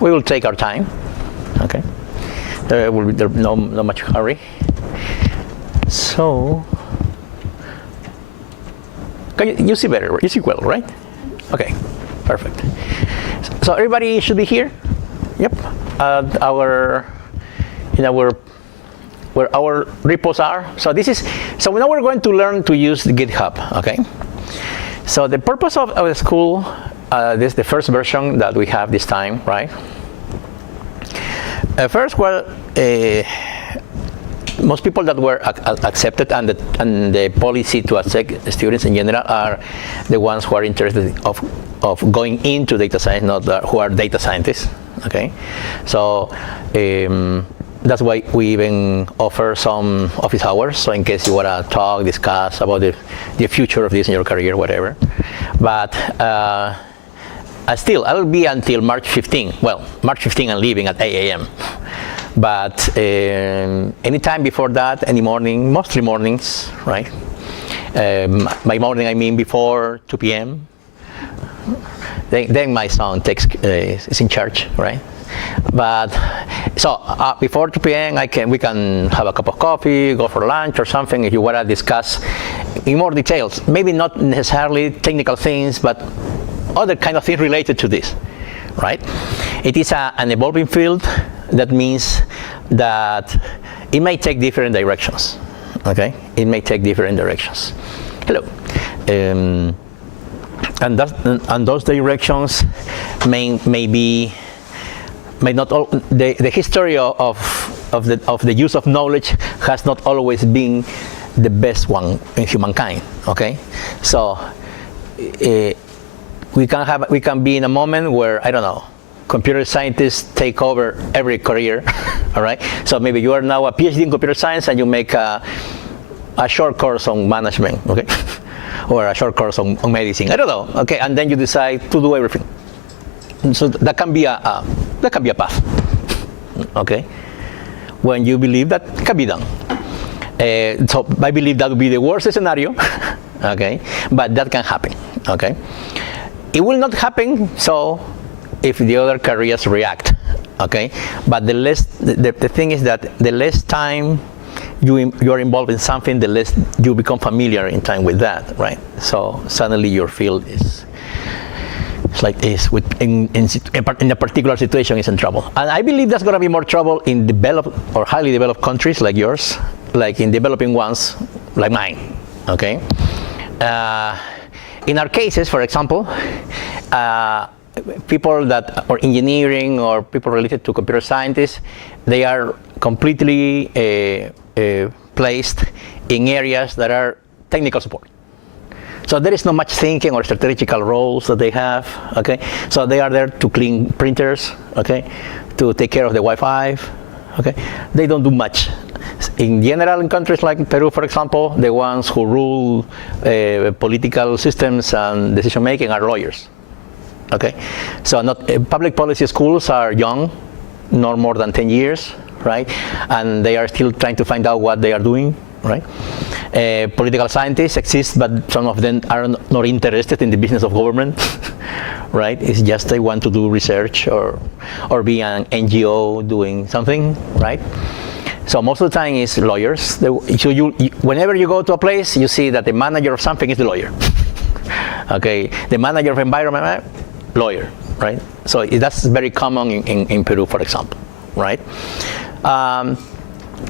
we will take our time. Okay, there will be no much hurry. So, you see better. You see well, right? Okay, perfect. So everybody should be here. Yep. Where our repos are. So now we're going to learn to use the GitHub. Okay. So the purpose of the school, this is the first version that we have this time, right? First, well, most people that were accepted and the policy to accept students in general are the ones who are interested of going into data science, not who are data scientists. Okay, so that's why we even offer some office hours. So in case you want to talk, discuss about the future of this in your career, whatever. But still, I will be until March 15. Well, March 15, I'm leaving at 8 a.m. But anytime before that, any morning, mostly mornings, right? By morning, I mean before 2 p.m. Then my son is in charge, right? But so before 2 p.m. we can have a cup of coffee, go for lunch or something if you want to discuss in more details. Maybe not necessarily technical things, but other kind of things related to this, right? It is an evolving field. That means that it may take different directions. Okay, it may take different directions. Hello. And those directions may not all, the history of the use of knowledge has not always been the best one in humankind. Okay, so we can be in a moment where, I don't know, computer scientists take over every career. All right, so maybe you are now a PhD in computer science and you make a short course on management. Okay. Or a short course on medicine, I don't know. Okay, and then you decide to do everything. So that can be a path. Okay, when you believe that can be done. So I believe that would be the worst scenario. Okay, but that can happen. Okay, it will not happen. So if the other careers react. Okay, but the thing is that the less time you are involved in something, the less you become familiar in time with that, right? So suddenly your field is like this. In a particular situation, is in trouble. And I believe that's going to be more trouble in developed or highly developed countries like yours, like in developing ones like mine. Okay. In our cases, for example, people that are engineering or people related to computer scientists, they are completely placed in areas that are technical support. So there is not much thinking or strategical roles that they have. Okay, so they are there to clean printers. Okay, to take care of the Wi-Fi. Okay, they don't do much. In general, in countries like Peru, for example, the ones who rule political systems and decision making are lawyers. Okay, so public policy schools are young, not more than 10 years, right? And they are still trying to find out what they are doing, right? Political scientists exist, but some of them are not interested in the business of government, right? It's just they want to do research or be an NGO doing something, right? So most of the time it's lawyers. So whenever you go to a place, you see that the manager of something is the lawyer. Okay, the manager of environment, lawyer, right? So that's very common in Peru, for example, right?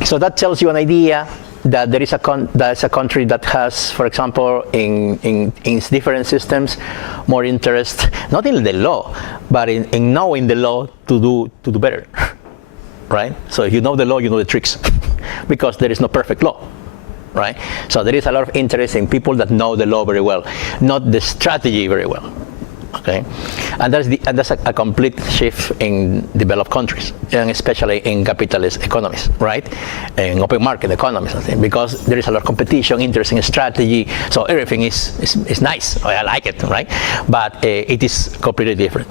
So that tells you an idea that there is a country that has, for example, in its different systems, more interest not in the law, but in knowing the law to do better, right? So if you know the law, you know the tricks, because there is no perfect law. Right? So there is a lot of interest in people that know the law very well, not the strategy very well. Okay, and that's a complete shift in developed countries, and especially in capitalist economies, right? In open market economies, I think, because there is a lot of competition, interesting strategy. So everything is nice. I like it, right? But it is completely different.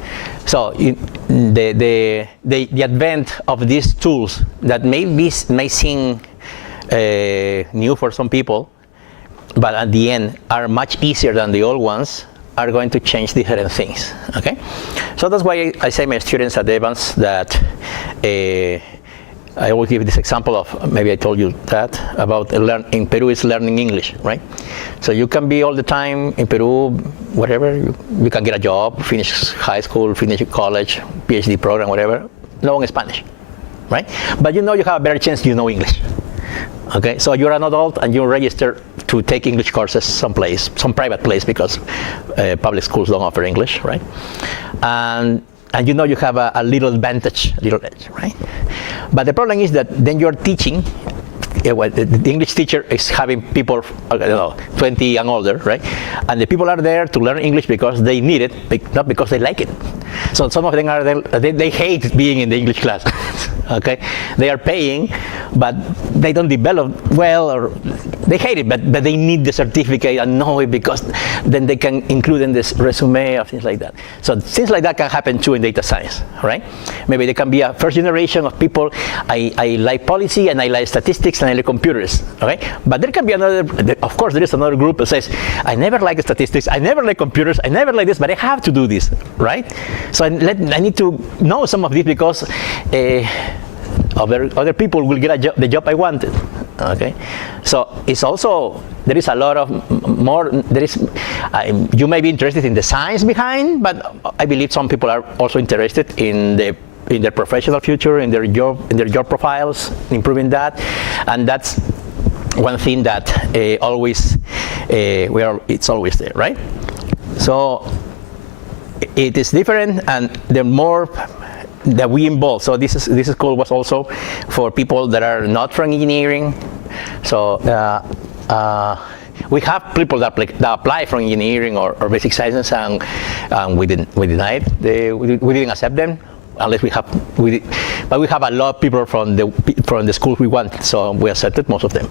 So the advent of these tools that may seem new for some people, but at the end are much easier than the old ones, are going to change different things. Okay, so that's why I say my students at Evans that I will give this example of, maybe I told you that, about in Peru is learning English, right? So you can be all the time in Peru, whatever, you can get a job, finish high school, finish college, PhD program, whatever, learn Spanish, right? But you have a better chance you know English. Okay, so you're an adult and you're registered to take English courses someplace, some private place, because public schools don't offer English, right? And you have a little advantage, a little edge, right? But the problem is that then you're teaching, the English teacher is having people, 20 and older, right? And the people are there to learn English because they need it, not because they like it. So some of them are there, they hate being in the English class. Okay, they are paying, but they don't develop well, or they hate it, but they need the certificate and know it, because then they can include in this resume or things like that. So things like that can happen too in data science, right? Maybe there can be a first generation of people, I like policy and I like statistics and I like computers, okay? But there can be another, of course there is another group that says, I never like statistics, I never like computers, I never like this, but I have to do this, right? So I need to know some of this, because other people will get the job I wanted. Okay, so it's also, there is a lot of more, you may be interested in the science behind, but I believe some people are also interested in their professional future, in their job profiles, improving that, and that's one thing that it's always there, right? So it is different, and the more that we involve. So this school was also for people that are not from engineering. So we have people that apply from engineering or basic sciences, and we denied. We didn't accept them unless but we have a lot of people from the schools we want. So we accepted most of them.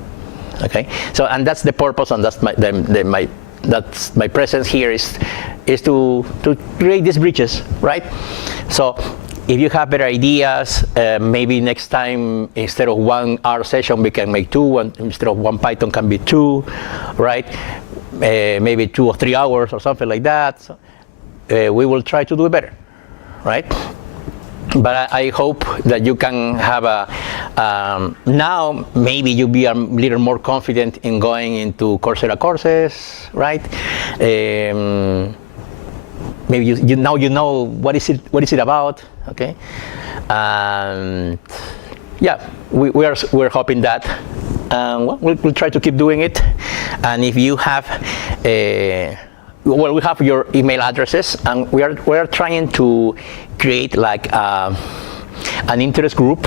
Okay. So and that's the purpose, and that's my presence here is to create these bridges, right? So if you have better ideas, maybe next time instead of 1 hour session we can make 2, and instead of 1 Python can be 2, right? Maybe 2 or 3 hours or something like that. So, we will try to do it better, right? But I hope that you can have now maybe you'll be a little more confident in going into Coursera courses, right? Maybe now you know what is it about, okay? And yeah, we're hoping that we'll try to keep doing it. And if you have we have your email addresses, and we are trying to create like an interest group,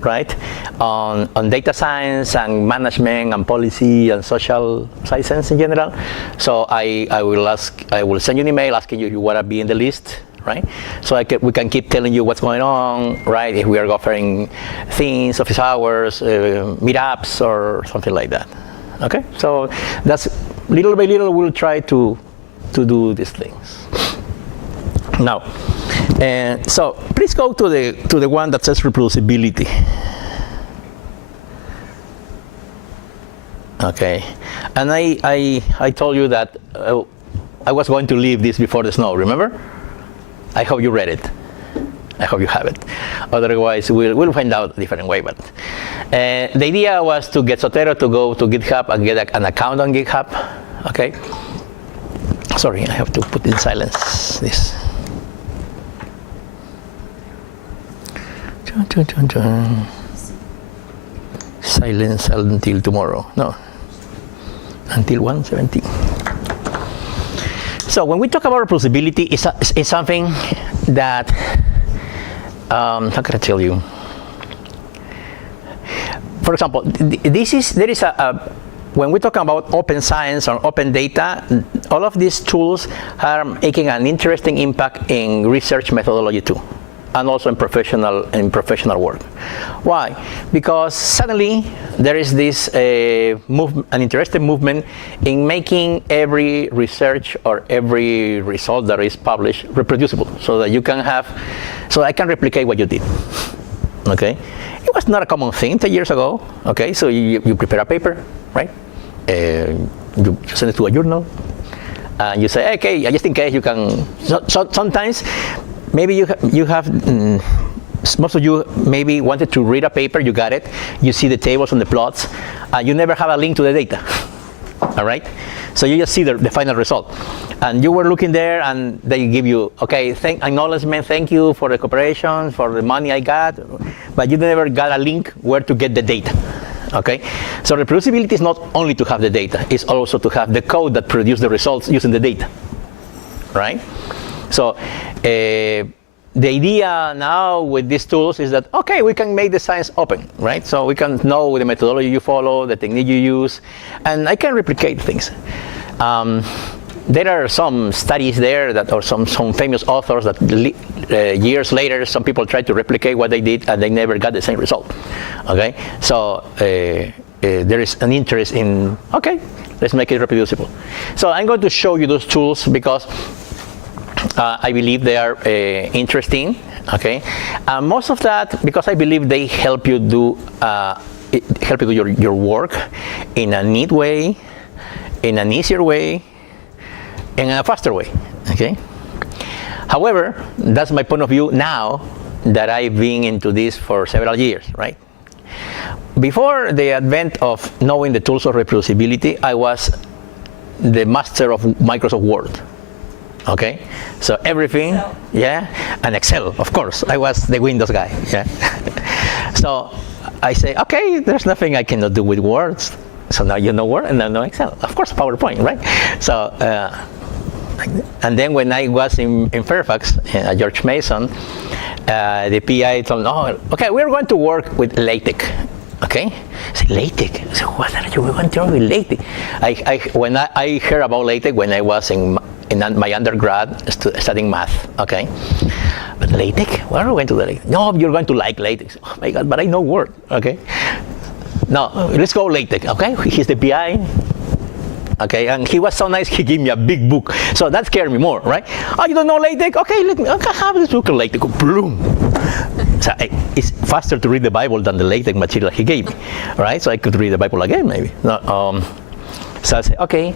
right, on data science and management and policy and social science in general. So I will send you an email asking you if you want to be in the list, right? So we can keep telling you what's going on, right? If we are offering things, office hours, meetups, or something like that. Okay, so that's little by little we'll try to do these things. Now, so please go to the one that says reproducibility. Okay, and I told you that I was going to leave this before the snow. Remember? I hope you read it. I hope you have it. Otherwise, we'll find out a different way. But the idea was to get Zotero to go to GitHub and get an account on GitHub. Okay. Sorry, I have to put in silence this. Silence until tomorrow. No, until 1:17. So when we talk about reproducibility, it's something that how can I tell you? For example, when we talk about open science or open data, all of these tools are making an interesting impact in research methodology too, and also in professional work. Why? Because suddenly there is this an interesting movement in making every research or every result that is published reproducible, so that I can replicate what you did. Okay, it was not a common thing 10 years ago. Okay, so you prepare a paper, right? You send it to a journal, and you say, okay, just in case you can. So sometimes, maybe you have. Most of you maybe wanted to read a paper, you got it, you see the tables and the plots, you never have a link to the data, all right? So you just see the final result. And you were looking there and they give you, okay, acknowledgement, thank you for the cooperation, for the money I got, but you never got a link where to get the data, okay? So reproducibility is not only to have the data, it's also to have the code that produces the results using the data, right? So, the idea now with these tools is that, okay, we can make the science open, right? So we can know the methodology you follow, the technique you use, and I can replicate things. There are some studies there that, or some famous authors that years later, some people tried to replicate what they did and they never got the same result, okay? So there is an interest in, okay, let's make it reproducible. So I'm going to show you those tools because I believe they are interesting, okay? Most of that, because I believe they help you do your work in a neat way, in an easier way, in a faster way, okay? However, that's my point of view now that I've been into this for several years, right? Before the advent of knowing the tools of reproducibility, I was the master of Microsoft Word. Okay, so everything, Excel. Yeah, and Excel, of course. I was the Windows guy, yeah. So I say, okay, there's nothing I cannot do with words. So now you know Word and I know Excel. Of course, PowerPoint, right? So, and then when I was in Fairfax, at George Mason, the PI told me, oh, okay, we're going to work with Latex. Okay, I said, Latex? So what are you going to work with Latex? When I heard about Latex when I was in my undergrad studying math, okay? But Latex? Where are we going to do Latex? No, you're going to like Latex. Oh my God, but I know Word, okay? No, let's go Latex, okay? He's the PI, okay? And he was so nice, he gave me a big book. So that scared me more, right? Oh, you don't know Latex? Okay, let me have this book of Latex. Boom. So it's faster to read the Bible than the Latex material he gave me, right? So I could read the Bible again, maybe. No, so I said, okay,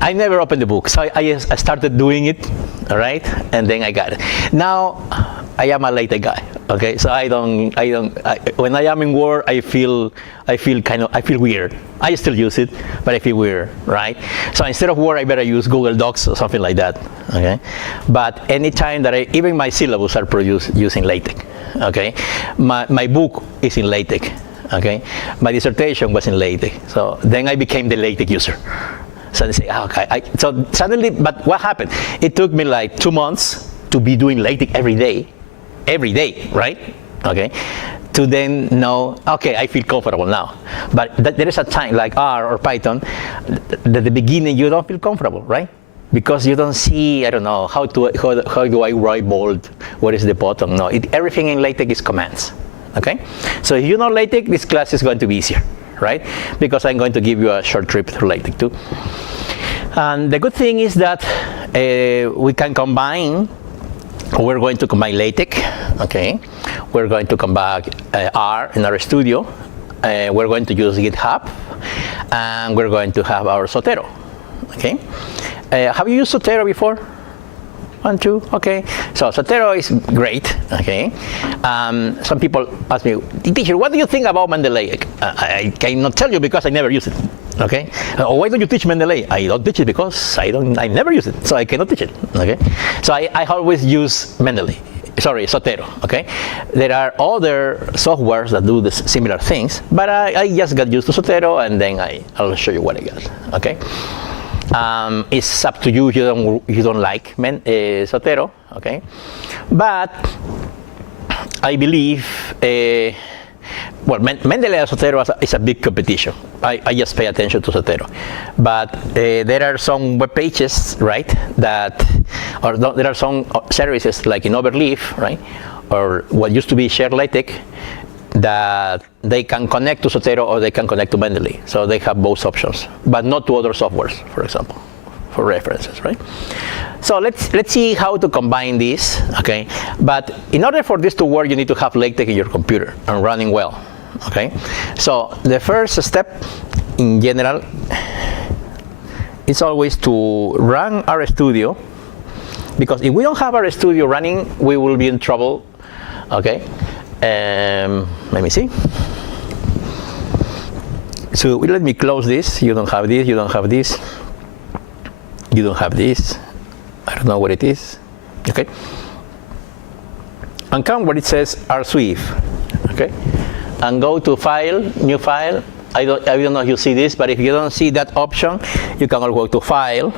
I never opened the book. So I started doing it, all right? And then I got it. Now, I am a Latex guy, okay? So when I am in Word, I feel weird. I still use it, but I feel weird, right? So instead of Word, I better use Google Docs or something like that, okay? But anytime that even my syllabus are produced using Latex, okay? My book is in Latex. Okay, my dissertation was in Latex, so then I became the Latex user. So they say, oh, okay. So suddenly, but what happened? It took me like 2 months to be doing Latex every day, right? Okay, to then know, okay, I feel comfortable now. But there is a time, like R or Python, at the beginning you don't feel comfortable, right? Because you don't see, I don't know, how do I write bold? What is the button? No, everything in Latex is commands. Okay, so if you know Latex, this class is going to be easier, right? Because I'm going to give you a short trip through Latex too. And the good thing is that we can combine. We're going to combine Latex. Okay, we're going to combine R in our studio. We're going to use Github, and we're going to have our Zotero. Okay, have you used Zotero before? 1, 2, okay. So Zotero is great, okay. Some people ask me, teacher, what do you think about Mendeley? I cannot tell you because I never use it, okay. Why don't you teach Mendeley? I don't teach it because I never use it, so I cannot teach it, okay. So I always use Zotero, okay. There are other softwares that do similar things, but I just got used to Zotero, and then I'll show you what I got, okay. It's up to you if you don't like Zotero, okay? But I believe, Mendeley and Zotero is a big competition. I just pay attention to Zotero. But there are some web pages, right, there are some services like in Overleaf, right, or what used to be Shared Latex, that they can connect to Zotero or they can connect to Mendeley. So they have both options, but not to other softwares, for example, for references, right? So let's see how to combine this, okay? But in order for this to work, you need to have Latex in your computer and running well, okay? So the first step, in general, is always to run RStudio, because if we don't have RStudio running, we will be in trouble. Okay, let me see. So let me close this. You don't have this, you don't have this, you don't have this. I don't know what it is. Okay, and come where it says rswift. Okay, and go to File, New File. I don't know if you see this, but if you don't see that option, you can go to File,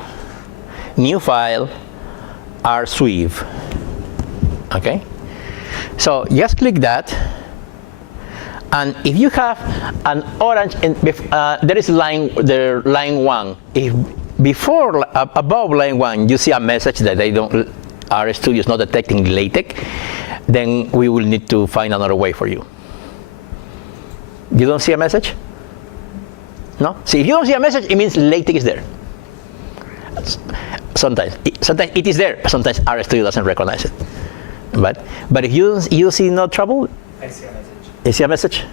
New File, rswift. Okay, so just click that, and if you have an orange, there is line 1. If before above line 1 you see a message that RStudio is not detecting LaTeX, then we will need to find another way for you. You don't see a message? No? See, if you don't see a message, it means LaTeX is there. Sometimes it is there, but sometimes RStudio doesn't recognize it. But if you see no trouble, I see a message. You see a message?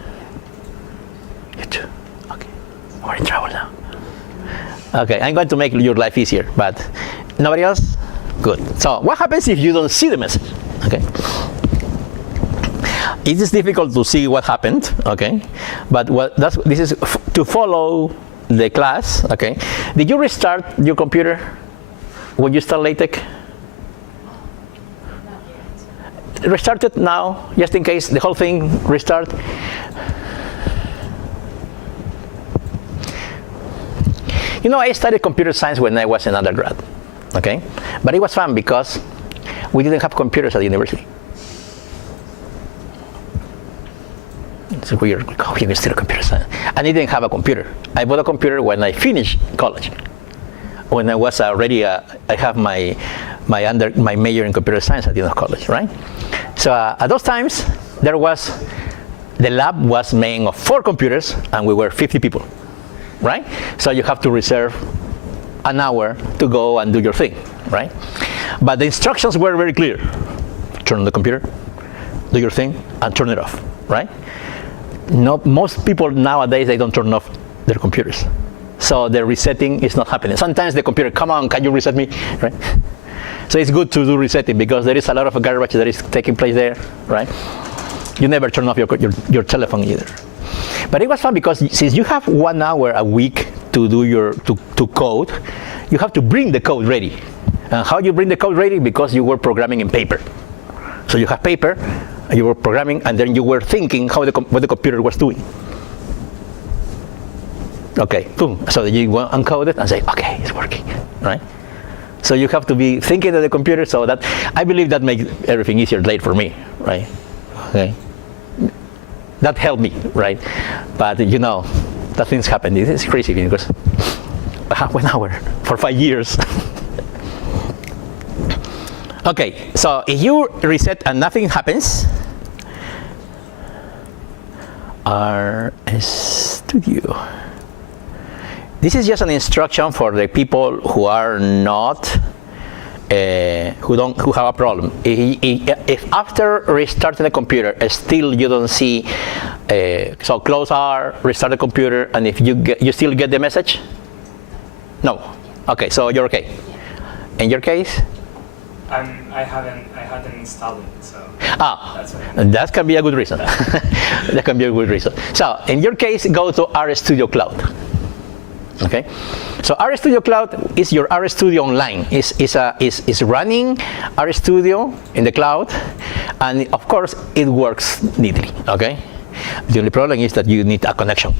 You too. Okay, we're in trouble now. Okay, I'm going to make your life easier, but nobody else? Good. So what happens if you don't see the message? Okay. It is difficult to see what happened, okay? But this is to follow the class, okay? Did you restart your computer when you start LaTeX? Restart it now, just in case the whole thing restart. You know, I studied computer science when I was an undergrad, okay? But it was fun because we didn't have computers at the university. It's weird, how you can study computer science. I didn't have a computer. I bought a computer when I finished college. When I was already, I have my major in computer science at the end of college, right? So at those times, the lab was made of 4 computers, and we were 50 people, right? So you have to reserve an hour to go and do your thing, right? But the instructions were very clear. Turn on the computer, do your thing, and turn it off, right? No, most people nowadays, they don't turn off their computers. So the resetting is not happening. Sometimes the computer, come on, can you reset me, right? So it's good to do resetting because there is a lot of garbage that is taking place there, right? You never turn off your telephone either. But it was fun because since you have 1 hour a week to do to code, you have to bring the code ready. And how you bring the code ready? Because you were programming in paper. So you have paper, and you were programming, and then you were thinking what the computer was doing. Okay, boom. So you go uncode it and say, okay, it's working, right? So you have to be thinking of the computer, so that I believe that makes everything easier later for me, right? Okay, that helped me, right? But you know, that things happen. It's crazy because I have 1 hour for 5 years. Okay, so if you reset and nothing happens, RStudio. This is just an instruction for the people who are not, who have a problem. If after restarting the computer, still you don't see, so close R, restart the computer, and if you still get the message, no. Okay, so you're okay. In your case. I hadn't installed it, so. That can be a good reason. That can be a good reason. So in your case, go to RStudio Cloud. Okay, so RStudio Cloud is your RStudio online. Is running RStudio in the cloud, and of course it works neatly. Okay, the only problem is that you need a connection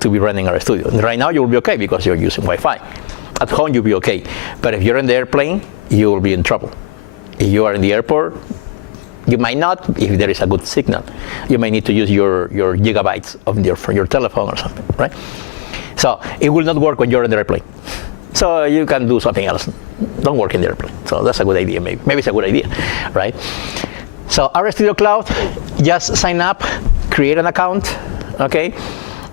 to be running RStudio. And right now you will be okay because you're using Wi-Fi. At home you'll be okay, but if you're in the airplane, you will be in trouble. If you are in the airport, you might not. If there is a good signal, you may need to use your gigabytes of your telephone or something, right? So it will not work when you're in the airplane. So you can do something else. Don't work in the airplane. So that's a good idea. Maybe it's a good idea, right? So RStudio Cloud, just sign up, create an account, okay?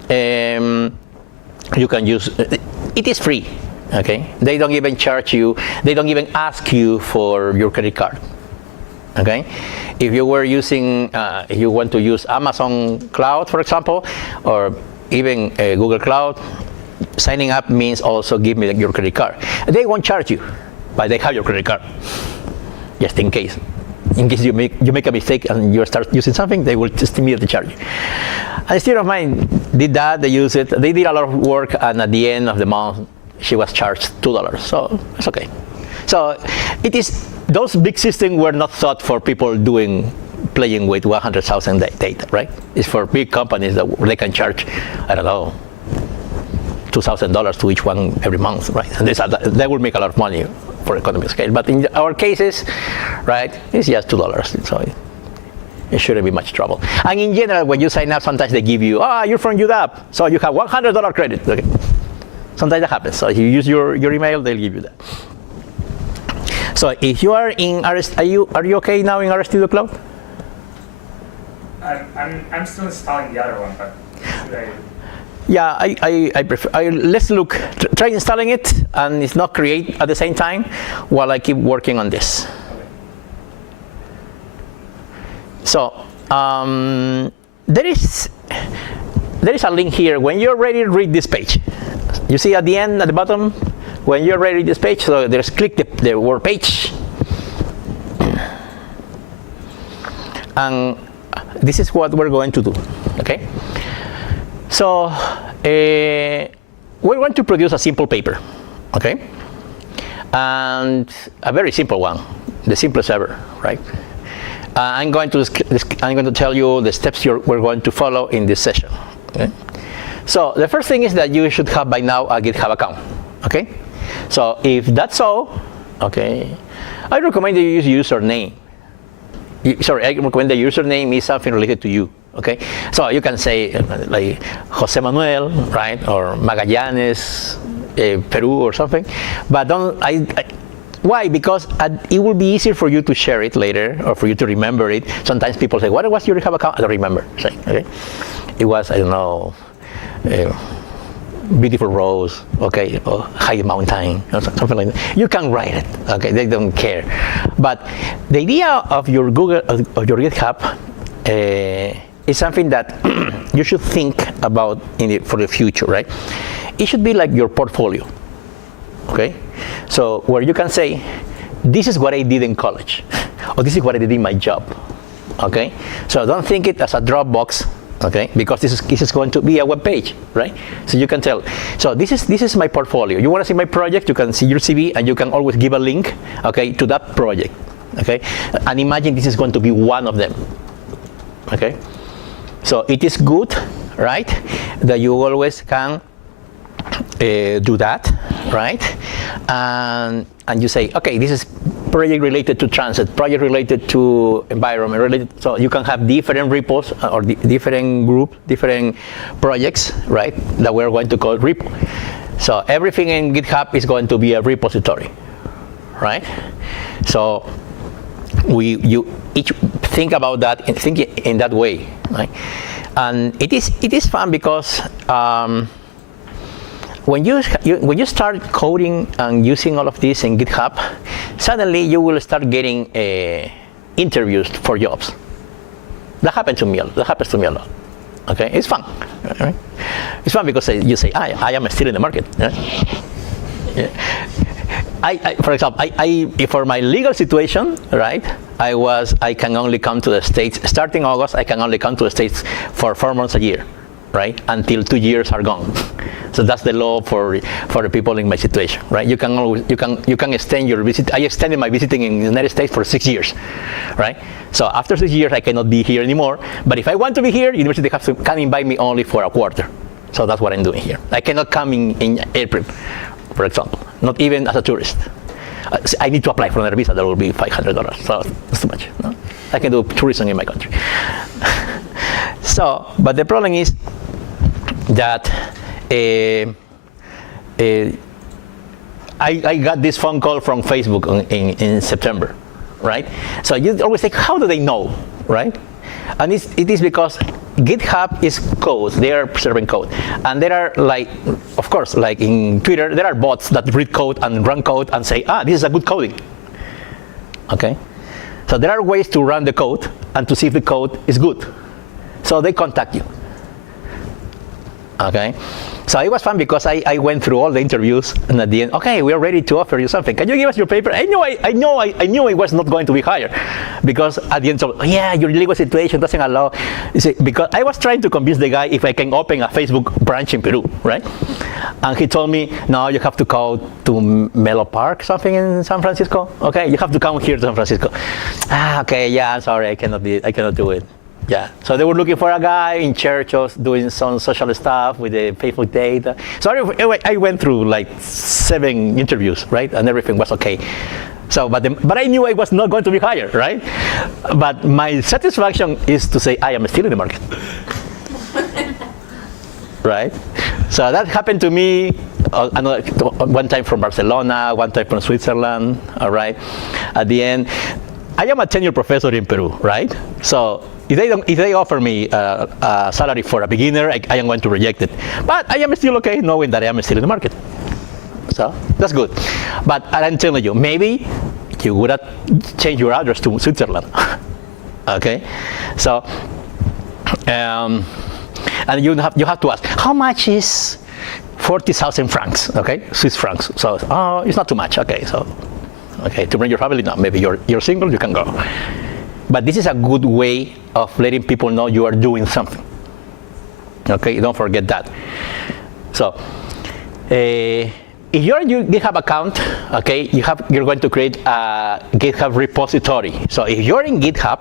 You can use. It is free, okay? They don't even charge you. They don't even ask you for your credit card, okay? If you were using, if you want to use Amazon Cloud, for example, or even Google Cloud, signing up means also give me your credit card. They won't charge you, but they have your credit card, just in case. In case you make a mistake and you start using something, they will just immediately charge you. A student of mine did that. They used it. They did a lot of work, and at the end of the month, she was charged $2. So it's okay. So it is, those big systems were not thought for people playing with 100,000 data, right? It's for big companies that they can charge, I don't know, $2,000 to each one every month, right? And they will make a lot of money for economy of scale. But in our cases, right, it's just $2. So it shouldn't be much trouble. And in general, when you sign up, sometimes they give you, you're from UDAP, so you have $100 credit. Okay. Sometimes that happens. So if you use your email, they'll give you that. So if you are in are you okay now in RStudio Cloud? I'm still installing the other one, but should I? Yeah, I prefer. Let's look. Try installing it, and it's not create at the same time, while I keep working on this. Okay. So there is a link here. When you're ready to read this page, you see at the end, at the bottom, when you're ready to read this page. So there's click the word page, and this is what we're going to do. Okay. So we want to produce a simple paper, okay, and a very simple one, the simplest ever, right? I'm going to tell you the steps we're going to follow in this session. Okay? So the first thing is that you should have by now a GitHub account, okay? So if that's so, okay, I recommend that you use username. I recommend the username is something related to you. Okay, so you can say like Jose Manuel, right, or Magallanes, Peru, or something. But don't. Why? Because it will be easier for you to share it later, or for you to remember it. Sometimes people say, "What was your GitHub account?" I don't remember. Say, okay, it was, I don't know, Beautiful Rose, okay, or High Mountain, or something like that. You can write it. Okay, they don't care. But the idea of your your GitHub. It's something that you should think about for the future, right? It should be like your portfolio, okay? So where you can say, this is what I did in college, or this is what I did in my job, okay? So don't think it as a Dropbox, okay? Because this is going to be a web page, right? So you can tell. So this is my portfolio. You want to see my project? You can see your CV, and you can always give a link, okay, to that project, okay? And imagine this is going to be one of them, okay? So it is good, right, that you always can do that, right? And you say, okay, this is project related to transit, project related to environment, related. So you can have different repos or different group, different projects, right, that we're going to call repo. So everything in GitHub is going to be a repository, right? So you each think about that and think in that way, right? And it is fun because when you start coding and using all of this in GitHub, suddenly you will start getting interviews for jobs. That happens to me a lot. Okay, it's fun. Right? It's fun because you say, I am still in the market. Right? Yeah. For example, for my legal situation, right, I can only come to the States, starting August, I can only come to the States for 4 months a year, right, until 2 years are gone. So that's the law for the people in my situation, right? You can extend your visit. I extended my visiting in the United States for 6 years, right? So after 6 years, I cannot be here anymore. But if I want to be here, university can invite me only for a quarter. So that's what I'm doing here. I cannot come in April, for example, not even as a tourist. I need to apply for another visa. That will be $500. So that's too much. No? I can do tourism in my country. So, but the problem is that I got this phone call from Facebook in September, right? So you always think, how do they know, right? And it is because GitHub is code. They are preserving code. And there are, like, of course, like in Twitter, there are bots that read code and run code and say, this is a good coding. Okay? So there are ways to run the code and to see if the code is good. So they contact you. Okay, so it was fun because I went through all the interviews, and at the end, okay, we are ready to offer you something. Can you give us your paper? I knew I was not going to be hired, because at the end, so yeah, your legal situation doesn't allow. You see, because I was trying to convince the guy if I can open a Facebook branch in Peru, right? And he told me, no, you have to go to Melo Park, something in San Francisco. Okay, you have to come here to San Francisco. Okay, yeah, I'm sorry, I cannot do it. Yeah, so they were looking for a guy in churches doing some social stuff with the Facebook data. So I went through like 7 interviews, right? And everything was okay. So, but I knew I was not going to be hired, right? But my satisfaction is to say I am still in the market. Right? So that happened to me one time from Barcelona, one time from Switzerland, all right? At the end, I am a tenured professor in Peru, right? So if they offer me a salary for a beginner, I am going to reject it. But I am still okay knowing that I am still in the market. So that's good. But I'm telling you, maybe you would have changed your address to Switzerland. Okay? So, and you have to ask, how much is 40,000 francs, okay? Swiss francs. So, it's not too much, okay, so. Okay, to bring your family, no, maybe you're single, you can go. But this is a good way of letting people know you are doing something. Okay, don't forget that. So, if you're in your GitHub account, okay, you're going to create a GitHub repository. So if you're in GitHub,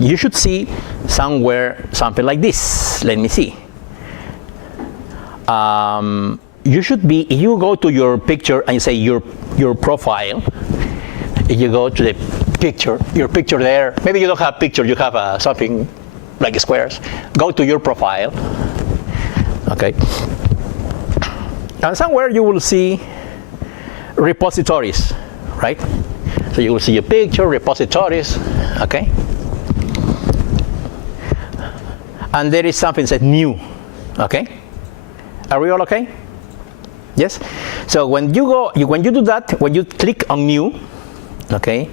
you should see somewhere something like this. Let me see. You should be, if you go to your picture and you say your profile, if you go to the picture, your picture there, maybe you don't have a picture, you have something like squares. Go to your profile, okay? And somewhere you will see repositories, right? So you will see a picture, repositories, okay? And there is something that says new, okay? Are we all okay? Yes? So when you do that, when you click on new, okay,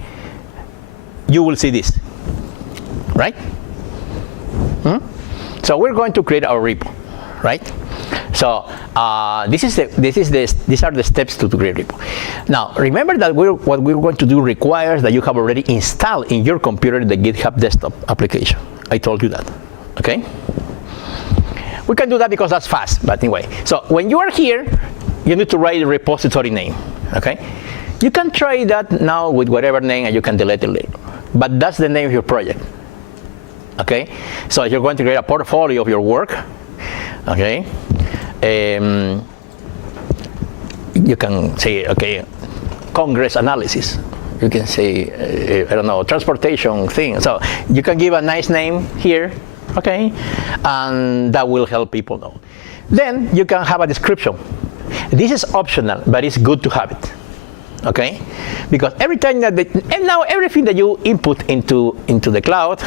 you will see this, right? So we're going to create our repo, right? So these are the steps to create repo. Now remember that what we're going to do requires that you have already installed in your computer the GitHub desktop application. I told you that, okay? We can do that because that's fast, but anyway. So when you are here, you need to write a repository name, okay? You can try that now with whatever name and you can delete it later. But that's the name of your project, okay? So you're going to create a portfolio of your work, okay? You can say, okay, Congress analysis. You can say, I don't know, transportation thing. So you can give a nice name here, okay? And that will help people know. Then you can have a description. This is optional, but it's good to have it, okay? Because every time that and now everything that you input into the cloud,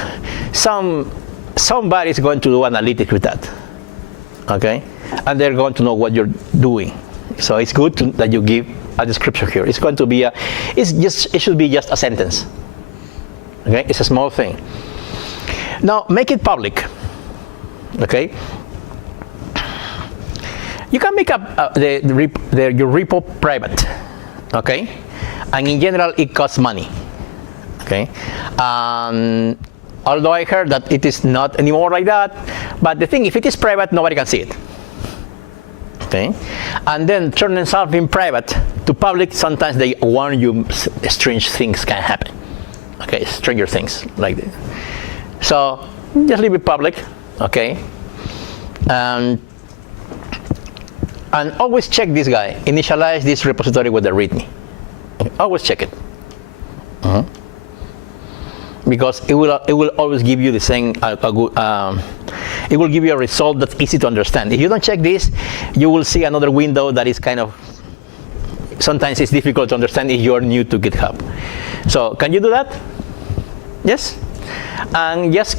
somebody is going to do analytics with that, okay? And they're going to know what you're doing. So it's good that you give a description here. It's going to be it should be just a sentence, okay? It's a small thing. Now make it public, okay? You can make up your repo private, okay? And in general, it costs money, okay? Although I heard that it is not anymore like that, but the thing, if it is private, nobody can see it, okay? And then turning something private to public, sometimes they warn you strange things can happen, okay? Stranger things like this. So just leave it public, okay? And always check this guy. Initialize this repository with the README. Always check it. Because it will always give you the same. It will give you a result that's easy to understand. If you don't check this, you will see another window that is kind of. Sometimes it's difficult to understand if you're new to GitHub. So can you do that? Yes. And yes,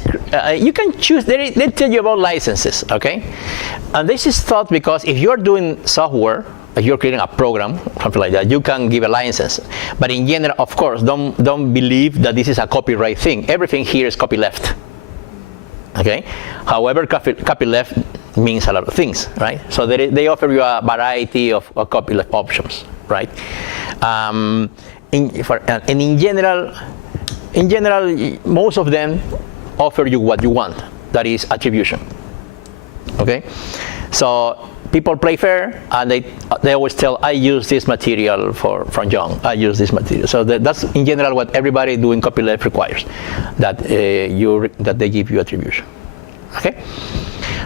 you can choose. They tell you about licenses, okay? And this is thought because if you're doing software, if you're creating a program, something like that, you can give a license. But in general, of course, don't believe that this is a copyright thing. Everything here is copyleft, okay? However, copyleft means a lot of things, right? So they offer you a variety of copyleft options, right? And in general, most of them offer you what you want, that is attribution. Okay, so people play fair, and they always tell, I use this material from John. I use this material. So that's in general what everybody doing copyleft requires, that they give you attribution. Okay,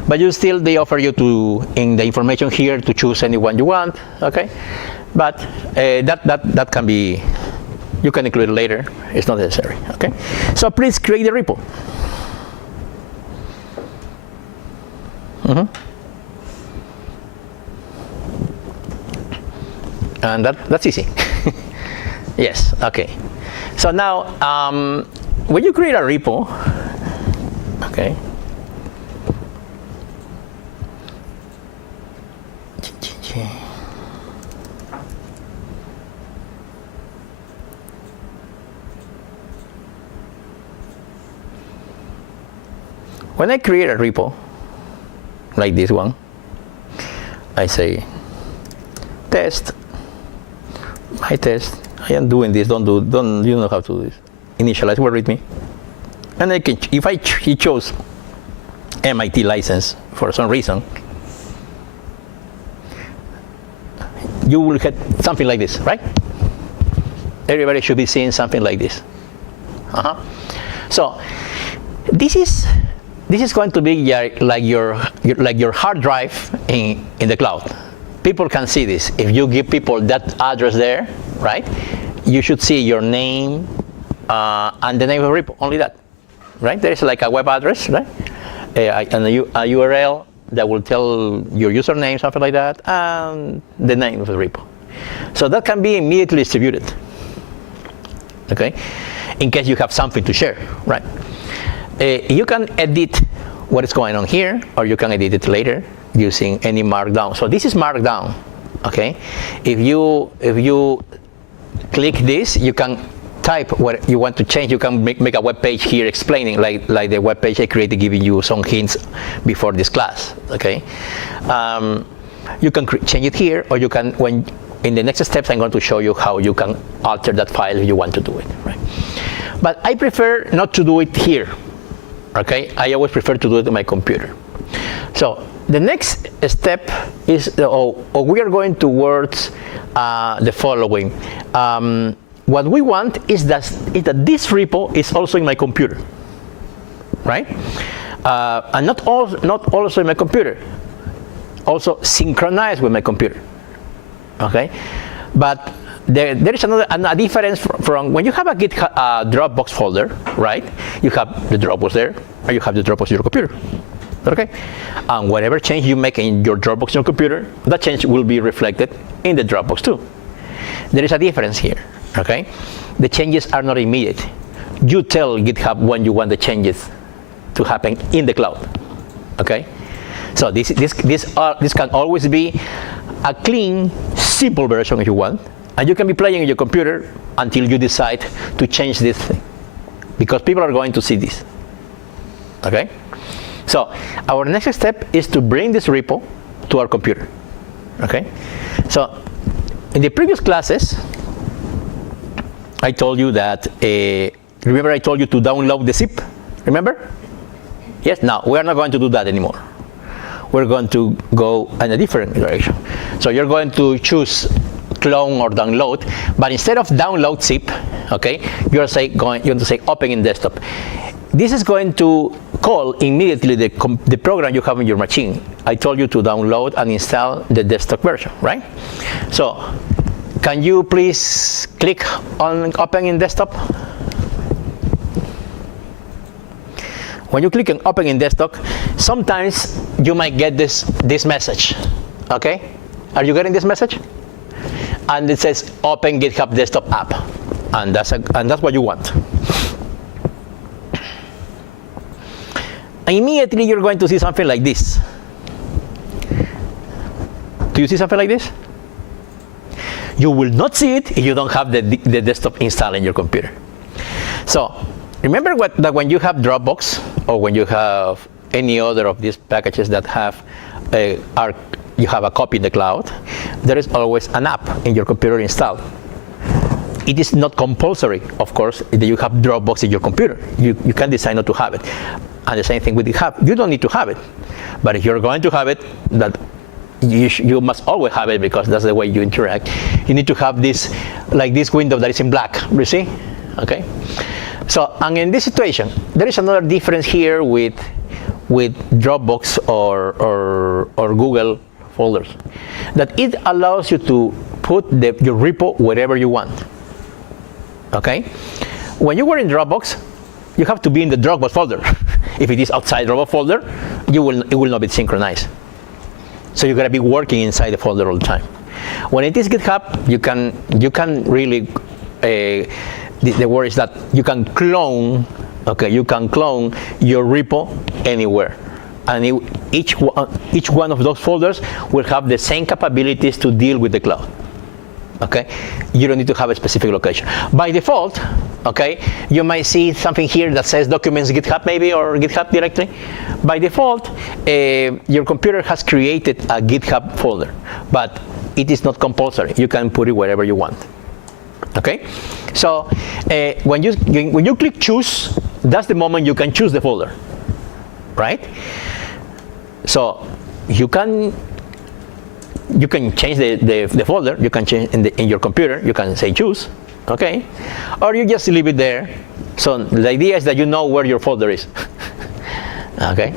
but they offer you in the information here to choose anyone you want. Okay, but that can be, you can include it later. It's not necessary. Okay, so please create the repo. And that's easy. Yes, okay. So now, when you create a repo, okay, when I create a repo, like this one, I say test, my test. I am doing this. Don't you know how to do this? Initialize word readme, and I can, if I chose MIT license for some reason, you will get something like this, right? Everybody should be seeing something like this. So this is going to be like your hard drive in the cloud. People can see this. If you give people that address there, right, you should see your name and the name of the repo, only that, right? There is like a web address, right, and a URL that will tell your username, something like that, and the name of the repo. So that can be immediately distributed, okay, in case you have something to share, right? You can edit what is going on here, or you can edit it later using any markdown. So this is markdown, okay? If you click this, you can type what you want to change. You can make a web page here explaining, like the web page I created, giving you some hints before this class, okay? You can change it here, or you can, in the next steps, I'm going to show you how you can alter that file if you want to do it, right? But I prefer not to do it here, okay? I always prefer to do it on my computer. So the next step is, we are going towards the following. What we want is that this repo is also in my computer, right? And not also in my computer, also synchronized with my computer, okay? But there is a difference from when you have a Dropbox folder, right? You have the Dropbox there, or you have the Dropbox in your computer, okay? And whatever change you make in your Dropbox in your computer, that change will be reflected in the Dropbox too. There is a difference here, okay? The changes are not immediate. You tell GitHub when you want the changes to happen in the cloud, okay? So this can always be a clean, simple version if you want, and you can be playing in your computer until you decide to change this thing, because people are going to see this, okay? So our next step is to bring this repo to our computer, okay? So in the previous classes, I told you that, remember I told you to download the zip, remember? Yes, now we are not going to do that anymore. We're going to go in a different direction. So you're going to choose clone or download, but instead of download zip, okay, you're going to say open in desktop. This is going to call immediately the program you have in your machine. I told you to download and install the desktop version, right? So can you please click on open in desktop? When you click on open in desktop, sometimes you might get this message, okay? Are you getting this message? And it says open GitHub desktop app, and that's what you want. Immediately you're going to see something like this. Do you see something like this? You will not see it if you don't have the desktop installed in your computer. So remember that when you have Dropbox or when you have any other of these packages that have you have a copy in the cloud, there is always an app in your computer installed. It is not compulsory, of course, that you have Dropbox in your computer. You can decide not to have it. And the same thing with GitHub. You don't need to have it. But if you're going to have it, that you must always have it because that's the way you interact. You need to have this, like this window that is in black. You see? Okay. So, and in this situation, there is another difference here with Dropbox or Google folders, that it allows you to put your repo wherever you want. Okay. When you were in Dropbox, you have to be in the Dropbox folder. If it is outside Dropbox folder, it will not be synchronized. So you gotta be working inside the folder all the time. When it is GitHub, you can really the word is that you can clone. Okay, you can clone your repo anywhere, and each one of those folders will have the same capabilities to deal with the cloud. Okay, you don't need to have a specific location. By default, okay, you might see something here that says Documents GitHub maybe, or GitHub directly. By default, your computer has created a GitHub folder, but it is not compulsory. You can put it wherever you want. Okay, so when you click Choose, that's the moment you can choose the folder, right? So you can change the folder. You can change in your computer. You can say choose, okay, or you just leave it there. So the idea is that you know where your folder is. Okay,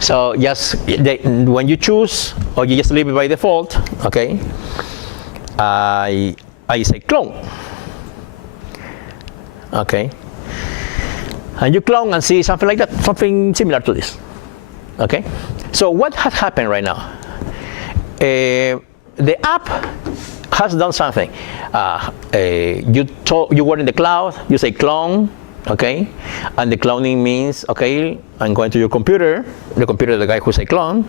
so just when you choose, or you just leave it by default. Okay, I say clone. Okay, and you clone and see something like that, something similar to this. Okay, so what has happened right now? The app has done something. You were in the cloud, you say clone, okay, and the cloning means, okay, I'm going to your computer, the computer of the guy who say clone,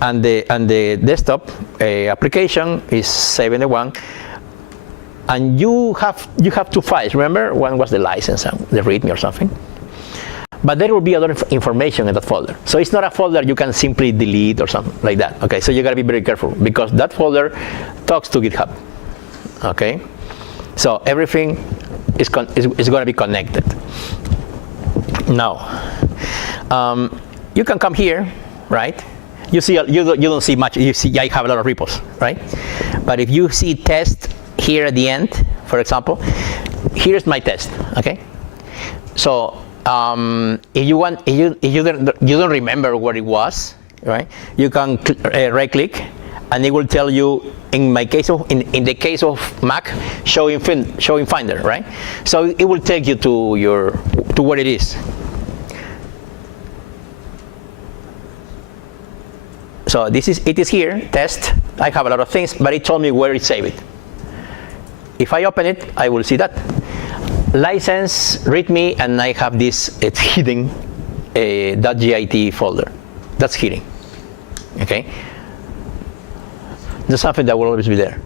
and the desktop application is saving the one, and you have two files. Remember, one was the license and the README or something. But there will be other information in that folder. So it's not a folder you can simply delete or something like that. Okay, so you gotta be very careful because that folder talks to GitHub. Okay, so everything is gonna be connected. Now, you can come here, right? You see, you don't see much. You see, I have a lot of repos, right? But if you see test here at the end, for example, here's my test. Okay, so. If you don't remember what it was, right? You can right-click, and it will tell you. In my case in the case of Mac, showing Finder, right? So it will take you to what it is. So it is here test. I have a lot of things, but it told me where it saved it. If I open it, I will see that. License, README, and I have this, it's hidden .git folder. That's hidden. Okay? There's something that will always be there.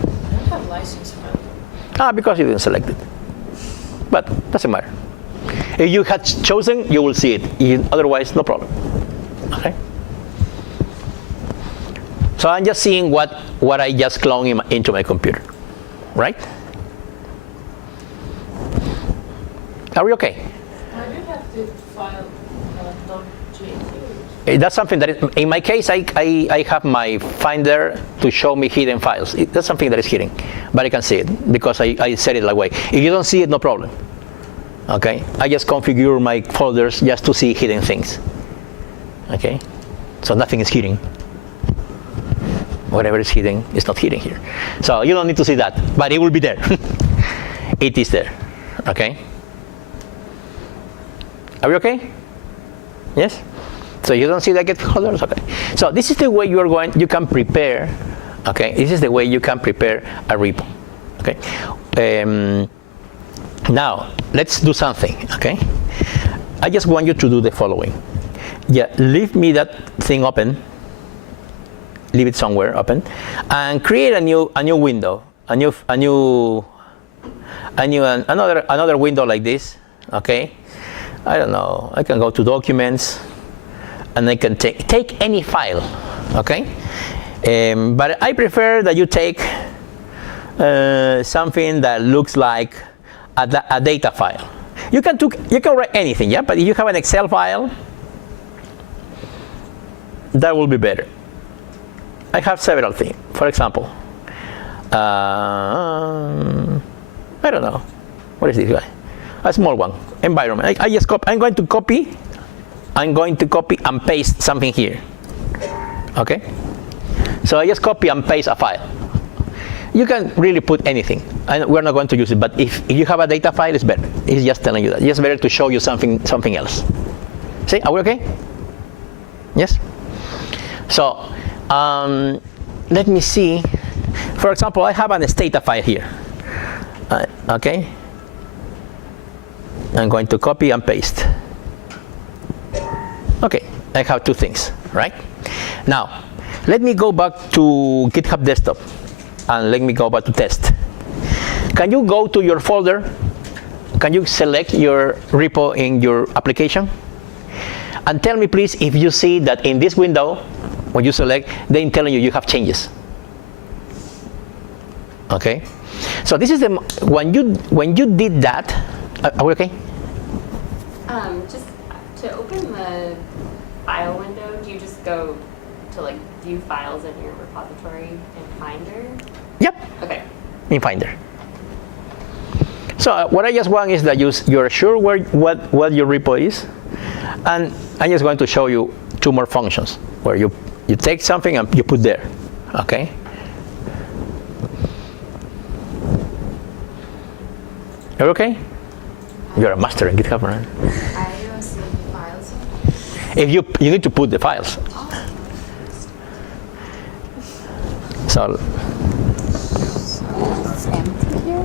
I don't have license file. Because you didn't select it. But doesn't matter. If you had chosen, you will see it. Otherwise, no problem. Okay? So I'm just seeing what I just cloned into my computer. Right? Are we okay? I do have to file .git. That's something that is, in my case, I have my Finder to show me hidden files. That's something that is hidden, but I can see it because I set it that way. If you don't see it, no problem. Okay? I just configure my folders just to see hidden things. Okay? So nothing is hidden. Whatever is hidden is not hidden here. So you don't need to see that, but it will be there. It is there. Okay? Are we okay? Yes? So you don't see the get folders? Okay. So this is the way you can prepare, okay? This is the way you can prepare a repo. Okay? Now, let's do something, okay? I just want you to do the following. Yeah, leave me that thing open. Leave it somewhere open, and create a new window, another window like this, okay? I don't know, I can go to documents and I can take any file, okay? But I prefer that you take something that looks like a data file. You can write anything, yeah? But if you have an Excel file, that will be better. I have several things. For example, I don't know. What is this guy? A small one. Environment. I'm going to copy and paste something here. Okay? So I just copy and paste a file. You can really put anything, and we're not going to use it. But if you have a data file, it's better. It's just telling you that. It's better to show you something else. See? Are we okay? Yes. So let me see. For example, I have a data file here. Okay. I'm going to copy and paste. Okay, I have two things, right? Now, let me go back to GitHub Desktop, and let me go back to test. Can you go to your folder? Can you select your repo in your application? And tell me, please, if you see that in this window, when you select, then telling you have changes. Okay? So this is the when you did that. Are we okay? Just to open the file window, do you just go to like view files in your repository in Finder? Yep. Okay. In Finder. So what I just want is that you're sure what your repo is, and I'm just going to show you two more functions where you take something and you put there. Okay. You're okay? You're a master in GitHub, right? I don't see any files. If you need to put the files. So It's empty here?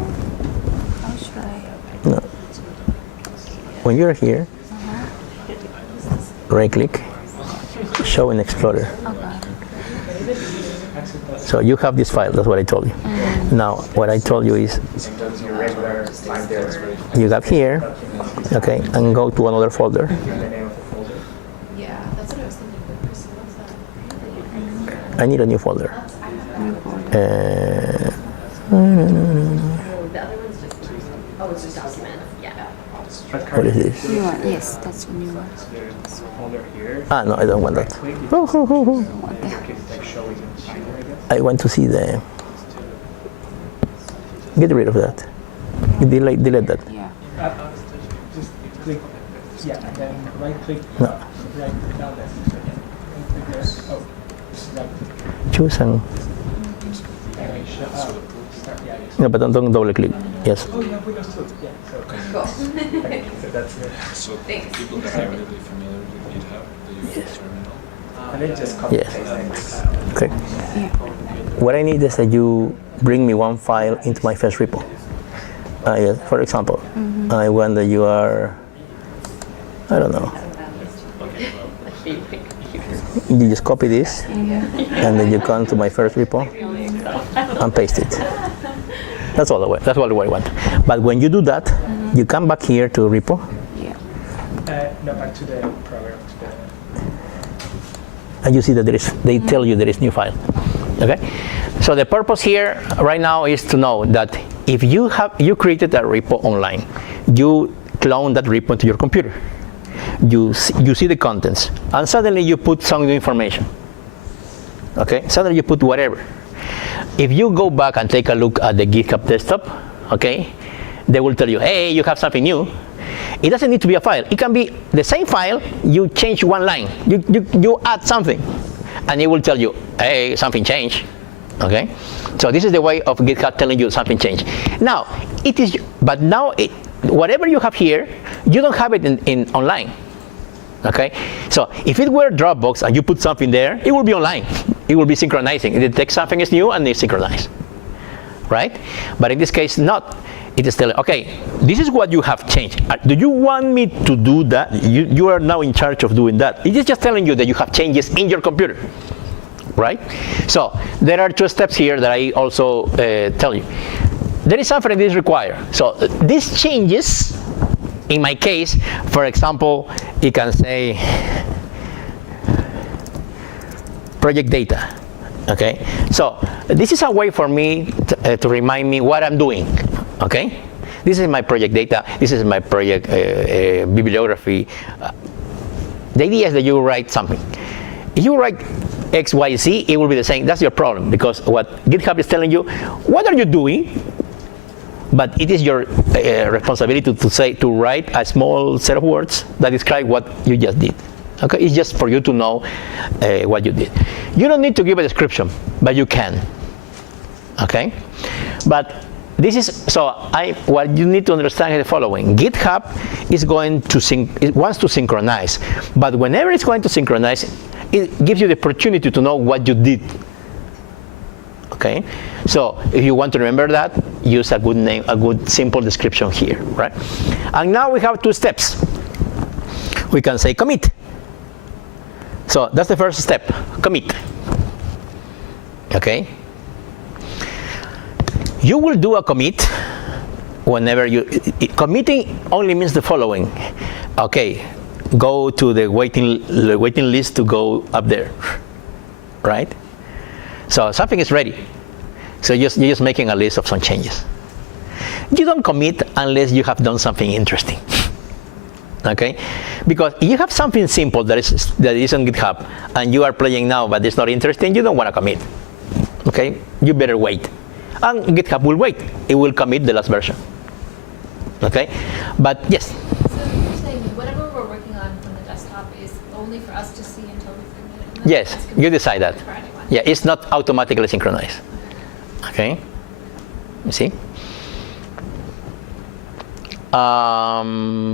How should I? no. When you're here, right click, show in Explorer. Okay. So you have this file, that's what I told you. Now, what I told you is you got here, okay, and go to another folder. Yeah, that's what I was thinking. But Chris, what's that? I need a new folder. The other one's just, oh, it's just documents. Yeah. What is this? New one. Yes, that's the new one. Ah, no, I don't want that. What the? I want to see the. Get rid of that. Delete that. Yeah. Just click, yeah, and then right click, No. right down there. And click there. Oh, right. Choose and. Anyway, start, yeah, yes. No, but don't double click. Yes. Oh, yeah, Windows 2. Yeah, so. Okay, so that's it. So people that are really familiar with GitHub, they use the terminal. And then just copy Yes. paste it. Okay. What I need is that you bring me one file into my first repo. Yes, for example, I want that you are, I don't know. You just copy this, and then you come to my first repo and paste it. That's all the way. That's all the way I want. But when you do that, you come back here to repo, Yeah. No, back to the program. and you see that they tell you there is new file. Okay. So the purpose here right now is to know that if you created a repo online, you clone that repo into your computer. You see the contents, and suddenly you put some new information. Okay. Suddenly you put whatever. If you go back and take a look at the GitHub desktop, okay, they will tell you, hey, you have something new. It doesn't need to be a file. It can be the same file, you change one line. You add something, and it will tell you, hey, something changed. Okay? So this is the way of GitHub telling you something changed. Now, whatever you have here, you don't have it in online. Okay? So if it were Dropbox and you put something there, it will be online. It will be synchronizing. It detects something is new and it's synchronized. Right? But in this case, not. It is telling, okay, this is what you have changed. Do you want me to do that? You are now in charge of doing that. It is just telling you that you have changes in your computer. Right? So there are two steps here that I also tell you. There is something that is required. So these changes in my case, for example, you can say project data. Okay, so this is a way for me to remind me what I'm doing. Okay, this is my project data. This is my project bibliography. The idea is that you write something. If you write X, Y, Z, it will be the same. That's your problem, because what GitHub is telling you, what are you doing? But it is your responsibility to write a small set of words that describe what you just did. Okay, it's just for you to know what you did. You don't need to give a description, but you can. Okay, but this is what you need to understand is the following: GitHub is going to it wants to synchronize, but whenever it's going to synchronize, it gives you the opportunity to know what you did. Okay, so if you want to remember that, use a good name, a good simple description here, right? And now we have two steps. We can say commit. So that's the first step, commit. Okay? You will do a commit whenever committing only means the following. Okay, go to the waiting list to go up there, right? So something is ready. So you're just making a list of some changes. You don't commit unless you have done something interesting. Okay, because if you have something simple that is on GitHub and you are playing now, but it's not interesting, you don't want to commit. Okay, you better wait, and GitHub will wait. It will commit the last version. Okay, but yes. So you're saying whatever we're working on the desktop is only for us to see until we commit it? Yes, you decide that. For anyone. Yeah, it's not automatically synchronized. Okay, you see.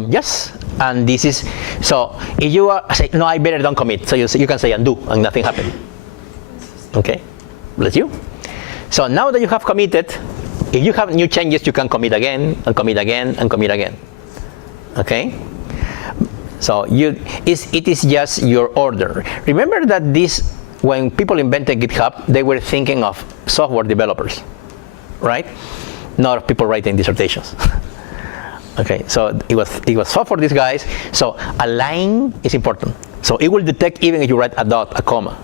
Yes, and this is, so if you say, no, I better don't commit, so you can say undo and nothing happened. Okay, bless you. So now that you have committed, if you have new changes, you can commit again, and commit again, and commit again. Okay, so it is just your order. Remember that when people invented GitHub, they were thinking of software developers, right? Not of people writing dissertations. Okay, so it was soft for these guys. So a line is important. So it will detect even if you write a dot, a comma.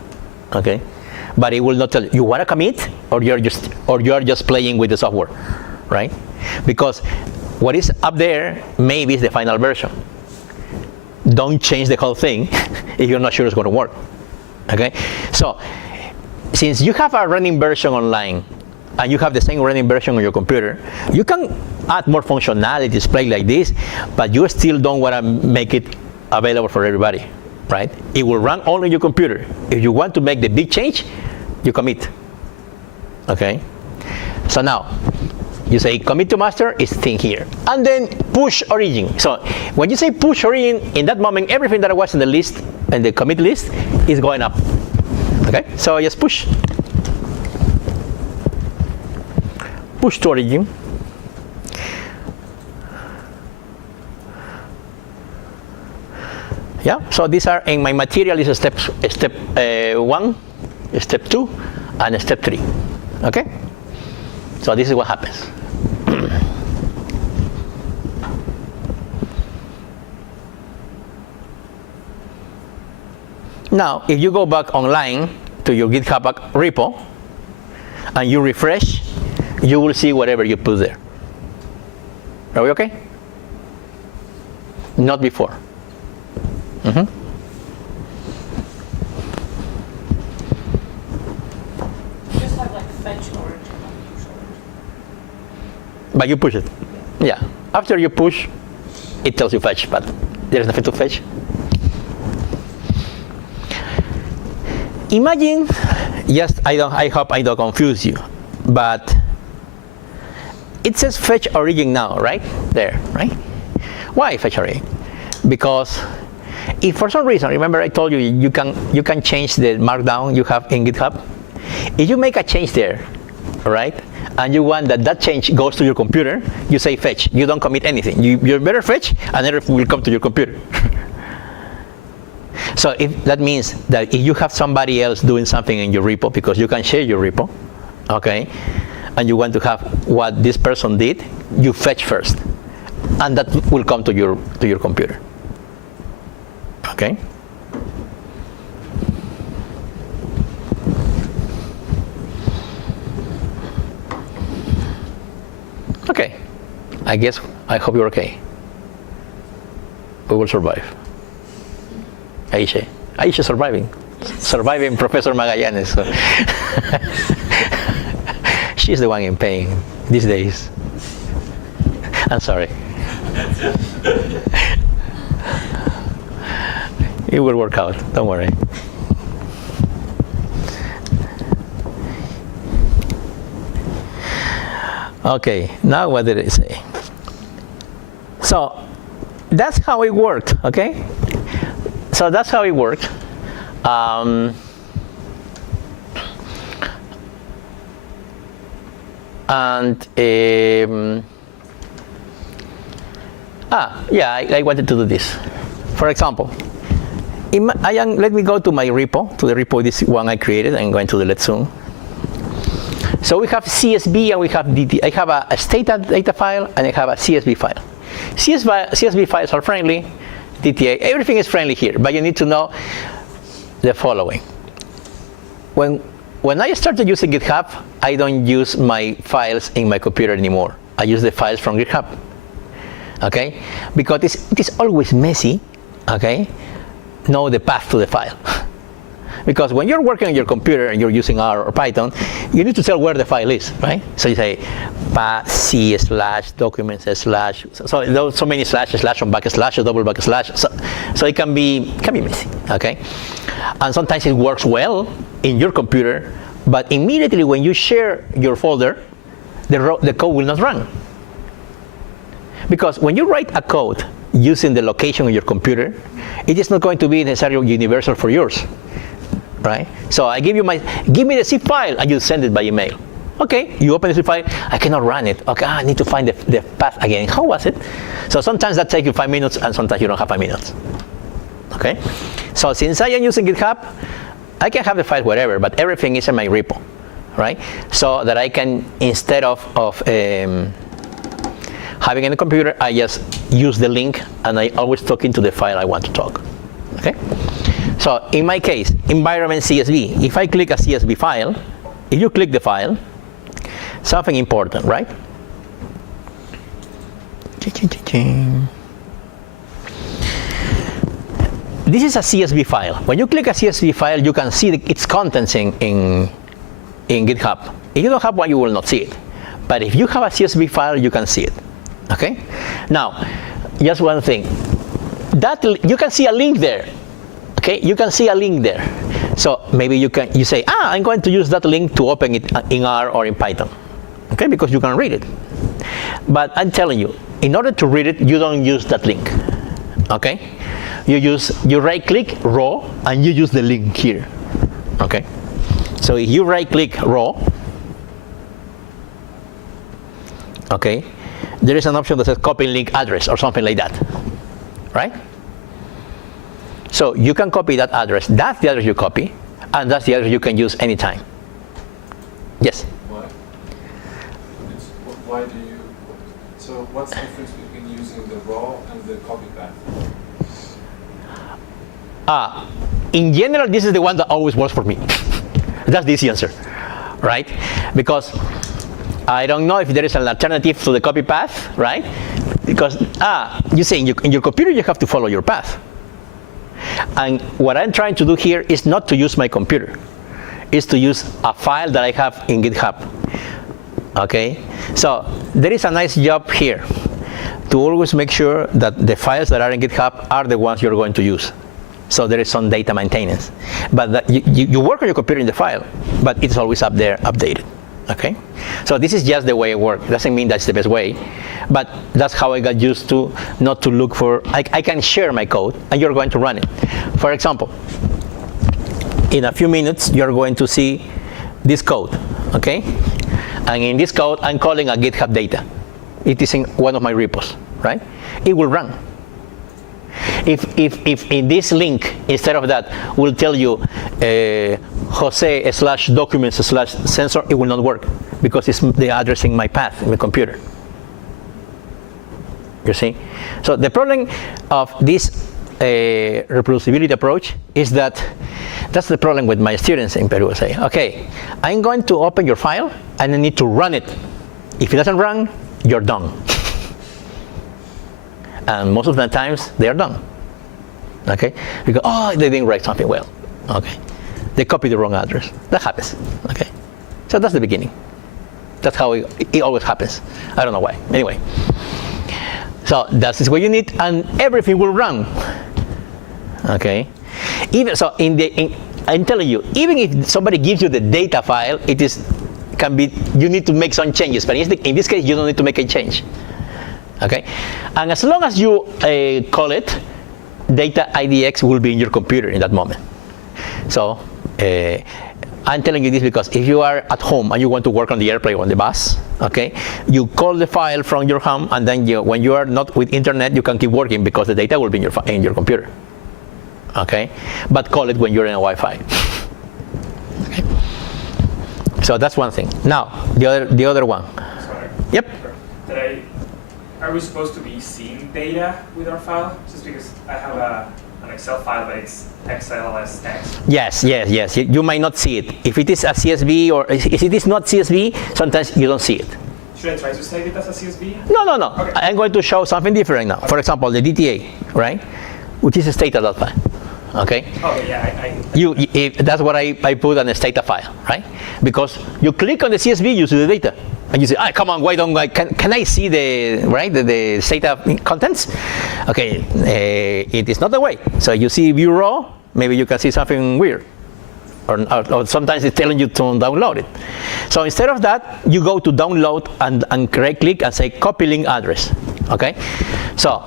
Okay, but it will not tell you want to commit or you're just playing with the software, right? Because what is up there maybe is the final version. Don't change the whole thing if you're not sure it's going to work. Okay, so since you have a running version online and you have the same running version on your computer, you can add more functionality, display like this, but you still don't want to make it available for everybody, right? It will run only on your computer. If you want to make the big change, you commit. Okay? So now, you say commit to master is thing here. And then push origin. So when you say push origin, in that moment, everything that was in the list, in the commit list, is going up. Okay? So just push. Push to origin. Yeah, so these are in my material is step 1, step 2, and step 3. Okay? So this is what happens. Now, if you go back online to your GitHub repo and you refresh, you will see whatever you put there. Are we okay? Not before. Mm-hmm. You just have like fetch origin and push origin. But you push it. Yeah. After you push, it tells you fetch, but there's nothing to fetch. Imagine, I hope I don't confuse you, but it says fetch origin now, right? There, right? Why fetch origin? Because if for some reason, remember I told you you can change the markdown you have in GitHub. If you make a change there, right, and you want that change goes to your computer, you say fetch. You don't commit anything. You better fetch, and everything will come to your computer. So that means that if you have somebody else doing something in your repo, because you can share your repo, okay, and you want to have what this person did, you fetch first. and that will come to your computer. Okay. Okay. I hope you're okay. We will survive. Aisha surviving. Surviving Professor Magallanes. So. She's the one in pain these days. I'm sorry. It will work out, don't worry. Okay, now what did it say? So that's how it worked, okay? So that's how it worked. I wanted to do this. For example, let me go to my repo, to the repo, this one I created. I'm going to delete soon. So we have CSV and we have DT. I have a state data file and I have a CSV file. CSV files are friendly, DTA, everything is friendly here, but you need to know the following. When I started using GitHub, I don't use my files in my computer anymore. I use the files from GitHub, okay? Because it is always messy, okay? Know the path to the file. Because when you're working on your computer and you're using R or Python, you need to tell where the file is, right? So you say /c/documents/ so many slashes, slash on backslash, or double backslash. So it can be messy, okay? And sometimes it works well in your computer, but immediately when you share your folder, the code will not run. Because when you write a code using the location of your computer, it is not going to be necessarily universal for yours. Right? So I give me the zip file, and you send it by email. Okay, you open the zip file, I cannot run it. Okay, I need to find the path again. How was it? So sometimes that takes you 5 minutes, and sometimes you don't have 5 minutes. Okay? So since I am using GitHub, I can have the file wherever, but everything is in my repo, right? So that I can, instead of having in the computer, I just use the link, and I always talk into the file I want to talk. Okay? So in my case, environment CSV, if I click a CSV file, if you click the file, something important, right? This is a CSV file. When you click a CSV file, you can see its contents in GitHub. If you don't have one, you will not see it. But if you have a CSV file, you can see it. Okay? Now, just one thing. You can see a link there. Okay, you can see a link there. So maybe you say, I'm going to use that link to open it in R or in Python. Okay, because you can read it. But I'm telling you, in order to read it, you don't use that link. Okay? You right click raw and you use the link here. Okay? So if you right click raw, okay, there is an option that says copy link address or something like that. Right? So you can copy that address. That's the address you copy, and that's the address you can use anytime. Yes? Why do you... So what's the difference between using the raw and the copy path? In general, this is the one that always works for me. That's the easy answer, right? Because I don't know if there is an alternative to the copy path, right? Because, you say in your computer you have to follow your path. And what I'm trying to do here is not to use my computer. It's to use a file that I have in GitHub. Okay? So there is a nice job here to always make sure that the files that are in GitHub are the ones you're going to use. So there is some data maintenance. But you work on your computer in the file, but it's always up there, updated. Okay? So this is just the way it works. It doesn't mean that's the best way, but that's how I got used to not to look for, I can share my code and you're going to run it. For example, in a few minutes, you're going to see this code, okay? And in this code, I'm calling a GitHub data. It is in one of my repos, right? It will run. If in this link, instead of that, will tell you Jose/documents/sensor, it will not work because it's the addressing my path in the computer. You see? So the problem of this reproducibility approach is that that's the problem with my students in Peru. Say, okay, I'm going to open your file and I need to run it. If it doesn't run, you're done. And most of the times they are done. Okay? Because they didn't write something well. Okay. They copied the wrong address. That happens. Okay. So that's the beginning. That's how it always happens. I don't know why. Anyway. So that is what you need, and everything will run. Okay. Even so, I'm telling you, even if somebody gives you the data file, you need to make some changes. But in this case, you don't need to make a change. Okay. And as long as you call it, data IDX will be in your computer in that moment. So I'm telling you this because if you are at home and you want to work on the airplane or on the bus, okay, you call the file from your home, and then when you are not with internet, you can keep working because the data will be in your computer. Okay, but call it when you're in a Wi-Fi. Okay. So that's one thing. Now the other one. Sorry. Yep. Are we supposed to be seeing data with our file? Just because I have an Excel file, but it's XLSX. Yes. You might not see it. If it is a CSV or if it is not CSV, sometimes you don't see it. Should I try to save it as a CSV? No. Okay. I'm going to show something different now. For example, the DTA, right? Which is a stata file. Okay. Okay. Yeah. That's what I put on a stata file, right? Because you click on the CSV, you see the data. And you say, come on, why don't I, can I see the stata contents? Okay, it is not the way. So you see view raw, maybe you can see something weird. Or sometimes it's telling you to download it. So instead of that, you go to download and right click and say copy link address. Okay? So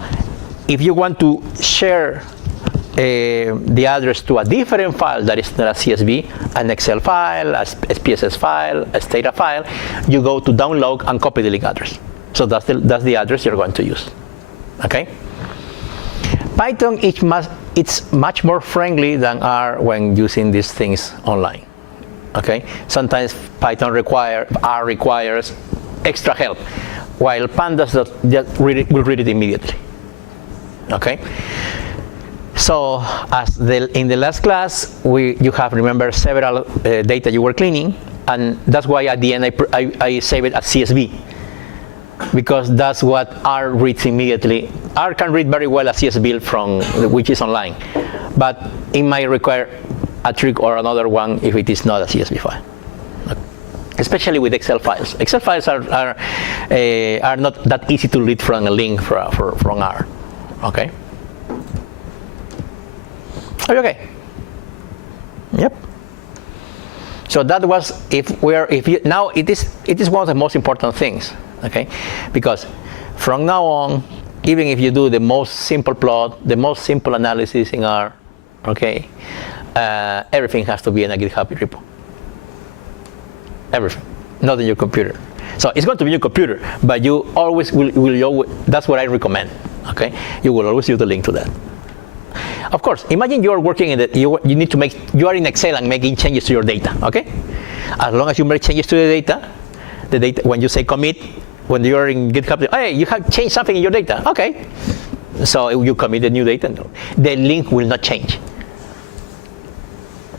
if you want to share the address to a different file that is not a CSV, an Excel file, a SPSS file, a stata file, you go to download and copy the link address. So that's the address you're going to use. Okay? Python it's much more friendly than R when using these things online. Okay? Sometimes Python requires extra help, while Pandas will read it immediately. Okay? So, in the last class, you have remembered several data you were cleaning, and that's why at the end I save it as CSV, because that's what R reads immediately. R can read very well a CSV which is online, but it might require a trick or another one if it is not a CSV file. Especially with Excel files. Excel files are not that easy to read from a link from R. Okay. Are you okay? Yep. So that was now it is one of the most important things, okay? Because from now on, even if you do the most simple plot, the most simple analysis in R, okay, everything has to be in a GitHub repo. Everything, not in your computer. So it's going to be your computer, but you always will that's what I recommend, okay? You will always use the link to that. Of course, imagine you are working you are in Excel and making changes to your data, okay? As long as you make changes to the data, when you say commit, when you are in GitHub, hey, you have changed something in your data, okay? So you commit the new data, the link will not change.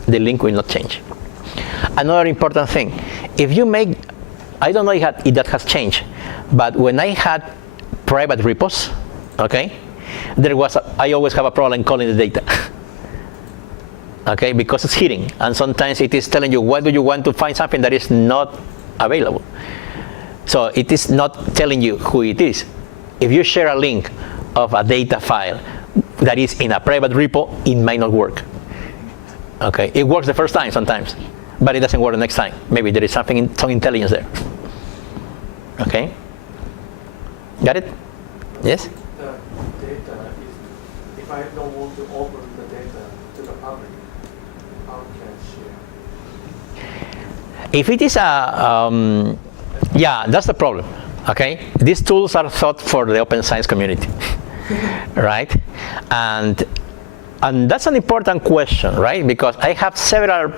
The link will not change. Another important thing, if you I don't know if that has changed, but when I had private repos, okay, I always have a problem calling the data. Okay, because it's hidden, and sometimes it is telling you why do you want to find something that is not available. So it is not telling you who it is. If you share a link of a data file that is in a private repo, it might not work. Okay, it works the first time sometimes, but it doesn't work the next time. Maybe there is some intelligence there. Okay, got it? Yes? The data is, if I don't want to open the data to the public, how can I share? If it is yeah, that's the problem. Okay, these tools are thought for the open science community, right? And that's an important question, right? Because I have several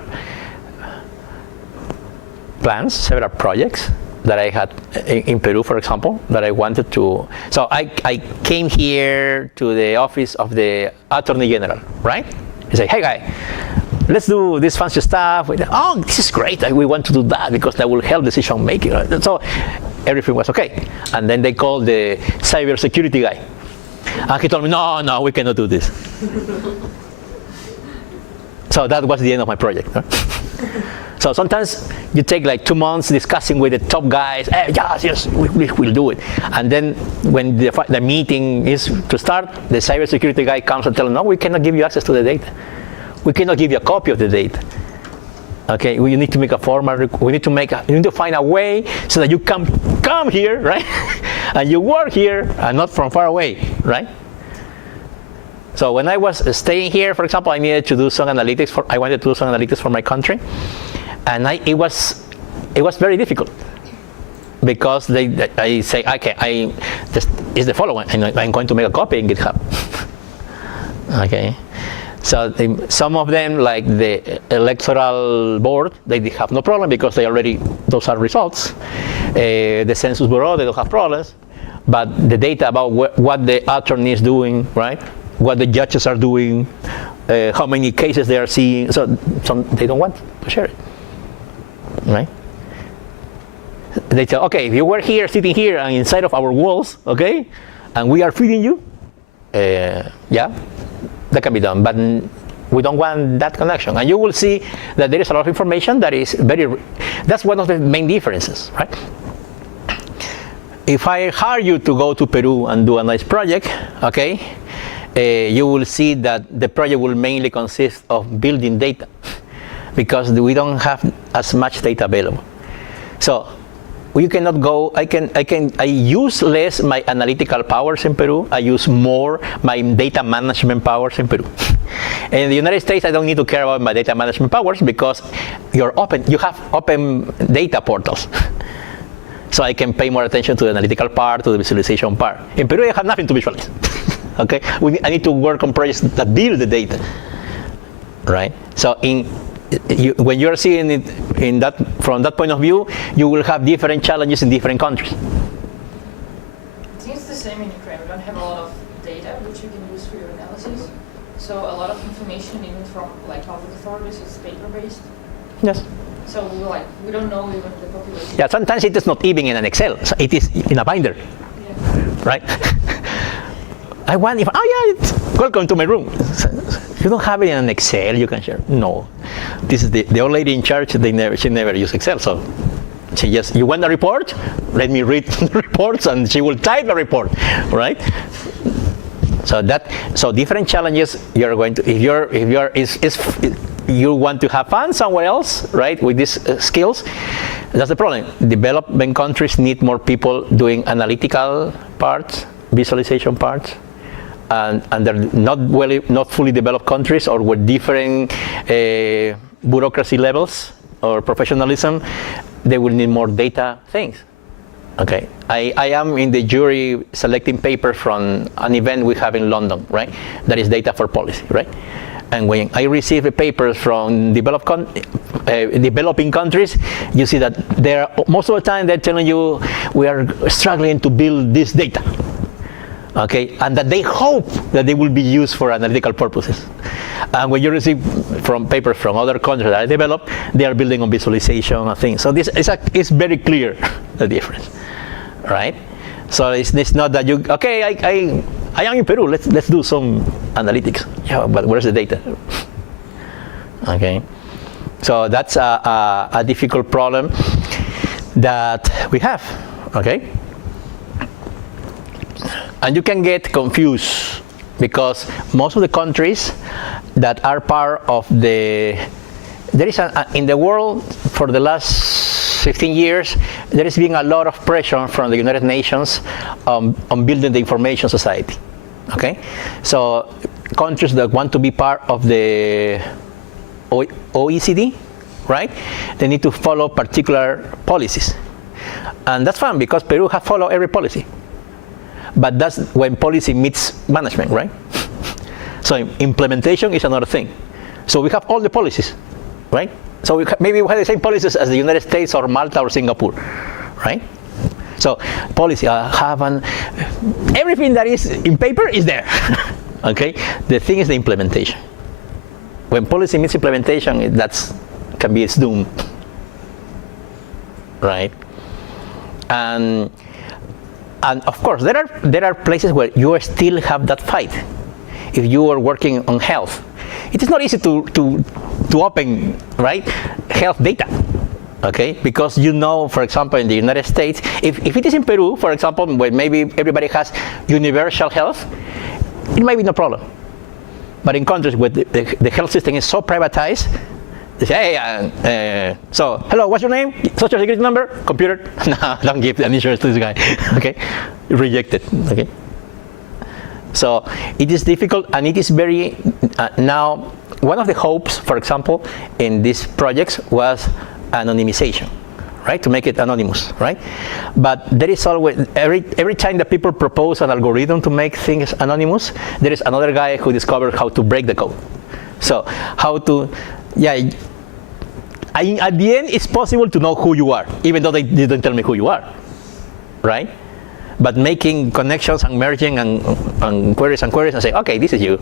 plans, several projects that I had in Peru, for example, that I wanted to. So I came here to the office of the Attorney General, right? He said, hey guy, let's do this fancy stuff. Oh, this is great. We want to do that because that will help decision making. So everything was okay. And then they called the cybersecurity guy. And he told me, no, we cannot do this. So that was the end of my project. Huh? So sometimes you take like 2 months discussing with the top guys, hey, yes, we'll do it. And then when the meeting is to start, the cybersecurity guy comes and tells them, no, we cannot give you access to the data. We cannot give you a copy of the data. Okay, you need to make a formal, you need to find a way so that you can come here, right? And you work here and not from far away, right? So when I was staying here, for example, I needed to do some analytics I wanted to do some analytics for my country. And it was very difficult because I say, okay, this is the following, and I'm going to make a copy in GitHub. Okay, so some of them, like the electoral board, they have no problem because those are results. The Census Bureau, they don't have problems, but the data about what the attorney is doing, right? What the judges are doing, how many cases they are seeing, so they don't want to share it. Right? They tell, okay, if you were here, sitting here, and inside of our walls, okay, and we are feeding you, yeah, that can be done. But we don't want that connection. And you will see that there is a lot of information that is that's one of the main differences, right? If I hire you to go to Peru and do a nice project, okay, you will see that the project will mainly consist of building data, because we don't have as much data available. So you cannot go, I use less my analytical powers in Peru, I use more my data management powers in Peru. In the United States, I don't need to care about my data management powers because you have open data portals. So I can pay more attention to the analytical part, to the visualization part. In Peru, I have nothing to visualize. Okay, I need to work on projects that build the data, right? So when you're seeing it from that point of view, you will have different challenges in different countries. I think it's the same in Ukraine. We don't have a lot of data which you can use for your analysis. So a lot of information, even from like public authorities, is paper-based. Yes. So we don't know even the population. Yeah, sometimes it is not even in an Excel. So it is in a binder, right? Welcome to my room. You don't have it in an Excel you can share. No, this is the old lady in charge. She never used Excel, so she just, you want a report? Let me read the reports, and she will type the report, right? So different challenges you're going to, if you want to have fun somewhere else, right? With these skills, that's the problem. Developing countries need more people doing analytical parts, visualization parts. And they're not fully developed countries, or with different bureaucracy levels or professionalism, they will need more data things. Okay, I am in the jury selecting papers from an event we have in London, right? That is data for policy, right? And when I receive the papers from developing countries, you see that most of the time they're telling you we are struggling to build this data. Okay, and that they hope that they will be used for analytical purposes. And when you receive from papers from other countries that are developed, they are building on visualization and things. So this is very clear, the difference, right? So it's not that you, okay, I am in Peru, let's do some analytics. Yeah, but where's the data? Okay, so that's a difficult problem that we have, okay? And you can get confused because most of the countries that are part of there is in the world for the last 15 years, there has been a lot of pressure from the United Nations on building the information society. Okay, so countries that want to be part of the OECD, right? They need to follow particular policies, and that's fun because Peru has followed every policy. But that's when policy meets management, right? So implementation is another thing. So we have all the policies, right? So maybe we have the same policies as the United States or Malta or Singapore, right? So policy everything that is in paper is there. Okay, the thing is the implementation. When policy meets implementation, that's can be its doom, right? And of course there are places where you still have that fight. If you are working on health, it is not easy to open, right, health data. Okay, because for example, in the United States, if it is in Peru, for example, where maybe everybody has universal health, it might be no problem. But in countries where the health system is so privatized, they say, hey, so hello, what's your name? Social security number? Computer? No, don't give an insurance to this guy. Okay, rejected. Okay. So it is difficult, and it is very now. One of the hopes, for example, in these projects was anonymization, right? To make it anonymous, right? But there is always, every time that people propose an algorithm to make things anonymous, there is another guy who discovers how to break the code. So how to, at the end, it's possible to know who you are, even though they didn't tell me who you are, right? But making connections and merging and queries and say, okay, this is you.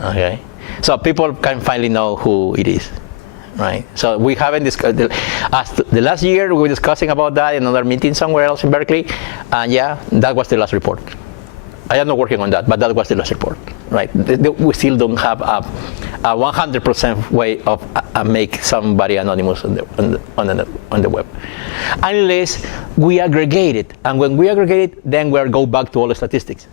Okay, so people can finally know who it is. Right. So we haven't discussed the last year. We were discussing about that in another meeting somewhere else in Berkeley, and that was the last report. I am not working on that, but that was the last report. Right. We still don't have a 100% way of make somebody anonymous on the web, unless we aggregate it. And when we aggregate it, then we go back to all the statistics.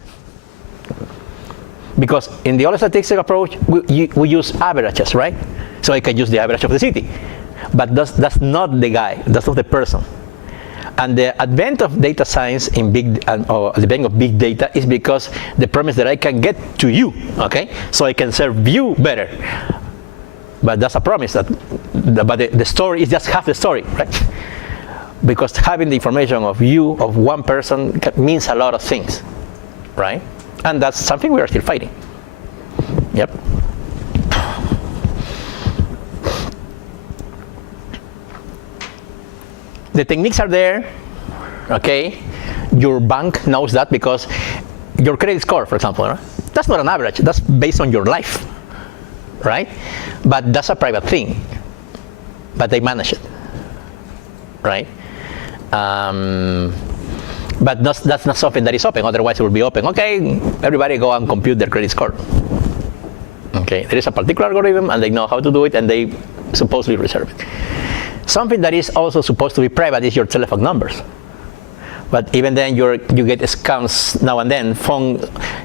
Because in the all statistic approach, we use averages, right? So I can use the average of the city. But that's not the guy, that's not the person. And the advent of data science or the advent of big data is because the premise that I can get to you, okay? So I can serve you better. But that's a promise but the story is just half the story, right? Because having the information of you, of one person, means a lot of things, right? And that's something we are still fighting. Yep. The techniques are there, okay? Your bank knows that because your credit score, for example, right? That's not an average. That's based on your life, right? But that's a private thing. But they manage it, right? But that's not something that is open. Otherwise, it will be open. Okay, everybody go and compute their credit score. Okay, there is a particular algorithm, and they know how to do it, and they supposedly reserve it. Something that is also supposed to be private is your telephone numbers. But even then, you get scams now and then. Phone,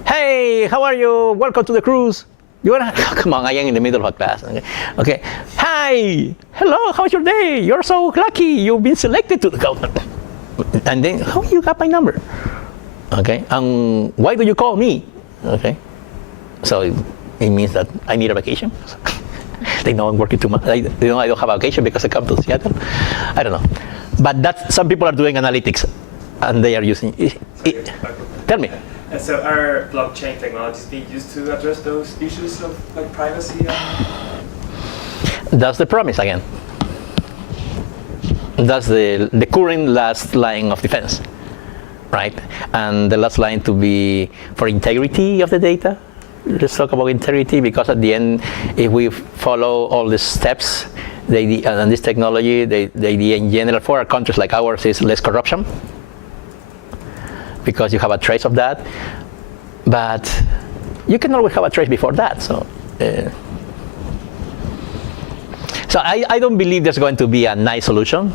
hey, how are you? Welcome to the cruise. You wanna? Come on, I am in the middle of a class. Okay. Hi, hello, how's your day? You're so lucky. You've been selected to go. And then, how you got my number? Okay. And why do you call me? Okay. So it means that I need a vacation. They know I'm working too much. They know I don't have a vacation because I come to Seattle. I don't know. But some people are doing analytics, and they are using it. Tell me. And so are blockchain technologies being used to address those issues of like privacy? That's the promise again. That's the current last line of defense, right? And the last line to be for integrity of the data. Let's talk about integrity, because at the end, if we follow all the steps, and this technology, the idea in general for countries like ours is less corruption, because you have a trace of that. But you can always have a trace before that. So I don't believe there's going to be a nice solution.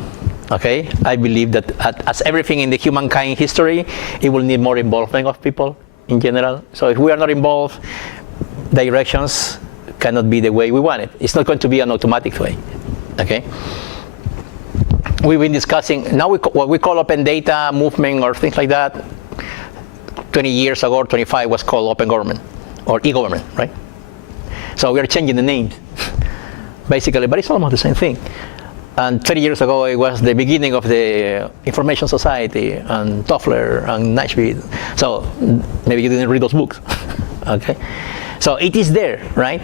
Okay, I believe that as everything in the humankind history, it will need more involvement of people in general. So if we are not involved, directions cannot be the way we want it. It's not going to be an automatic way. Okay. We've been discussing now what we call open data movement or things like that. 20 years ago, or 25 was called open government or e-government, right? So we are changing the names basically, but it's almost the same thing. And 20 years ago, it was the beginning of the information society and Toffler and Nashville. So maybe you didn't read those books, okay? So it is there, right?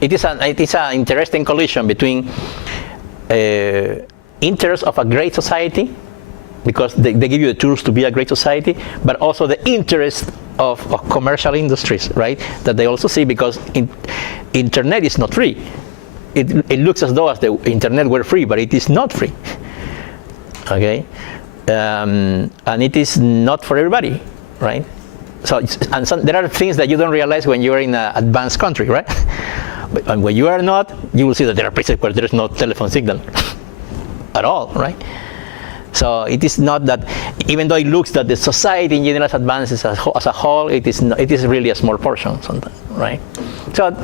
It is an interesting collision between interest of a great society, because they give you the tools to be a great society, but also the interest of commercial industries, right? That they also see, because internet is not free. It looks as though as the internet were free, but it is not free. Okay, and it is not for everybody, right? So, there are things that you don't realize when you're in an advanced country, right? But when you are not, you will see that there are places where there is no telephone signal at all, right? So it is not that, even though it looks that the society in general advances as a whole, it is really a small portion sometimes, right? So,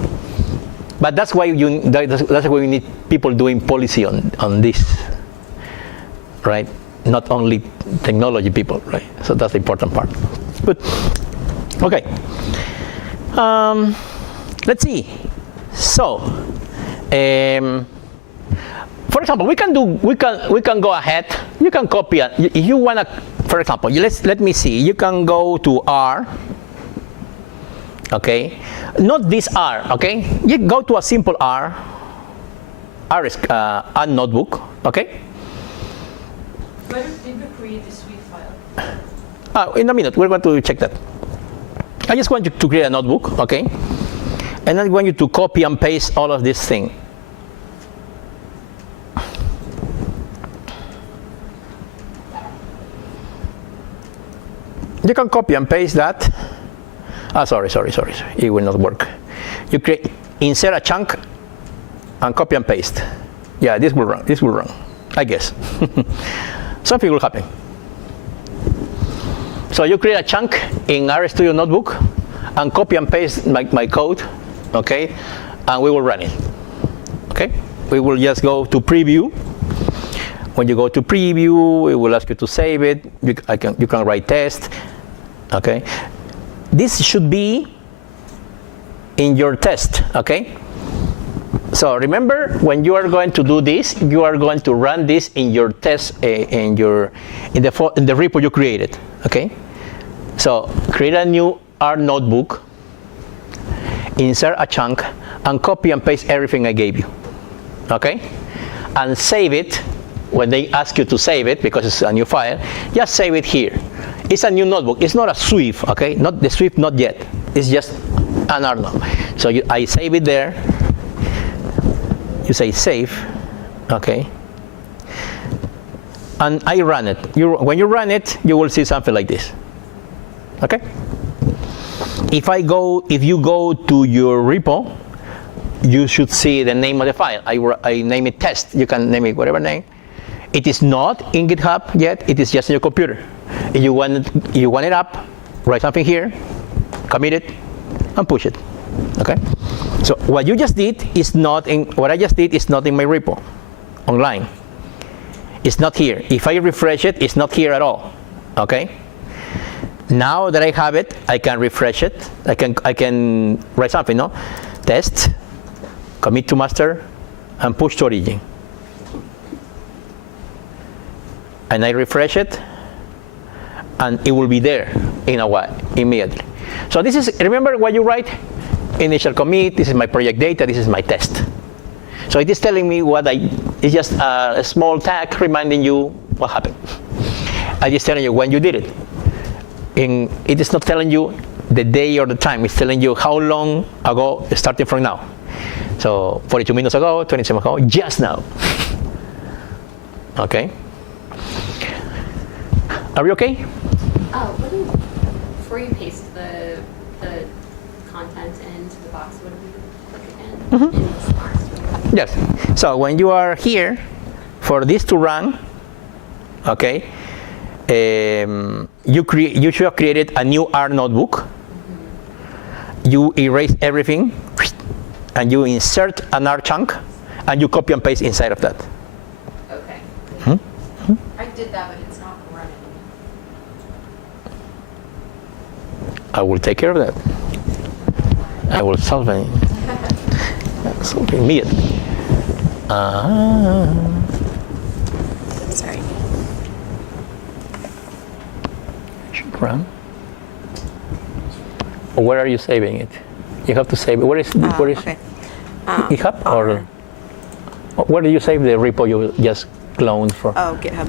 but that's why that's why we need people doing policy on this, right? Not only technology people, right? So that's the important part. Good. Okay. Let's see. So, for example, we can go ahead. You can copy it. If you wanna, for example, let me see. You can go to R. Okay, not this R. Okay, you go to a simple R. R is a notebook. Okay. Where did we create this sweet file? In a minute, we're going to check that. I just want you to create a notebook. Okay, and I want you to copy and paste all of this thing. You can copy and paste that. Sorry. It will not work. You insert a chunk and copy and paste. Yeah, this will run. This will run, I guess. Something will happen. So you create a chunk in RStudio Notebook and copy and paste my code, okay? And we will run it, okay? We will just go to preview. When you go to preview, it will ask you to save it. You can write test, okay? This should be in your test, okay? So remember, when you are going to do this, you are going to run this in your test, in the repo you created, okay? So create a new R notebook, insert a chunk, and copy and paste everything I gave you, okay? And save it. When they ask you to save it, because it's a new file, just save it here. It's a new notebook. It's not a Swift, okay? Not the Swift, not yet. It's just an R notebook. So I save it there. You say save, okay? And I run it. When you run it, you will see something like this, okay? If you go to your repo, you should see the name of the file. I name it test. You can name it whatever name. It is not in GitHub yet. It is just in your computer. If you want it up, write something here, commit it, and push it. Okay. So what you just did is not in. What I just did is not in my repo, online. It's not here. If I refresh it, it's not here at all. Okay. Now that I have it, I can refresh it. I can write something. No, test, commit to master, and push to origin. And I refresh it, and it will be there in a while, immediately. So this is, remember what you write? Initial commit, this is my project data, this is my test. So it is telling me it's just a small tag reminding you what happened. I just telling you when you did it. It is not telling you the day or the time, it's telling you how long ago, starting from now. So 42 minutes ago, 27 ago, just now. Okay? Are we okay? Before you paste the content into the box, what do we click again? Mm-hmm. Yes. So when you are here, for this to run, okay, you should have created a new R notebook. Mm-hmm. You erase everything, and you insert an R chunk, and you copy and paste inside of that. Okay. Mm-hmm. I did that, but it's not running. I will take care of that. I will solve it. Solve it immediately. Sorry. Should run. Where are you saving it? You have to save it. Where is Okay. GitHub or where do you save the repo you just clones for Oh, GitHub.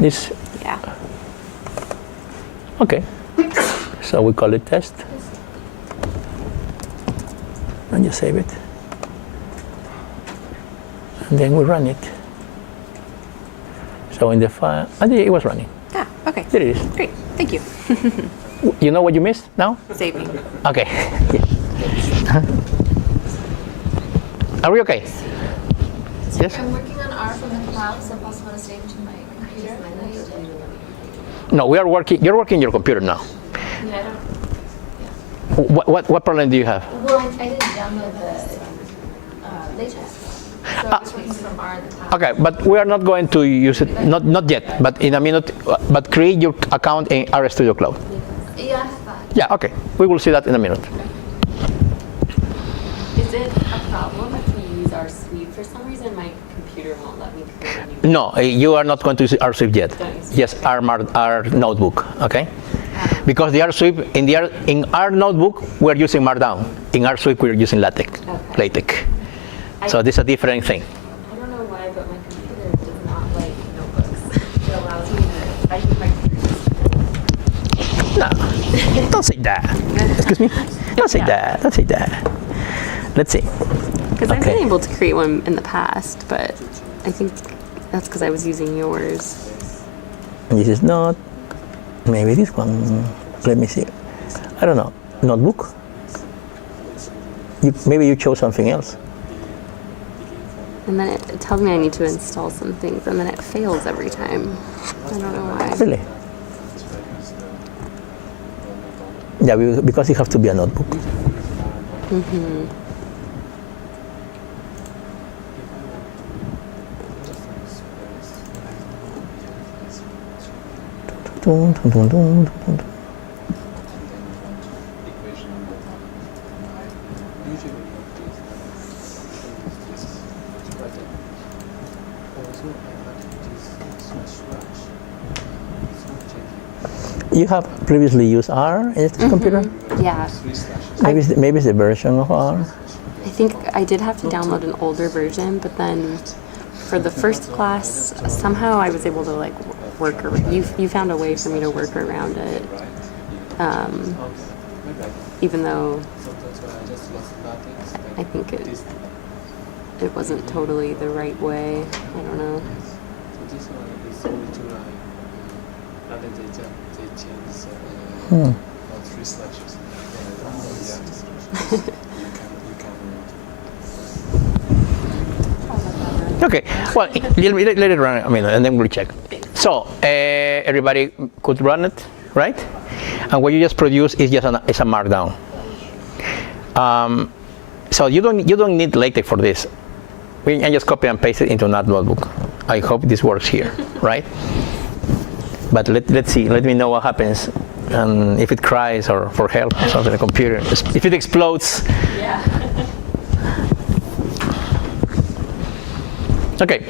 this. Yeah. Okay. So we call it test. And you save it. And then we run it. So in the file, it was running. Ah, okay. There it is. Great. Thank you. You know what you missed now? Saving. Okay. Yeah. Are we okay? Yes? I'm working on R from the cloud. Is it possible to save to my computer? No, we are working. You're working your computer now. Yeah, I don't. What problem do you have? Well, I didn't download the Latex. So I was working from R in the cloud. Okay, but we are not going to use it. Not yet. But in a minute. But create your account in RStudio Cloud. Yeah, I have that. Yeah. Okay. We will see that in a minute. Is it a problem if we use our sweep? For some reason, my computer won't let me create a new. No, you are not going to use RSwift yet. Don't use it. Yes, our notebook. Okay. Because the RSwift in our notebook we're using Markdown. In RSwift we're using Latex. Okay. Latex. So this is a different thing. I don't know why, but my computer does not like notebooks. It allows me to. I use my computer. No, don't say that. Excuse me. Don't say that. Don't say that. Let's see. Because I've Okay. been able to create one in the past, but I think that's because I was using yours. This is not. Maybe this one. Let me see. I don't know. Notebook. Maybe you chose something else. And then it tells me I need to install some things, and then it fails every time. I don't know why. Really? Yeah, because it has to be a notebook. Mm-hmm. Dun, dun, dun, dun, dun, dun. You have previously used R in this computer? Yeah. Maybe it's the version of R. I think I did have to download an older version, but then for the first class, somehow I was able to like work. You found a way for me to work around it, even though I think it wasn't totally the right way. I don't know. Okay, well, let it run a minute and then we'll check. So, everybody could run it, right? And what you just produce is just a markdown. So you don't need LaTeX for this. We can just copy and paste it into that notebook. I hope this works here, right? But let's see. Let me know what happens, and if it cries or for help or something. The computer, if it explodes. Yeah. Okay.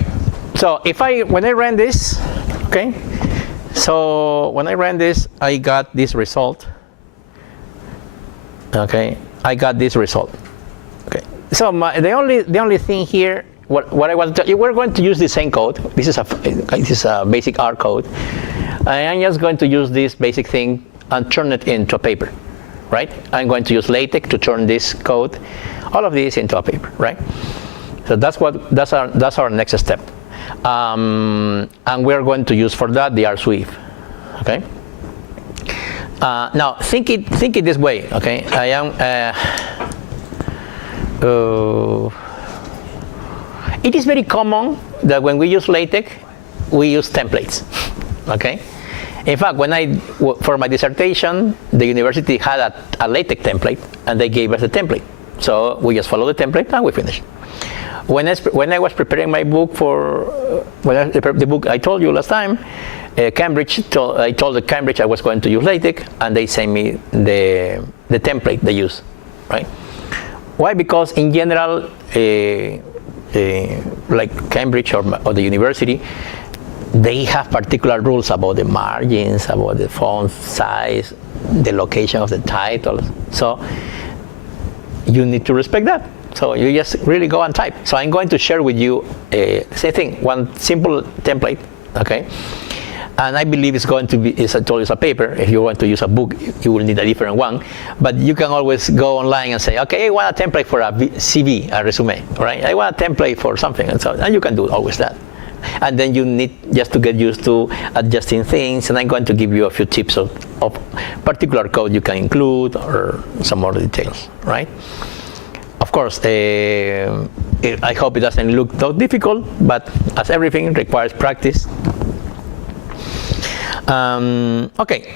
So when I ran this, okay. So when I ran this, I got this result. Okay, I got this result. Okay. So the only thing here, what I want to tell you, we're going to use the same code. This is a basic R code. I'm just going to use this basic thing and turn it into a paper, right? I'm going to use LaTeX to turn this code, all of this into a paper, right? So that's our next step, and we're going to use for that the R Swift, okay? Now think it this way, okay? It is very common that when we use LaTeX, we use templates. Okay. In fact, for my dissertation, the university had a LaTeX template, and they gave us the template. So we just follow the template, and we finished. When I was preparing my book the book I told you last time, I told Cambridge I was going to use LaTeX, and they sent me the template they use, right? Why? Because in general, like Cambridge or the university, they have particular rules about the margins, about the font size, the location of the titles. So you need to respect that. So you just really go and type. So I'm going to share with you the same thing, one simple template, okay? And I believe it's going to be, as I told you, it's a paper. If you want to use a book, you will need a different one. But you can always go online and say, okay, I want a template for a CV, a resume, right? I want a template for something. And you can do always that. And then you need just to get used to adjusting things. And I'm going to give you a few tips of particular code you can include or some more details, right? Of course, I hope it doesn't look so difficult, but as everything requires practice. Okay,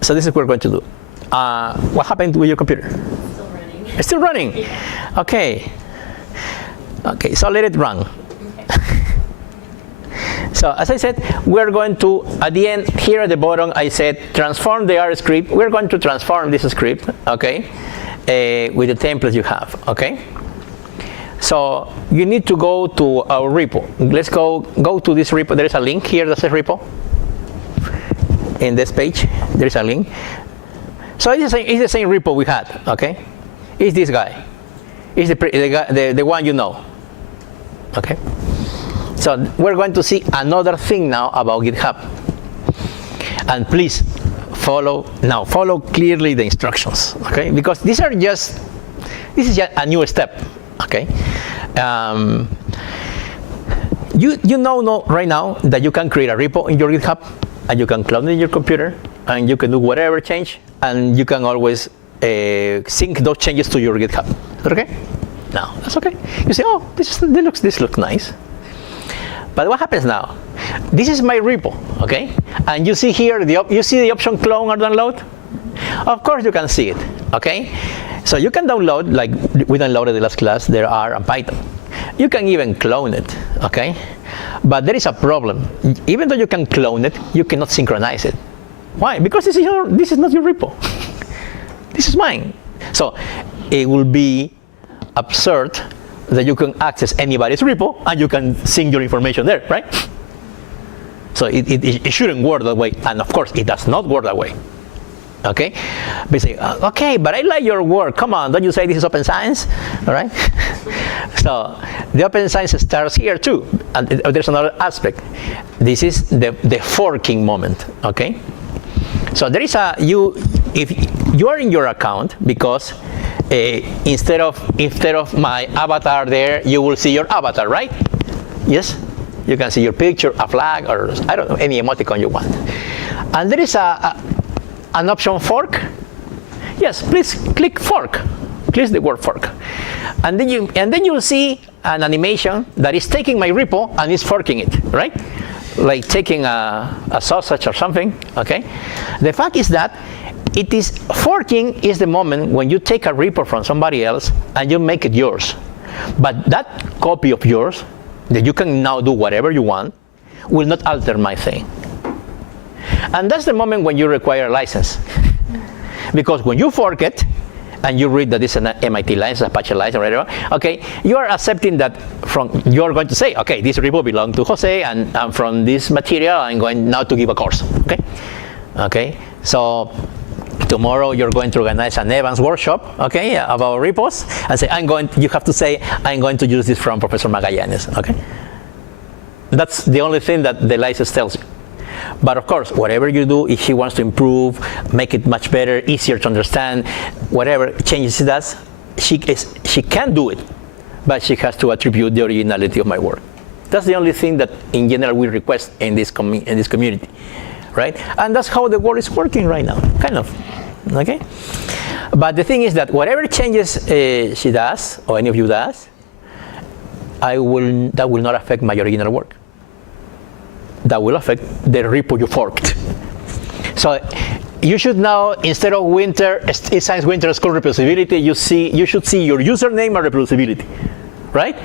so this is what we're going to do. What happened with your computer? Still running. It's still running? Yeah. Okay. Okay, so let it run. Okay. So as I said, we're going to, at the end, here at the bottom, I said, transform the R script. We're going to transform this script, okay, with the templates you have, okay? So you need to go to our repo. Let's go to this repo. There is a link here that says repo. In this page, there is a link. So it's the same repo we had, okay? It's this guy. It's the one you know, okay? So we're going to see another thing now about GitHub. And please follow clearly the instructions, okay? Because this is just a new step, okay? You know right now that you can create a repo in your GitHub, and you can clone it in your computer, and you can do whatever change, and you can always sync those changes to your GitHub. Is that okay? No, that's okay. You say, oh, this looks nice. But what happens now? This is my repo, okay? And you see here, you see the option clone or download? Of course you can see it, okay? So you can download, like we downloaded the last class, there are on Python. You can even clone it, okay? But there is a problem. Even though you can clone it, you cannot synchronize it. Why? Because this is not your repo. This is mine. So it will be absurd that you can access anybody's repo and you can sync your information there, right? So it shouldn't work that way. And of course, it does not work that way. Okay? But you say, okay, but I like your work. Come on, don't you say this is open science? All right? So the open science starts here too. And there's another aspect. This is the forking moment. Okay? So there is if you are in your account, because instead of my avatar there, you will see your avatar, right? Yes? You can see your picture, a flag, or I don't know, any emoticon you want. And there is an option fork. Yes, please click fork. Click the word fork. And then you'll see an animation that is taking my repo and is forking it, right? Like taking a sausage or something, okay? The fact is that forking is the moment when you take a repo from somebody else and you make it yours. But that copy of yours, that you can now do whatever you want, will not alter my thing. And that's the moment when you require a license. Because when you fork it, and you read that it's an MIT license, Apache license, or whatever, okay, you are accepting that you're going to say, okay, this repo belongs to Jose, and from this material, I'm going now to give a course, okay? Okay, so tomorrow you're going to organize an Evans workshop, okay, about repos, and say, you have to say, I'm going to use this from Professor Magallanes, okay? That's the only thing that the license tells you. But of course, whatever you do, if she wants to improve, make it much better, easier to understand, whatever changes she does, she can do it, but she has to attribute the originality of my work. That's the only thing that, in general, we request in this community, right? And that's how the world is working right now, kind of, okay? But the thing is that whatever changes she does, or any of you does, that will not affect my original work. That will affect the repo you forked. So you should now, instead of eScience Winter School Reproducibility, you should see your username and reproducibility, right?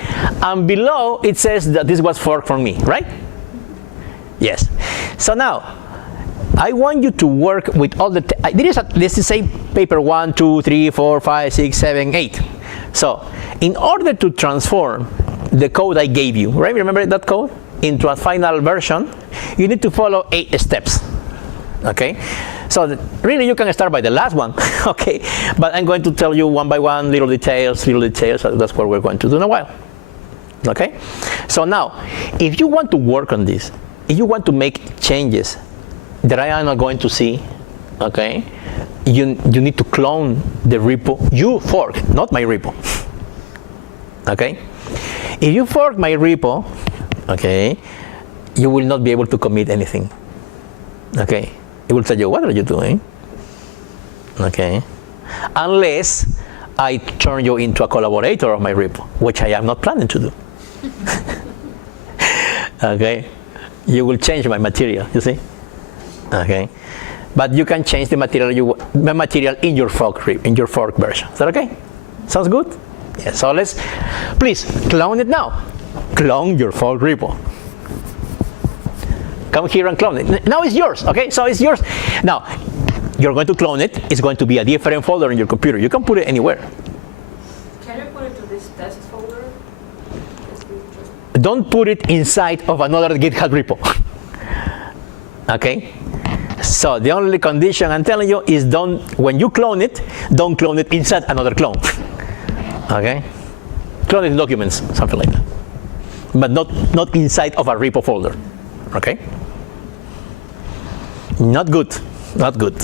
And below it says that this was forked from me, right? Yes. So now, I want you to work with all the, let's say paper 1, 2, 3, 4, 5, 6, 7, 8. So in order to transform the code I gave you, right? Remember that code? Into a final version, you need to follow 8 steps, okay? So really, you can start by the last one, okay? But I'm going to tell you one by one, little details. So that's what we're going to do in a while, okay? So now, if you want to work on this, if you want to make changes that I am not going to see, okay? You need to clone the repo. You fork, not my repo, okay? If you fork my repo, okay, you will not be able to commit anything, okay? It will tell you, what are you doing? Okay. Unless I turn you into a collaborator of my repo, which I am not planning to do. Okay. You will change my material, you see? Okay. But you can change the material in your fork version. Is that okay? Sounds good? Yeah, so let's, please, clone it now. Clone your fork repo. Come here and clone it. Now it's yours, okay? So it's yours. Now, you're going to clone it. It's going to be a different folder in your computer. You can put it anywhere. Can you put it to this test folder? Don't put it inside of another GitHub repo. Okay? So the only condition I'm telling you is when you clone it, don't clone it inside another clone. Okay? Clone it in documents, something like that. But not inside of a repo folder. Okay? Not good. Not good.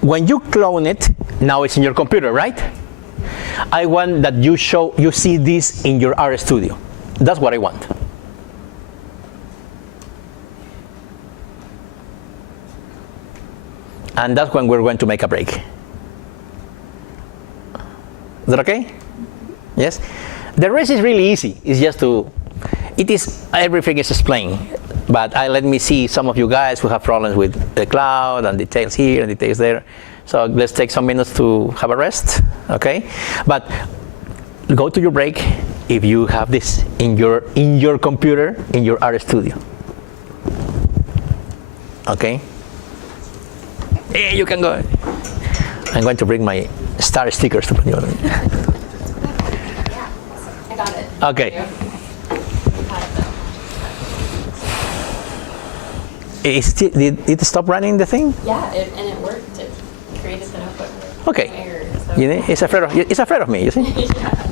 When you clone it, now it's in your computer, right? I want that you see this in your RStudio. That's what I want. And that's when we're going to make a break. Is that okay? Yes? The rest is really easy. It's just everything is explained. But let me see some of you guys who have problems with the cloud and details here and details there. So let's take some minutes to have a rest, okay? But go to your break if you have this in your computer, in your RStudio. Okay? Yeah, you can go. I'm going to bring my star stickers to put you on. I got it. Okay. Did it stop running the thing? Yeah, and it worked. It created the notebook. Okay. Error, so. You know, it's afraid of me, you see? Yeah.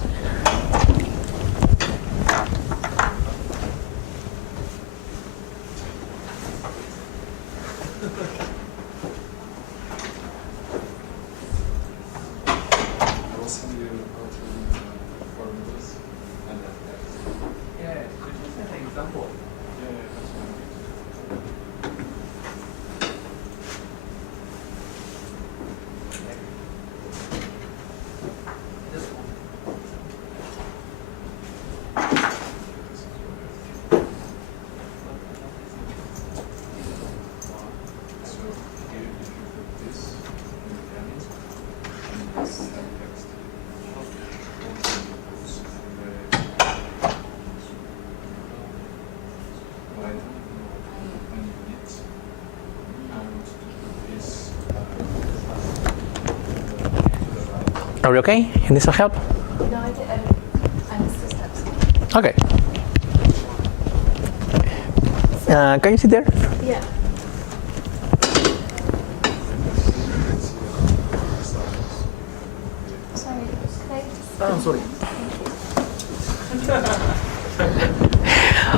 Are we okay? You need some help? No, I missed the steps. Okay. Can you sit there? Yeah. Sorry, I'm sorry.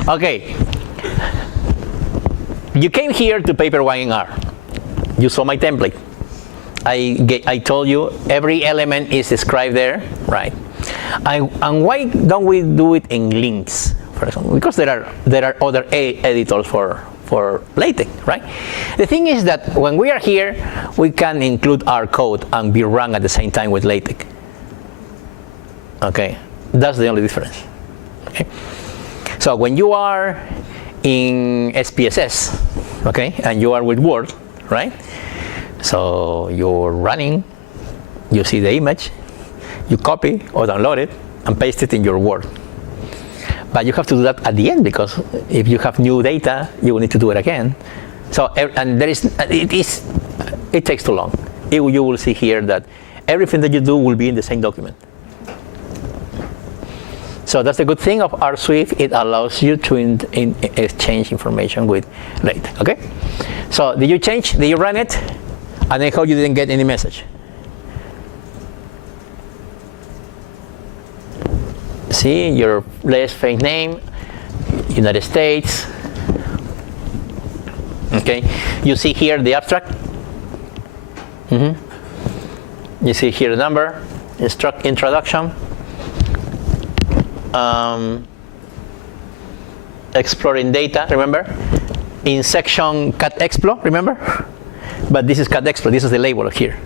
Okay. You came here to paper 1 in R. You saw my template. I told you every element is described there, right? And why don't we do it in links, for example? Because there are other editors for LaTeX, right? The thing is that when we are here, we can include our code and be run at the same time with LaTeX. Okay, that's the only difference. Okay, so when you are in SPSS, okay, and you are with Word, right? So you're running, you see the image, you copy or download it, and paste it in your Word. But you have to do that at the end, because if you have new data, you will need to do it again. So, and it takes too long. You will see here that everything that you do will be in the same document. So that's the good thing of R Swift. It allows you to exchange information with LaTeX. Okay. So did you change? Did you run it? And I hope you didn't get any message. See your latest fake name, United States. Okay. You see here the abstract. You see here the number, introduction. Exploring data, remember? In section cat explore, remember? But this is cat explore, this is the label here.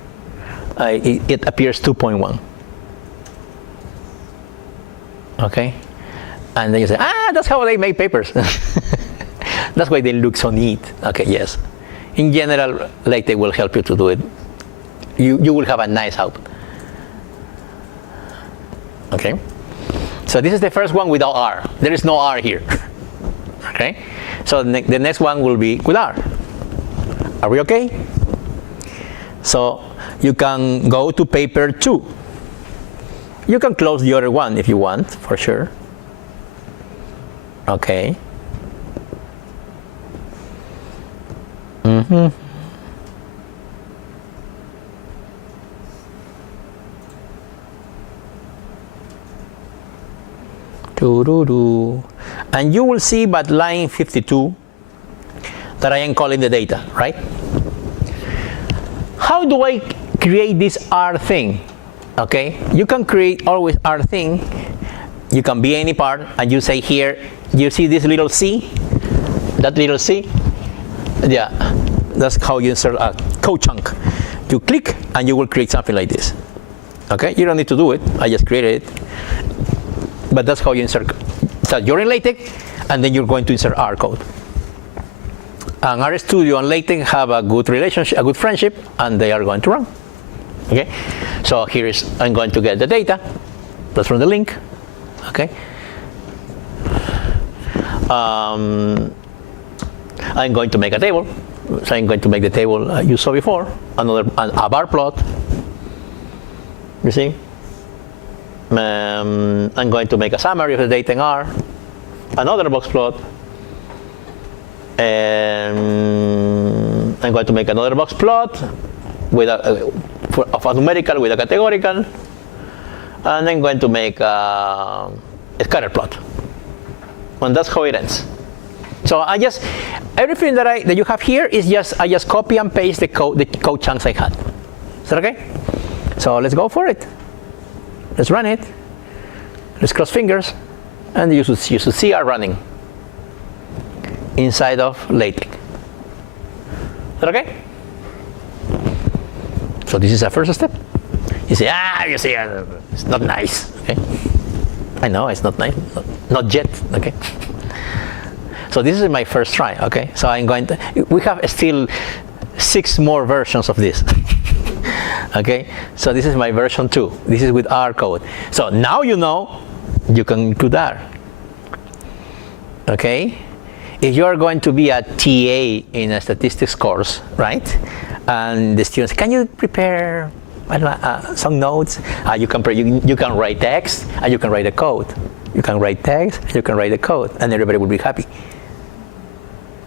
It appears 2.1. Okay? And then you say, that's how they make papers. That's why they look so neat. Okay, yes. In general, LaTeX will help you to do it. You will have a nice output. Okay? So this is the first one without R. There is no R here. Okay? So the next one will be with R. Are we okay? So you can go to paper 2. You can close the other one if you want, for sure. Okay. And you will see by line 52 that I am calling the data, right? How do I create this R thing? Okay, you can create always R thing. You can be any part, and you say here, you see this little C? That little C? Yeah, that's how you insert a code chunk. You click, and you will create something like this. Okay, you don't need to do it. I just created it. But that's how you insert. So you're in LaTeX, and then you're going to insert R code. And RStudio and LaTeX have a good relationship, a good friendship, and they are going to run. Okay. So here is, I'm going to get the data. That's from the link. Okay. I'm going to make a table. So I'm going to make the table you saw before. A bar plot. You see. I'm going to make a summary of the data in R, another box plot, and I'm going to make another box plot with of a numerical with a categorical, and I'm going to make a scatter plot. And that's how it ends. So everything that you have here is I just copy and paste the code chunks I had. Is that okay? So let's go for it. Let's run it. Let's cross fingers, and you should see R running inside of LaTeX. Is that okay? So this is a first step. You say, you see, it's not nice. Okay. I know it's not nice, not yet. Okay. So this is my first try. Okay. So I'm going to. We have still 6 more versions of this. Okay, so this is my version 2. This is with R code. So now you know you can include R. Okay, if you are going to be a TA in a statistics course, right? And the students, can you prepare some notes? You can write text and you can write a code. You can write text, you can write a code, and everybody will be happy.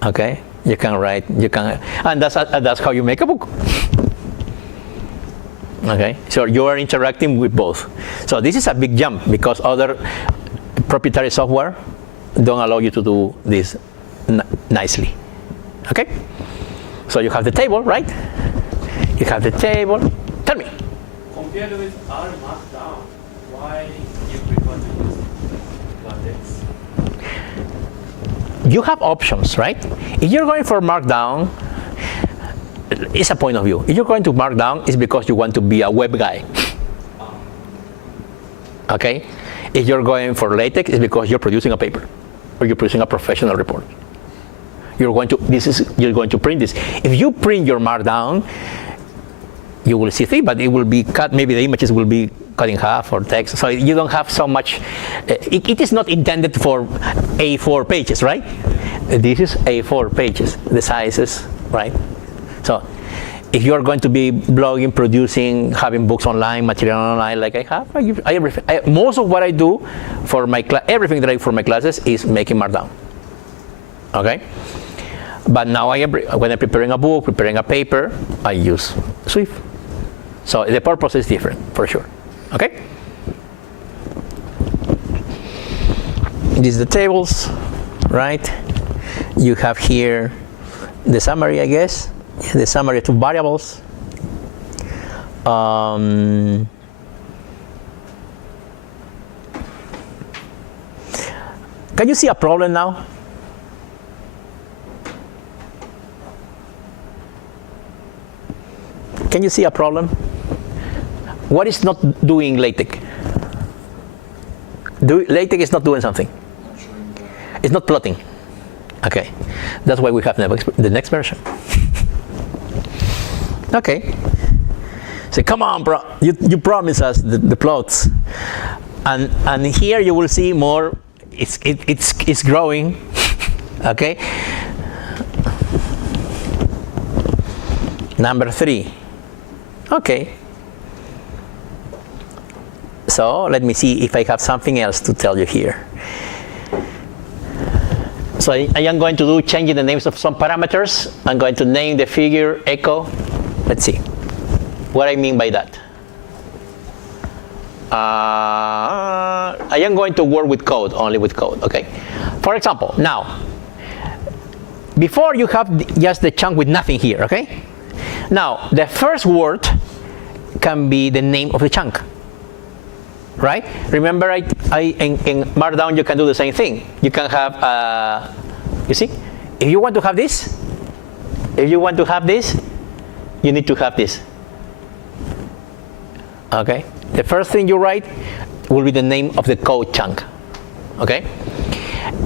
Okay, and that's how you make a book. Okay, so you are interacting with both. So this is a big jump because other proprietary software don't allow you to do this nicely. Okay, so you have the table, right? You have the table. Tell me. Compared with R Markdown, why you prefer to use Latex? You have options, right? If you're going for Markdown, it's a point of view. If you're going to Markdown, it's because you want to be a web guy. Okay? If you're going for LaTeX, it's because you're producing a paper or you're producing a professional report. You're going to print this. If you print your Markdown, you will see things, but it will be cut. Maybe the images will be cut in half or text. So you don't have so much. It is not intended for A4 pages, right? This is A4 pages, the sizes, right? So if you are going to be blogging, producing, having books online, material online, like I have, most of what I do for my everything that I do for my classes is making Markdown. Okay. But now when I'm preparing a book, preparing a paper, I use Swift. So the purpose is different, for sure. Okay? These are the tables, right? You have here the summary, I guess. The summary of two variables. Can you see a problem now? Can you see a problem? What is not doing LaTeX? LaTeX is not doing something. It's not plotting. Okay, that's why we have the next version. Okay. Say, come on, bro. You promised us the plots, and here you will see more. It's growing. Okay. Number 3. Okay. So let me see if I have something else to tell you here. So I am going to do changing the names of some parameters. I'm going to name the figure echo. Let's see what I mean by that. I am going to work with code, only with code, okay? For example, now, before you have just the chunk with nothing here, okay? Now, the first word can be the name of the chunk, right? Remember, in Markdown, you can do the same thing. You can have, you see, if you want to have this, you need to have this. Okay? The first thing you write will be the name of the code chunk. Okay?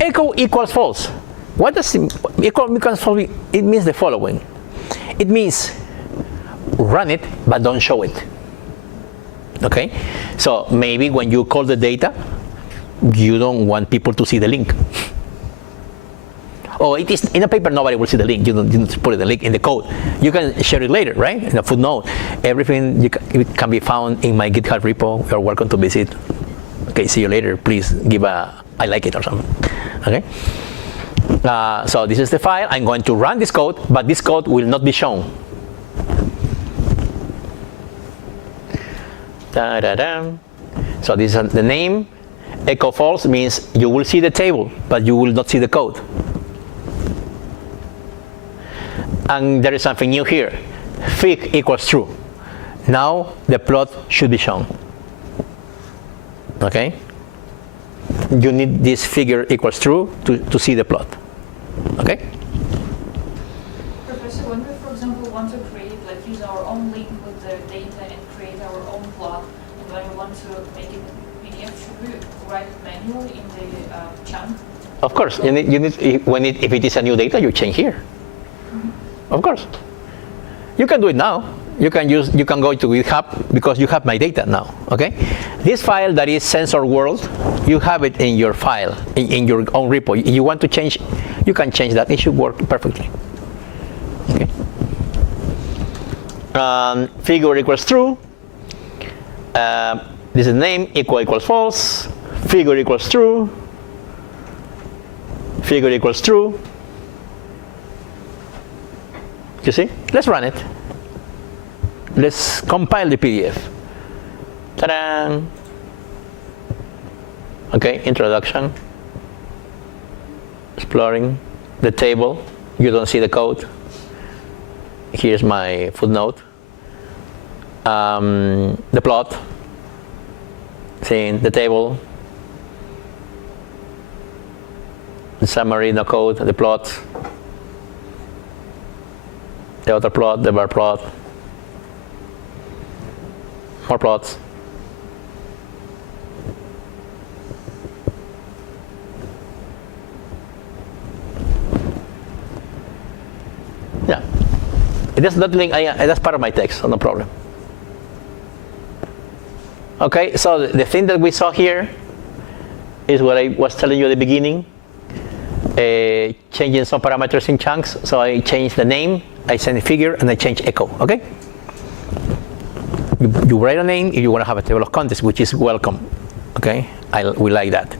Echo equals false. What does equal equals false? It means the following. It means run it, but don't show it. Okay? So maybe when you call the data, you don't want people to see the link. Oh, it is in a paper, nobody will see the link. You don't put the link in the code. You can share it later, right? In a footnote. Everything it can be found in my GitHub repo. You're welcome to visit. Okay, see you later. Please give a I like it or something. Okay? So this is the file. I'm going to run this code, but this code will not be shown. So this is the name. Echo false means you will see the table, but you will not see the code. And there is something new here. Fig equals true. Now the plot should be shown. Okay? You need this figure equals true to see the plot. Okay? Professor, when we, for example, want to create, like, use our own link with the data and create our own plot, and when we want to make it PDF, should we write it manually in the chunk? Of course. You need if it is a new data, you change here. Of course. You can do it now. You can go to GitHub because you have my data now. Okay? This file that is sensor world, you have it in your file, in your own repo. If you want to change, you can change that. It should work perfectly. Okay? Figure equals true. This is name, equals false. Figure equals true. Figure equals true. You see? Let's run it. Let's compile the PDF. Ta-da! Okay, introduction. Exploring the table. You don't see the code. Here's my footnote. The plot. Seeing the table. The summary, the code, the plot. The other plot, the bar plot. More plots. Yeah. It does not link. That's part of my text, so no problem. Okay, so the thing that we saw here is what I was telling you at the beginning, changing some parameters in chunks. So I changed the name, I send a figure, and I change echo, okay? You write a name if you want to have a table of contents, which is welcome, okay? We like that.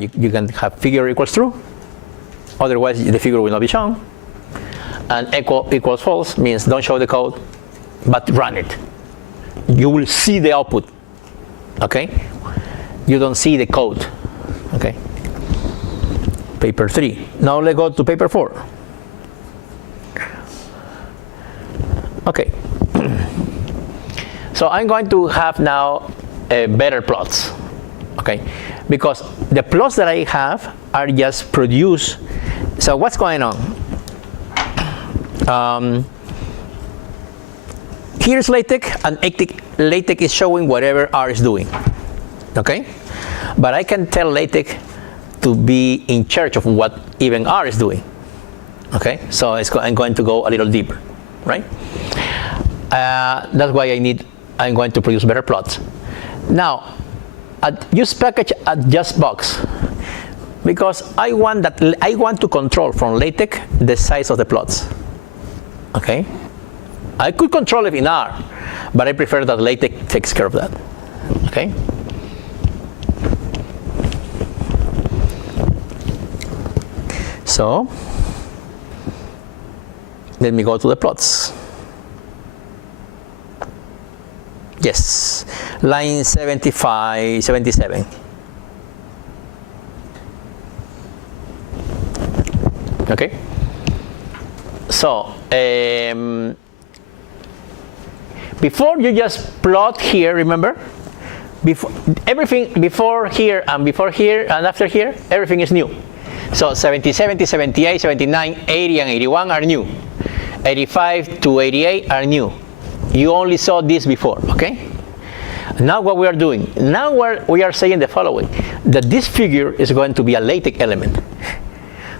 You can have figure equals true, otherwise the figure will not be shown. And echo equals false means don't show the code, but run it. You will see the output, okay? You don't see the code, okay? Paper 3. Now let's go to paper 4. Okay. So I'm going to have now better plots, okay? Because the plots that I have are just produced. So what's going on? Here's LaTeX, and LaTeX is showing whatever R is doing, okay? But I can tell LaTeX to be in charge of what even R is doing, okay? So I'm going to go a little deeper, right? That's why I'm going to produce better plots. Now, use package adjust box, because I want to control from LaTeX the size of the plots, okay? I could control it in R, but I prefer that LaTeX takes care of that, okay? So, let me go to the plots. Yes, line 75, 77. Okay? So, before you just plot here, remember? Everything before here and after here, everything is new. So 70, 70, 78, 79, 80, and 81 are new. 85 to 88 are new. You only saw this before, okay? Now what we are doing, now we are saying the following, that this figure is going to be a LaTeX element.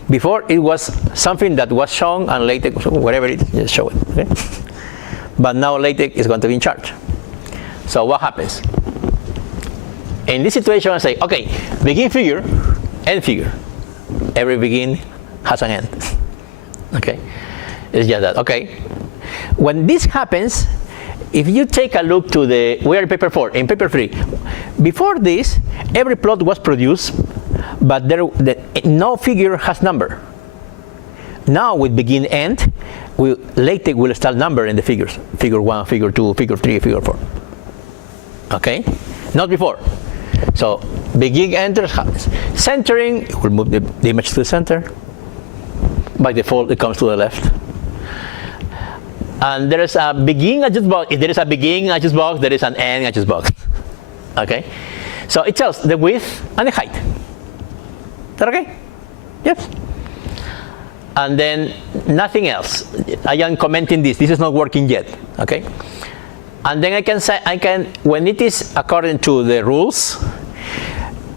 Before it was something that was shown and LaTeX, whatever it is, just show it, okay? But now LaTeX is going to be in charge. So what happens? In this situation, I say, okay, begin figure, end figure. Every begin has an end, okay? It's just that, okay? When this happens, if you take a look to we are in paper 4, in paper 3. Before this, every plot was produced, but no figure has number. Now with begin end, LaTeX will start number in the figures. Figure 1, figure 2, figure 3, figure 4. Okay? Not before. So begin enter happens. Centering, it will move the image to the center. By default, it comes to the left. And there is a begin adjust box. If there is a begin adjust box, there is an end adjust box. Okay? So it tells the width and the height. Is that okay? Yes. And then nothing else. I am commenting this. This is not working yet. Okay? And then I can say, when it is according to the rules,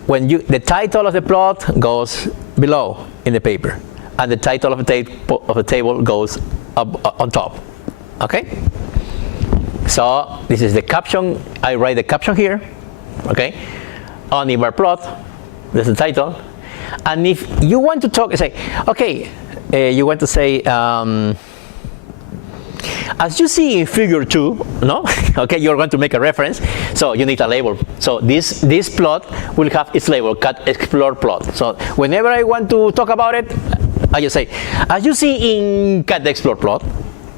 the title of the plot goes below in the paper, and the title of the table goes up on top. Okay? So this is the caption. I write the caption here. Okay? On the bar plot, there's the title. And if you want to talk, say, okay, you want to say, as you see in figure 2, no? Okay, you're going to make a reference, so you need a label. So this plot will have its label, cut explore plot. So whenever I want to talk about it, I just say, as you see in cut explore plot,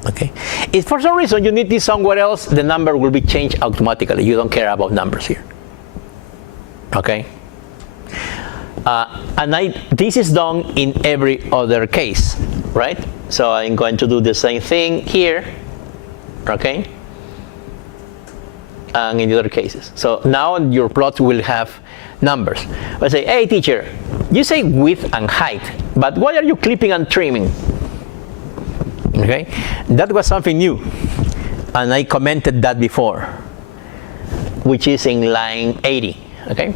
okay? If for some reason you need this somewhere else, the number will be changed automatically. You don't care about numbers here. Okay? And this is done in every other case, right? So I'm going to do the same thing here, okay? And in the other cases. So now your plot will have numbers. I say, hey teacher, you say width and height, but why are you clipping and trimming? Okay? That was something new. And I commented that before, which is in line 80, okay?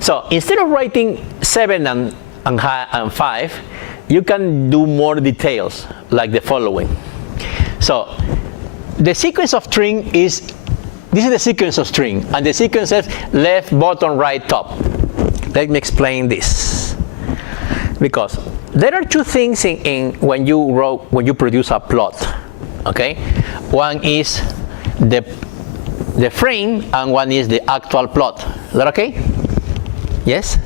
So instead of writing 7 and 5, you can do more details, like the following. So the sequence of trim is This is the sequence of string, and the sequence is left, bottom, right, top. Let me explain this. Because there are two things in when you produce a plot. Okay, one is the frame, and one is the actual plot. Is that okay? Yes?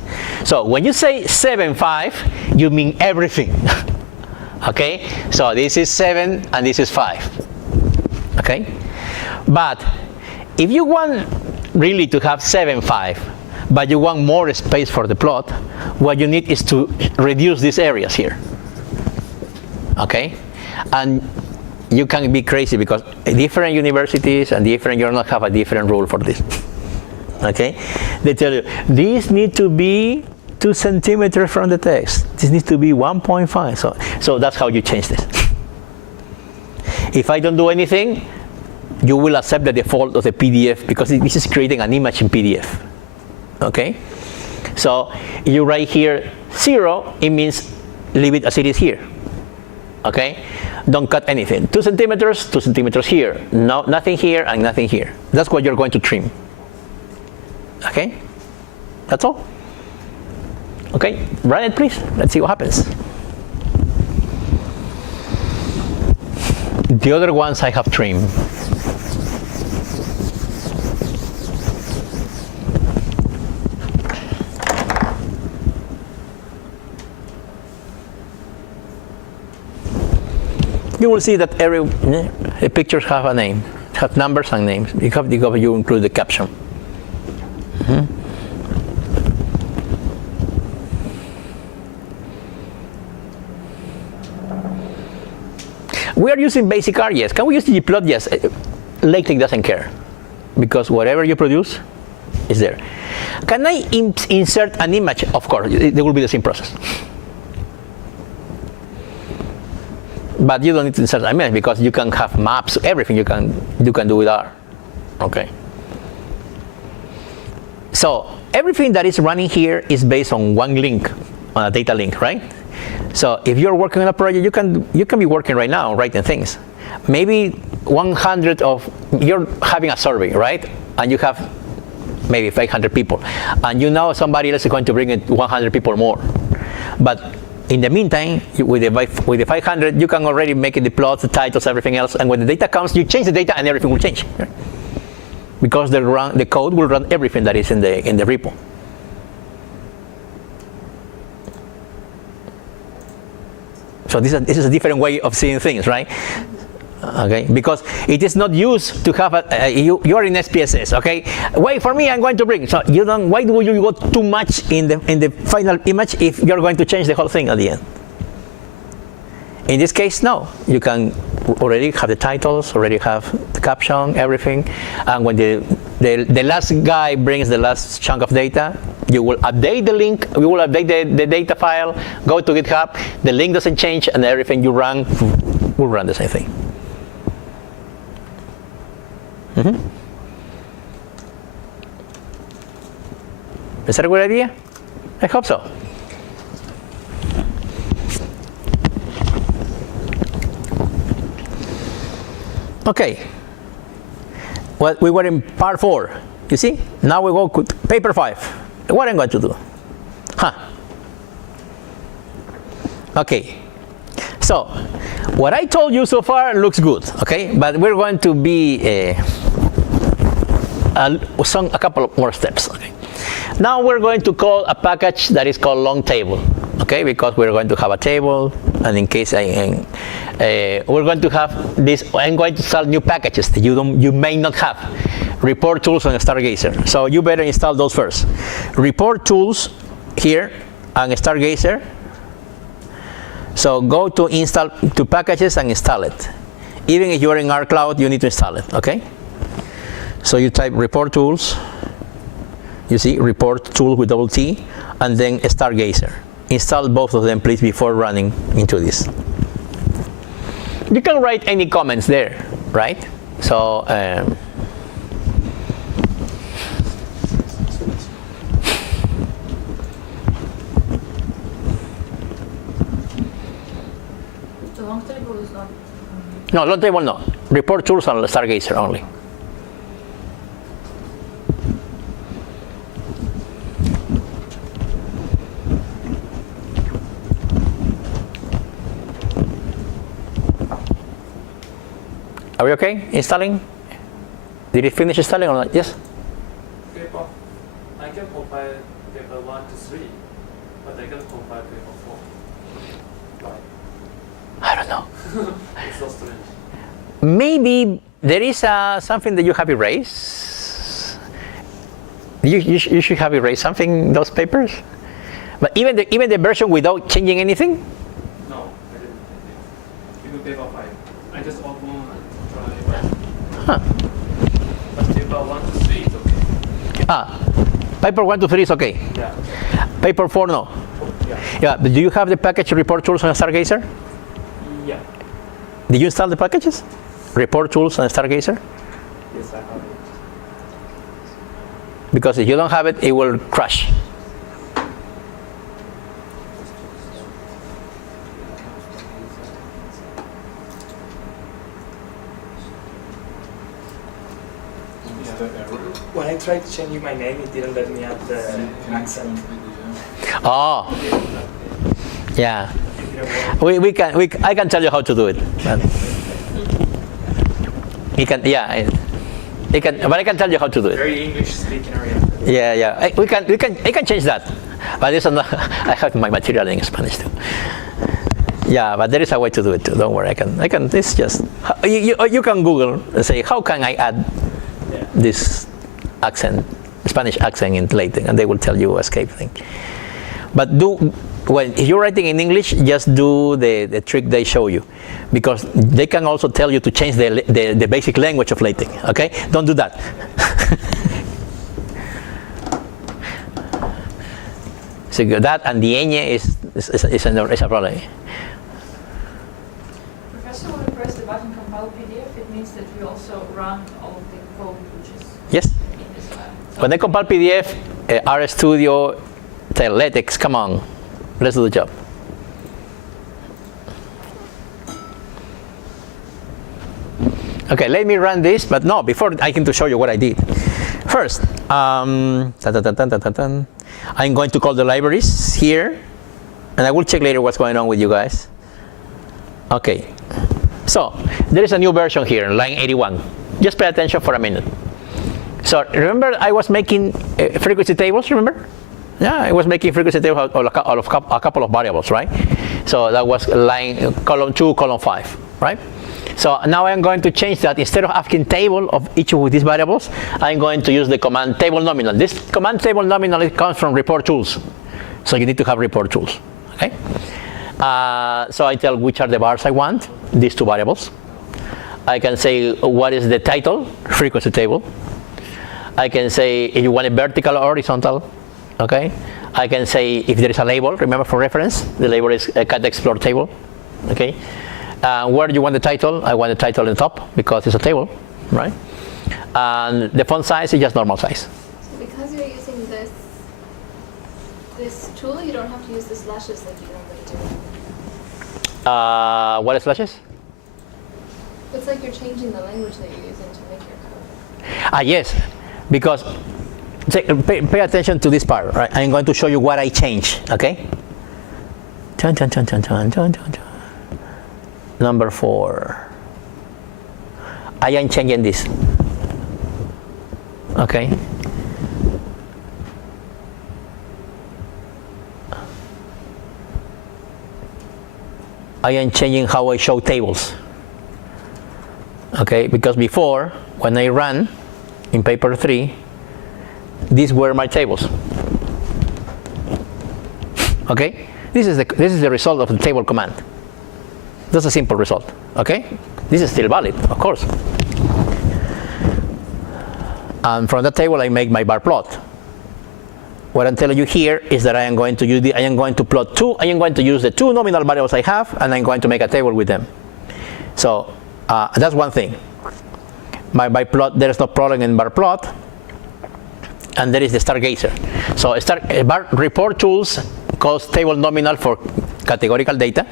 So when you say 7, 5, you mean everything. Okay? So this is 7 and this is 5. Okay? But if you want really to have 7, 5, but you want more space for the plot, what you need is to reduce these areas here. Okay? And you can be crazy because different universities and different journals have a different rule for this. Okay? They tell you, these need to be 2 centimeters from the text. This needs to be 1.5. So that's how you change this. If I don't do anything, you will accept the default of the PDF because this is creating an image in PDF. Okay? So you write here 0, it means leave it as it is here. Okay? Don't cut anything. 2 centimeters, 2 centimeters here. No, nothing here and nothing here. That's what you're going to trim. Okay? That's all. Okay, run it please. Let's see what happens. The other ones I have trimmed. You will see that the pictures have a name, have numbers and names. You include the caption. We are using basic R, yes. Can we use ggplot? Yes. LaTeX doesn't care because whatever you produce is there. Can I insert an image? Of course, there will be the same process. But you don't need to insert an image because you can have maps, everything you can do with R. Okay. So everything that is running here is based on one link, on a data link, right? So if you're working on a project, you can be working right now, writing things. Maybe 100 of you're having a survey, right? And you have maybe 500 people, and you know somebody else is going to bring in 100 people more. But in the meantime, with the 500, you can already make it the plots, the titles, everything else. And when the data comes, you change the data, and everything will change, right? Because the code will run everything that is in the repo. So this is a different way of seeing things, right? Okay, because it is not used to have you are in SPSS. Okay, wait for me, I'm going to bring. So you don't. Why do you go too much in the final image if you're going to change the whole thing at the end? In this case, no. You can already have the titles, already have the caption, everything, and when the last guy brings the last chunk of data, you will update the link. We will update the data file. Go to GitHub. The link doesn't change, and everything you run will run the same thing. Is that a good idea? I hope so. Okay. Well, we were in part 4. You see? Now we go to paper 5. What I'm going to do? Okay. So, what I told you so far looks good, okay? But we're going to be a couple of more steps. Okay? Now we're going to call a package that is called long table, okay? Because we're going to have a table, and in case we're going to have this. I'm going to install new packages that you may not have. Report tools and Stargazer. So you better install those first. Report tools here and Stargazer. So go to install to packages and install it. Even if you're in R Cloud, you need to install it, okay? So you type report tools. You see report tool with double T, and then Stargazer. Install both of them, please, before running into this. You can write any comments there, right? So The long table is not. no, long table no. Report tools and Stargazer only. Are we okay installing? Did it finish installing or not? Yes? Paper, I can compile paper 1 to 3, but I can compile paper 4. Why? I don't know. It's so strange. Maybe there is something that you have erased. You should have erased something, those papers. But even the version without changing anything? No, I didn't. Even paper 5. I just open and try. Huh. But paper 1 to 3 is okay. Paper 1 to 3 is okay. Yeah. Paper 4, no. Yeah. Yeah, but do you have the package report tools on Stargazer? Yeah. Did you install the packages? Report tools on Stargazer? Yes, I have it. Because if you don't have it, it will crash. When I tried changing my name, it didn't let me add the accent. Oh, yeah. I can tell you how to do it. But but I can tell you how to do it. Very English-speaking area. Yeah. I can change that. But it's not, I have my material in Spanish too. Yeah, but there is a way to do it too. Don't worry. I can. It's just you can Google and say how can I add this accent, Spanish accent in Latex, and they will tell you escape thing. But if you're writing in English, just do the trick they show you, because they can also tell you to change the basic language of LaTeX. Okay, don't do that. So that and the ñ is a problem. Professor, when you press the button compile PDF, it means that you also run all of the code which is Yes. in this file. So When they compile PDF, RStudio tell LaTeX, come on, let's do the job. Okay, let me run this, but no, before I can to show you what I did. First, I'm going to call the libraries here, and I will check later what's going on with you guys. Okay, so there is a new version here, line 81. Just pay attention for a minute. So remember I was making frequency tables, remember? Yeah, I was making frequency tables out of a couple of variables, right? So that was line column 2, column 5, right? So now I'm going to change that. Instead of asking table of each of these variables, I'm going to use the command table nominal. This command table nominal, it comes from report tools. So you need to have report tools, okay? So I tell which are the bars I want, these two variables. I can say what is the title, frequency table. I can say if you want a vertical or horizontal, okay? I can say if there is a label, remember for reference, the label is a cat explore table, okay? Where do you want the title? I want the title on the top because it's a table, right? And the font size is just normal size. So because you're using this tool, you don't have to use the slashes like you normally do. What is slashes? It's like you're changing the language that you're using to make your code. Yes, because pay attention to this part, right? I'm going to show you what I change, okay? Number 4. I am changing this, okay? I am changing how I show tables. Okay, because before, when I ran in paper 3, these were my tables. Okay, this is the result of the table command. That's a simple result. Okay, this is still valid, of course. And from that table, I make my bar plot. What I'm telling you here is that I am going to use I am going to plot two. I am going to use the two nominal variables I have, and I'm going to make a table with them. So that's one thing. My bar plot, there is no problem in bar plot, and there is the Stargazer. So bar report tools calls table nominal for categorical data,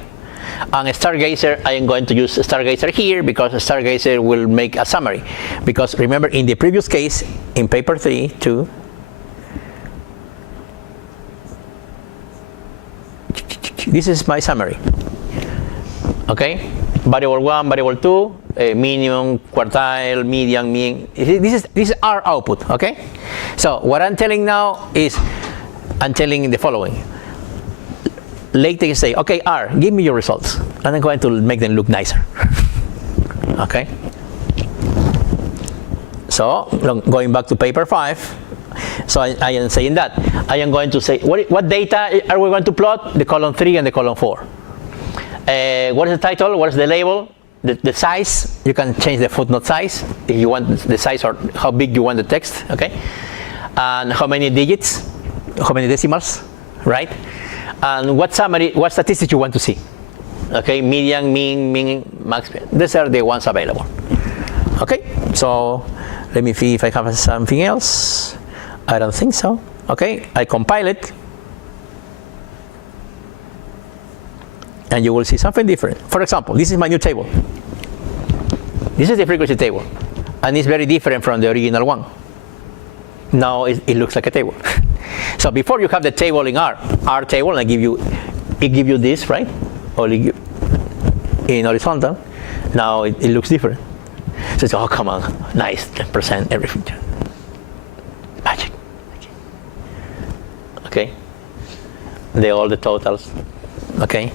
and Stargazer, I am going to use Stargazer here because Stargazer will make a summary. Because remember, in the previous case, in paper 3, 2. This is my summary. Okay, variable 1, variable 2, minimum, quartile, median, mean. This is our output, okay? So what I'm telling now is, I'm telling the following. Latex say, okay, R, give me your results. And I'm going to make them look nicer, okay? So going back to paper 5, so I am saying that. I am going to say, what data are we going to plot? The column 3 and the column 4. What is the title? What is the label? The size. You can change the footnote size if you want the size or how big you want the text, okay? And how many digits, how many decimals, right? And what summary, what statistics you want to see. Okay, median, mean, max. These are the ones available. Okay, so let me see if I have something else. I don't think so. Okay, I compile it. And you will see something different. For example, this is my new table. This is the frequency table. And it's very different from the original one. Now it looks like a table. So before you have the table in R table, and it give you this, right? Only in horizontal. Now it looks different. So it's, oh, come on, nice, 10%, everything. Magic. Okay. All the totals. Okay.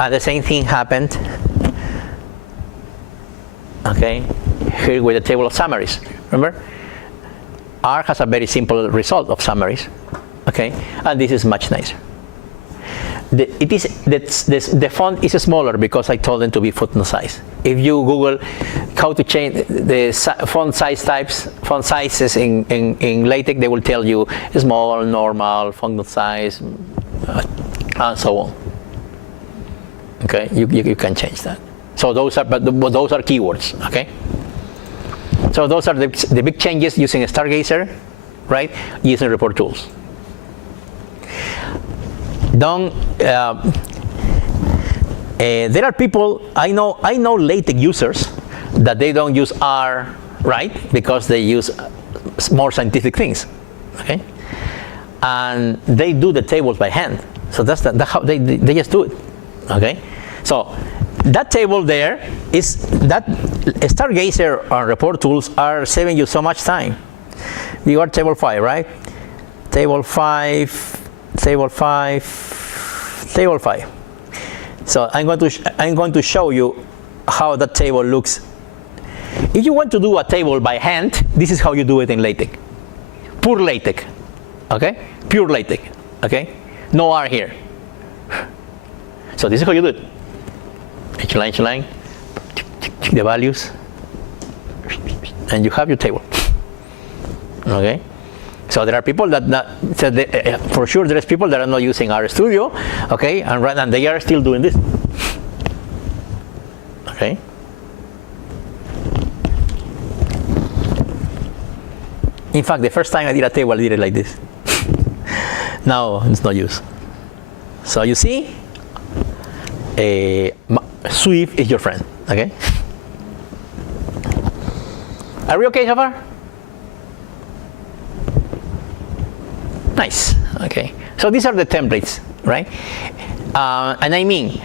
And the same thing happened, okay, here with the table of summaries. Remember? R has a very simple result of summaries, okay, and this is much nicer. The font is smaller because I told them to be footnote size. If you Google how to change the font sizes in LaTeX, they will tell you small, normal, footnote size, and so on. Okay, you can change that. So those are keywords. Okay. So those are the big changes using a Stargazer, right? Using report tools. There are people I know LaTeX users that they don't use R, right? Because they use more scientific things. Okay. And they do the tables by hand. So that's how they just do it. Okay. So that table there is that Stargazer and report tools are saving you so much time. You are table 5, right? Table 5. So I'm going to show you how that table looks. If you want to do a table by hand, this is how you do it in LaTeX. Pure LaTeX. Okay? Pure LaTeX. Okay? No R here. So this is how you do it. Each line, the values, and you have your table. Okay, so there are people for sure there is people that are not using RStudio, okay, and they are still doing this. Okay. In fact, the first time I did a table, I did it like this. Now it's no use. So you see. Swift is your friend, okay? Are we okay so far? Nice, okay. So these are the templates, right? And I mean,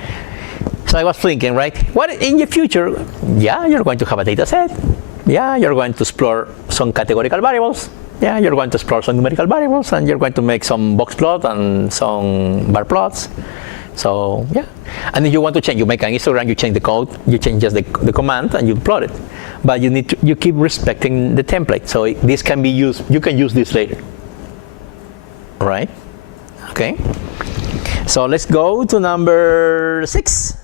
so I was thinking, right? What in the future, yeah, you're going to have a data set. Yeah, you're going to explore some categorical variables. Yeah, you're going to explore some numerical variables, and you're going to make some box plot and some bar plots. So yeah, and if you want to change, you make an histogram, you change the code, you change just the command, and you plot it. But you keep respecting the template. So this can be used. You can use this later. Right? Okay. So let's go to number 6,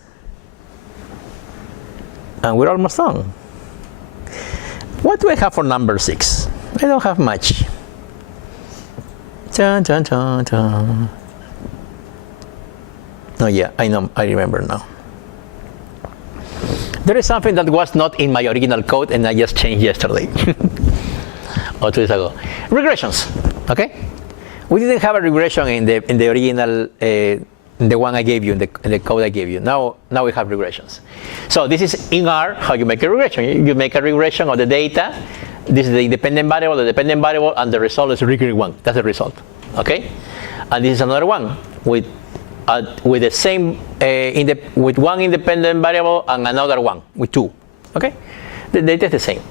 and we're almost done. What do I have for number 6? I don't have much. Dun, dun, dun, dun. Oh yeah, I know, I remember now. There is something that was not in my original code and I just changed yesterday. Or 2 days ago. Regressions, okay? We didn't have a regression in the original, the one I gave you, in the code I gave you. Now we have regressions. So this is in R, how you make a regression. You make a regression of the data. This is the independent variable, and the result is degree 1. That's the result, okay? And this is another one with the same with one independent variable and another one with 2, Okay, the data is the same.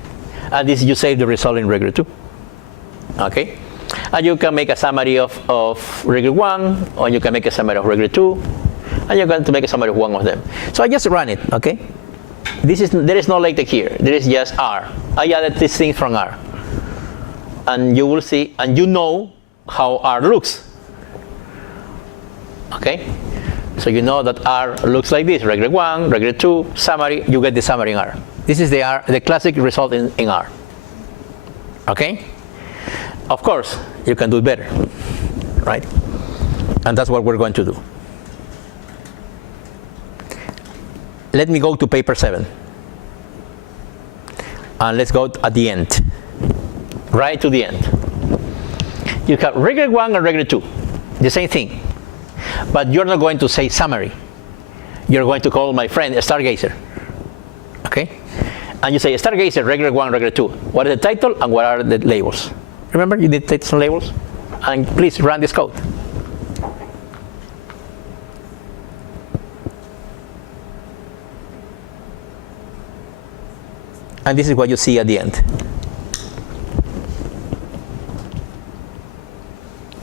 And this you save the result in regular 2. Okay, and you can make a summary of regular 1, or you can make a summary of regular 2, and you're going to make a summary of one of them. So I just run it. Okay, there is no LaTeX here. There is just R. I added this thing from R, and you will see, and you know how R looks. Okay, so you know that R looks like this: regular 1, regular 2, summary. You get the summary in R. This is the classic result in R. Okay. Of course, you can do it better, right? And that's what we're going to do. Let me go to paper 7. And let's go at the end, right to the end. You have regular 1 and regular 2, the same thing. But you're not going to say summary. You're going to call my friend a stargazer. Okay? And you say stargazer, regular 1, regular 2. What is the title and what are the labels? Remember, you did titles and labels? And please run this code. And this is what you see at the end.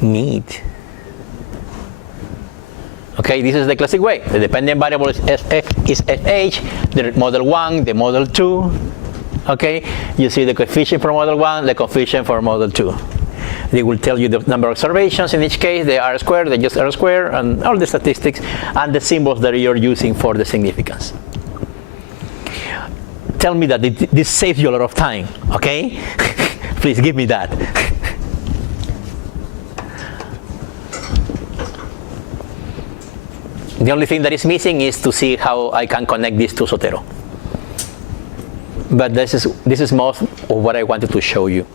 Neat. Okay, this is the classic way. The dependent variable is fh, the model 1, the model 2. Okay, you see the coefficient for model 1, the coefficient for model 2. They will tell you the number of observations in each case, the R squared, the just R squared, and all the statistics, and the symbols that you're using for the significance. Tell me that this saves you a lot of time, okay? Please give me that. The only thing that is missing is to see how I can connect this to Zotero. But this is most of what I wanted to show you.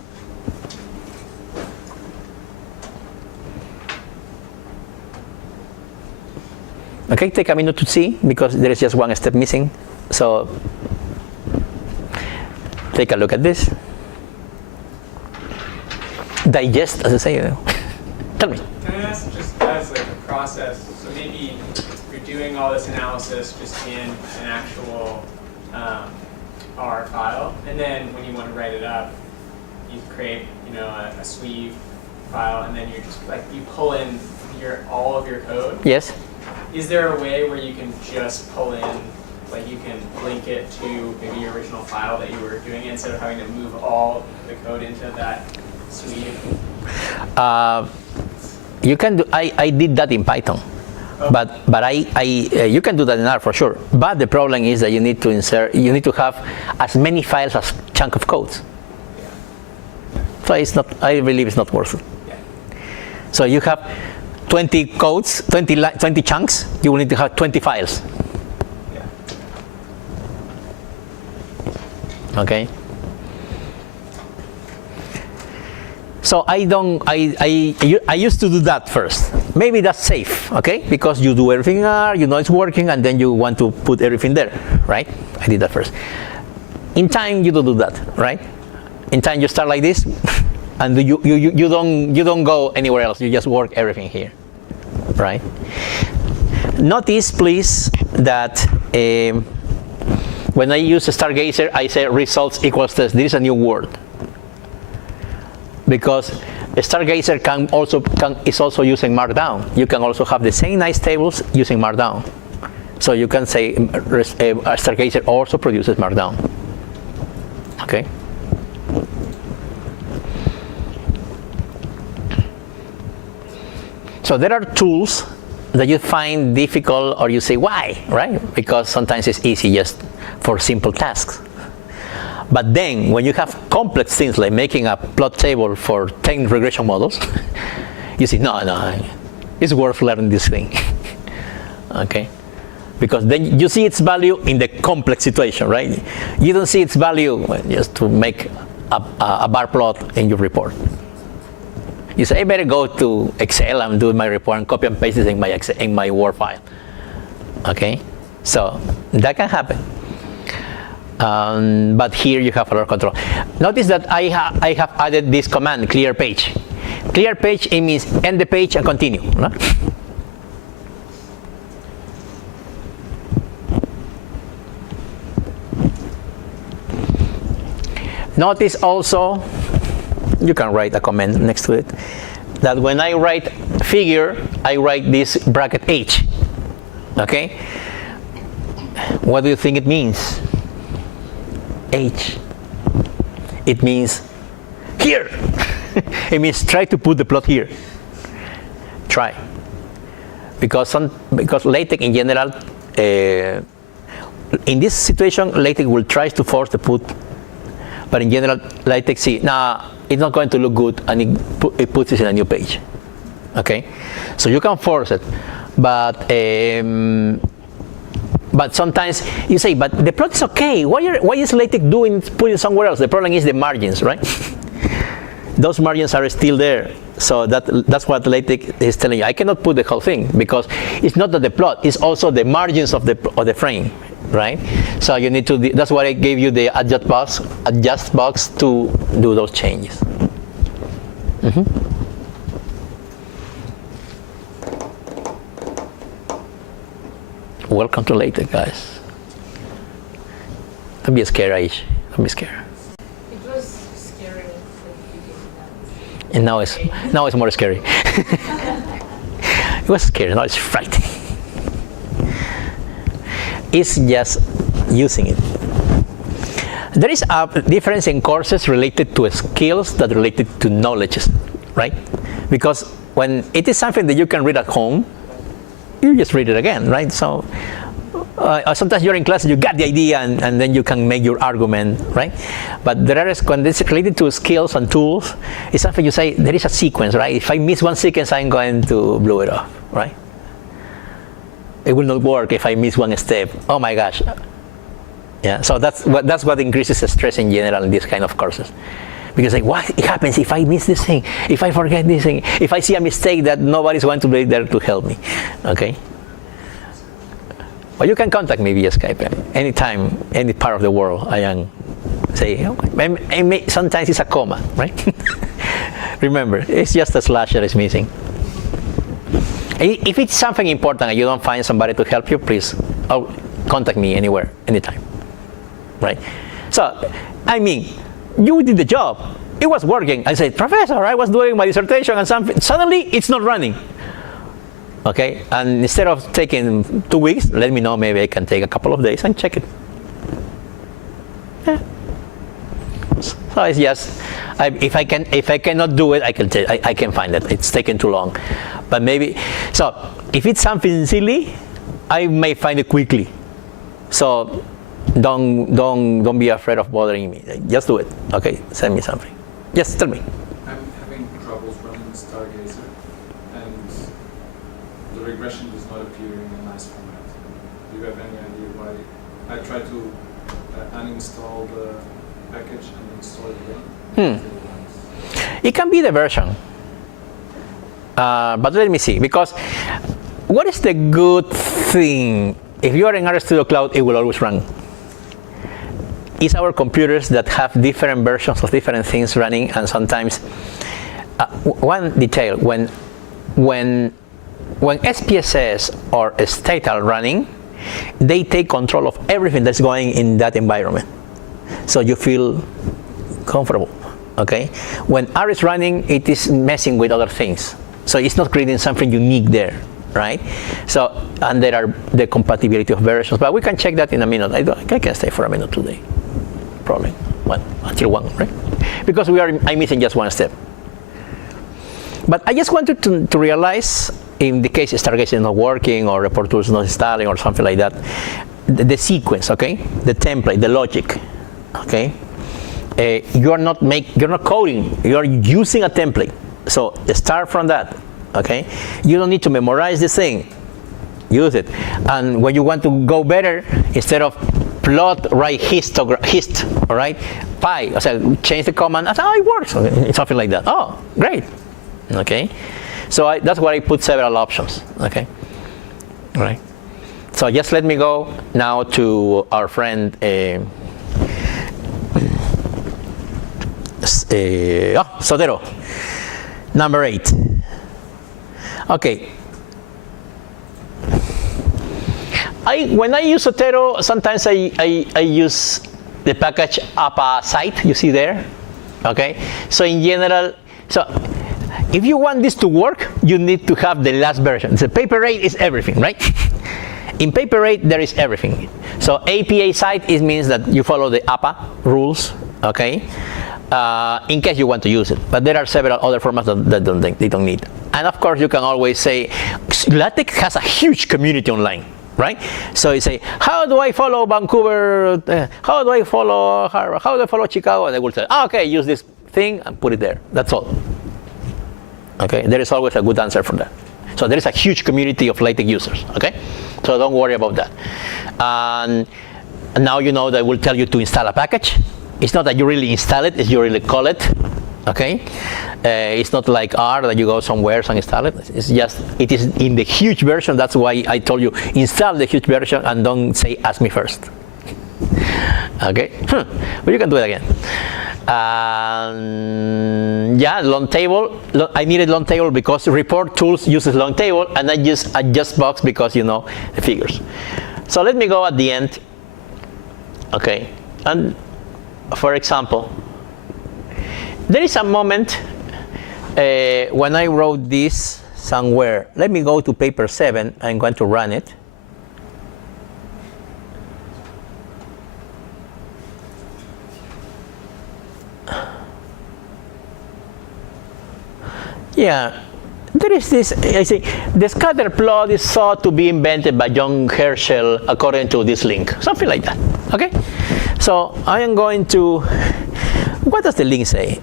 Okay, take a minute to see, because there is just one step missing. So take a look at this. Digest, as I say. Tell me. Can I ask, just as like a process, so maybe you're doing all this analysis just in an actual R file, and then when you want to write it up, you create, a Sweave file, and then you're just like you pull in all of your code. Yes. Is there a way where you can just pull in, like you can link it to maybe your original file that you were doing it, instead of having to move all the code into that Sweave? You can do. I did that in Python. Oh. But you can do that in R for sure. But the problem is that you need to have as many files as chunk of codes. Yeah. So it's not. I believe it's not worth it. Yeah. So you have 20 codes, 20 chunks. You will need to have 20 files. Yeah. Okay. So I used to do that first. Maybe that's safe, okay? Because you do everything in R, you know it's working, and then you want to put everything there, right? I did that first. In time, you don't do that, right? In time, you start like this, and you don't go anywhere else. You just work everything here, right? Notice, please, that when I use a stargazer, I say results equals test. This is a new word. Because a stargazer is also using Markdown. You can also have the same nice tables using Markdown. So you can say a stargazer also produces Markdown. Okay. So there are tools that you find difficult, or you say why, right? Because sometimes it's easy just for simple tasks. But then, when you have complex things like making a plot table for 10 regression models, you say, no, it's worth learning this thing. Okay? Because then you see its value in the complex situation, right? You don't see its value just to make a bar plot in your report. You say, I better go to Excel and do my report and copy and paste it in my Word file. Okay? So that can happen. But here you have a lot of control. Notice that I have added this command, clear page. Clear page, it means end the page and continue. No? Notice also, you can write a comment next to it, that when I write figure, I write this bracket H. Okay? What do you think it means? H. It means here. It means try to put the plot here. Try. Because LaTeX in general, in this situation, LaTeX will try to force the put, but in general, LaTeX see, nah, it's not going to look good, and it puts it in a new page. Okay, so you can force it, but sometimes you say, but the plot is okay. Why is LaTeX doing put it somewhere else? The problem is the margins, right? Those margins are still there. So that's what LaTeX is telling you. I cannot put the whole thing because it's not that the plot, it's also the margins of the frame, right? So you need to. That's why I gave you the adjust box to do those changes. Mm-hmm. Welcome to LaTeX, guys. Don't be scared, Aish. Don't be scared. It was scary at the beginning. And now it's more scary. It was scary, now it's frightening. It's just using it. There is a difference in courses related to skills that related to knowledge, right? Because when it is something that you can read at home, you just read it again, right? So sometimes you're in class and you got the idea and then you can make your argument, right? But there is, when it's related to skills and tools, it's something you say, there is a sequence, right? If I miss one sequence, I'm going to blow it off, right? It will not work if I miss one step. Oh my gosh. Yeah, so that's what increases the stress in general in these kind of courses. Because like, what happens if I miss this thing? If I forget this thing? If I see a mistake that nobody's going to be there to help me, okay? Well, you can contact me via Skype anytime, any part of the world. I am say, sometimes it's a comma, right? Remember, it's just a slash that is missing. If it's something important and you don't find somebody to help you, please contact me anywhere, anytime, right? So, I mean, you did the job. It was working. I said, Professor, I was doing my dissertation and suddenly it's not running. Okay, and instead of taking 2 weeks, let me know. Maybe I can take a couple of days and check it. Yeah. So it's just, if I cannot do it, I can find it. It's taken too long, but maybe. So if it's something silly, I may find it quickly. So don't be afraid of bothering me. Just do it. Okay, send me something. Yes, tell me. I'm having troubles running Stargazer, and the regression does not appear in a nice format. Do you have any idea why? I tried to uninstall the package and install it again. It can be the version, but let me see. Because what is the good thing? If you are in RStudio Cloud, it will always run. It's our computers that have different versions of different things running, and sometimes one detail, when SPSS or State are running, they take control of everything that's going in that environment, so you feel comfortable. Okay, when R is running, it is messing with other things, so it's not creating something unique there, right? So, and there are the compatibility of versions, but we can check that in a minute. I can stay for a minute today. Probably until 1, right? Because I'm missing just one step. But I just wanted to realize, in the case Stargazer is not working or Reproducible is not installing or something like that, the sequence, okay, the template, the logic, okay. You're not coding. You are using a template. So start from that, okay. You don't need to memorize this thing. Use it, and when you want to go better, instead of plot, write hist, all right? Pi, so change the command, that's how it works, okay. Something like that. Oh, great, okay. So that's why I put several options, okay. All right. So just let me go now to our friend Zotero, number 8. Okay. When I use Zotero, sometimes I use the package APA site you see there. Okay, so in general, so if you want this to work, you need to have the last version. The paper rate is everything, right? In paper rate, there is everything. So APA site, it means that you follow the APA rules, okay? In case you want to use it. But there are several other formats that they don't need. And of course, you can always say, LaTeX has a huge community online, right? So you say, how do I follow Vancouver? How do I follow Harvard? How do I follow Chicago? And they will say, okay, use this thing and put it there. That's all. Okay, there is always a good answer for that. So there is a huge community of LaTeX users, okay? So don't worry about that. And now you know that it will tell you to install a package. It's not that you really install it, it's you really call it, okay? It's not like R that you go somewhere and install it. It's just, it is in the huge version. That's why I told you, install the huge version and don't say, ask me first. Okay, but you can do it again. Yeah, long table. I needed long table because report tools uses long table, and I just adjust box because you know the figures. So let me go at the end. Okay, and for example, there is a moment when I wrote this somewhere. Let me go to paper 7. I'm going to run it. Yeah, there is this, I see, the scatter plot is thought to be invented by John Herschel according to this link, something like that, okay? So I am going to, what does the link say?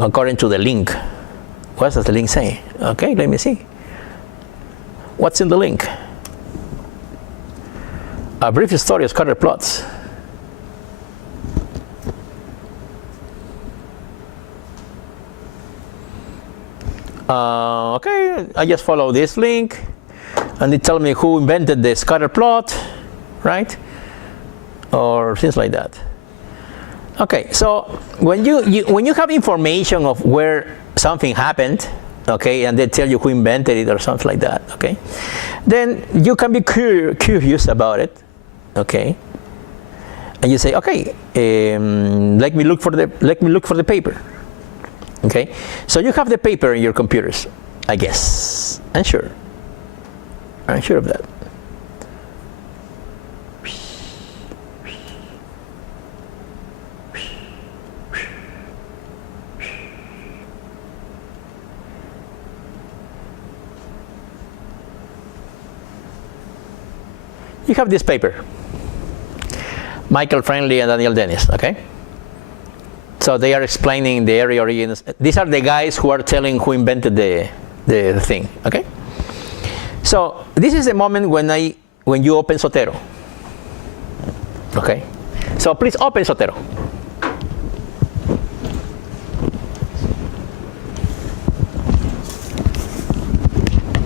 According to the link, what does the link say? Okay, let me see. What's in the link? A brief story of scatter plots. Okay, I just follow this link, and it tells me who invented the scatter plot, right? Or things like that. Okay, so when you have information of where something happened, okay, and they tell you who invented it or something like that, okay, then you can be curious about it, okay, and you say, okay, let me look for the paper. Okay, so you have the paper in your computers, I guess. I'm sure of that. You have this paper, Michael Friendly and Daniel Dennis, okay? So they are explaining the area origins. These are the guys who are telling who invented the thing, okay? So this is the moment when you open Zotero, okay? So please open Zotero.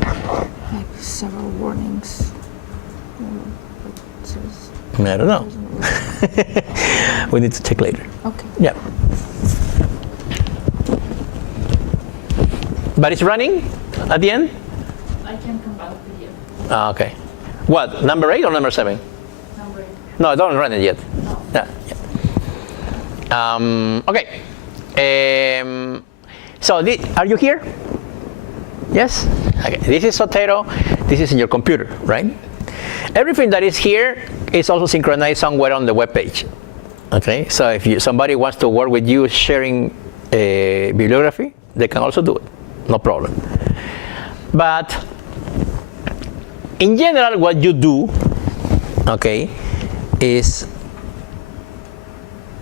I have several warnings. I don't know. We need to check later. Okay. Yeah. But it's running at the end? I can compile video. Okay. What, number 8 or number 7? Number 8. No, I don't run it yet. No. Yeah. Okay. So, are you here? Yes? Okay. This is Zotero. This is in your computer, right? Everything that is here is also synchronized somewhere on the web page. Okay, so if somebody wants to work with you sharing bibliography, they can also do it, no problem. But in general, what you do, okay, is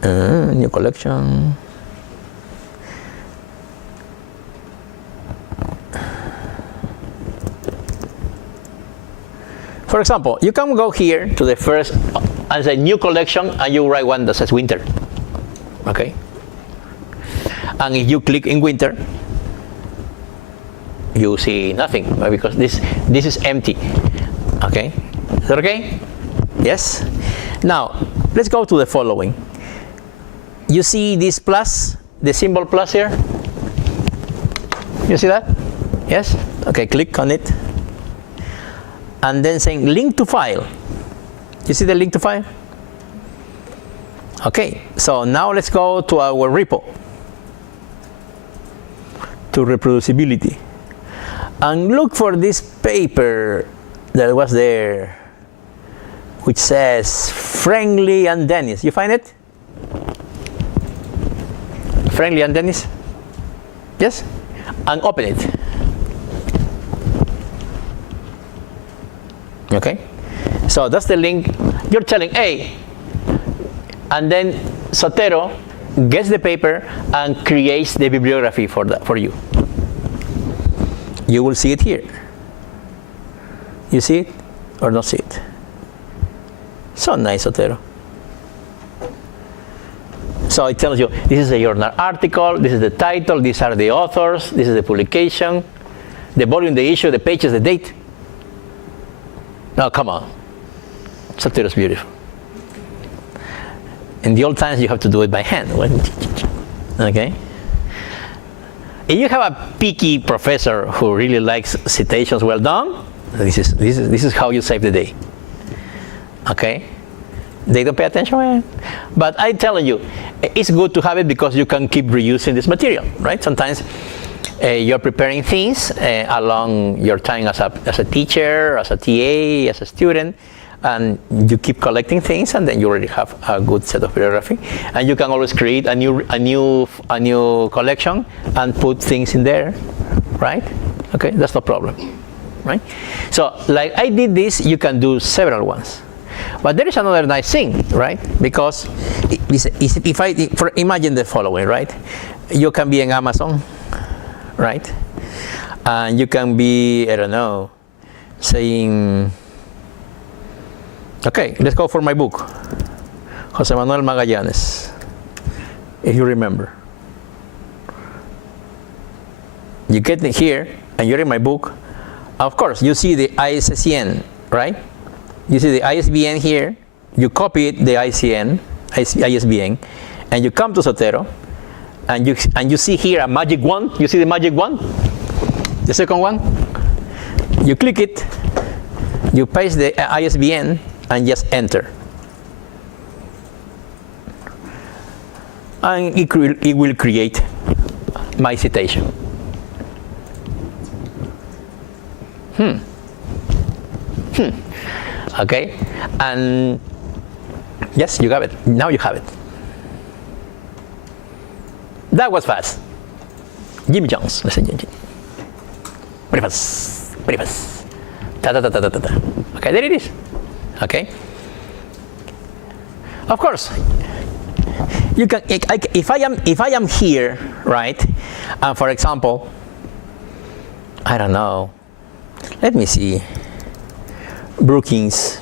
new collection. For example, you can go here to the first and say new collection, and you write one that says winter. Okay. And if you click in winter, you see nothing because this is empty. Okay. Is that okay? Yes. Now let's go to the following. You see this plus, the symbol plus here? You see that? Yes? Okay, click on it. And then saying link to file. You see the link to file? Okay, so now let's go to our repo, to reproducibility, and look for this paper that was there, which says Friendly and Dennis. You find it? Friendly and Dennis? Yes? And open it. Okay? So that's the link. You're telling A, and then Zotero gets the paper and creates the bibliography for you. You will see it here. You see it or not see it? So nice, Zotero. So it tells you, this is a journal article, this is the title, these are the authors, this is the publication, the volume, the issue, the pages, the date. Now, come on. Zotero is beautiful. In the old times, you have to do it by hand. Okay? If you have a picky professor who really likes citations well done, this is how you save the day. Okay? They don't pay attention, man. But I'm telling you, it's good to have it because you can keep reusing this material, right? Sometimes you're preparing things along your time as a teacher, as a TA, as a student, and you keep collecting things, and then you already have a good set of bibliography, and you can always create a new collection and put things in there, right? Okay, that's no problem, right? So, like I did this, you can do several ones. But there is another nice thing, right? Because imagine the following, right? You can be in Amazon, right? And you can be, I don't know, saying, okay, let's go for my book, Jose Manuel Magallanes, if you remember. You get it here, and you're in my book. Of course, you see the ISSN, right? You see the ISBN here, you copy it, the ISBN, and you come to Zotero, and you see here a magic wand. You see the magic wand? The second one? You click it, you paste the ISBN, and just enter. And it will create my citation. Okay, and yes, you have it. Now you have it. That was fast. Jimmy Jones, listen, Jimmy. Very fast, very fast. Ta ta ta ta ta ta. Okay, there it is. Okay. Of course, you can. If I am here, right? And for example, I don't know. Let me see. Brookings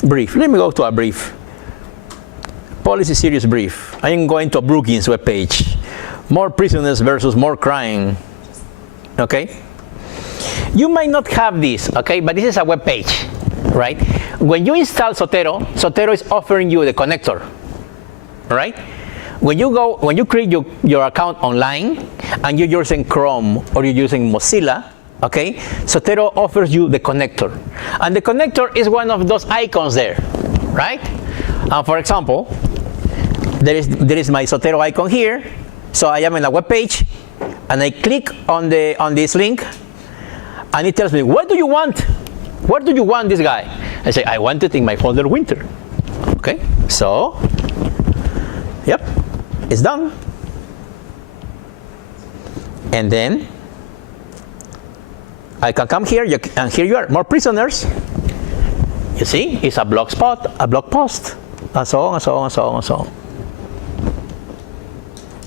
brief. Let me go to a brief. Policy series brief. I am going to a Brookings webpage. More prisoners versus more crime. Okay? You might not have this, okay? But this is a web page, right? When you install Zotero, Zotero is offering you the connector, right? When you create your account online and you're using Chrome or you're using Mozilla, okay, Zotero offers you the connector. And the connector is one of those icons there, right? For example, there is my Zotero icon here. So I am in a web page, and I click on this link, and it tells me, what do you want? Where do you want this guy? I say, I want it in my folder winter. Okay, so, yep, it's done. And then I can come here, and here you are, more prisoners. You see, it's a blog spot, a blog post, and so on, and so on, and so on, and so on.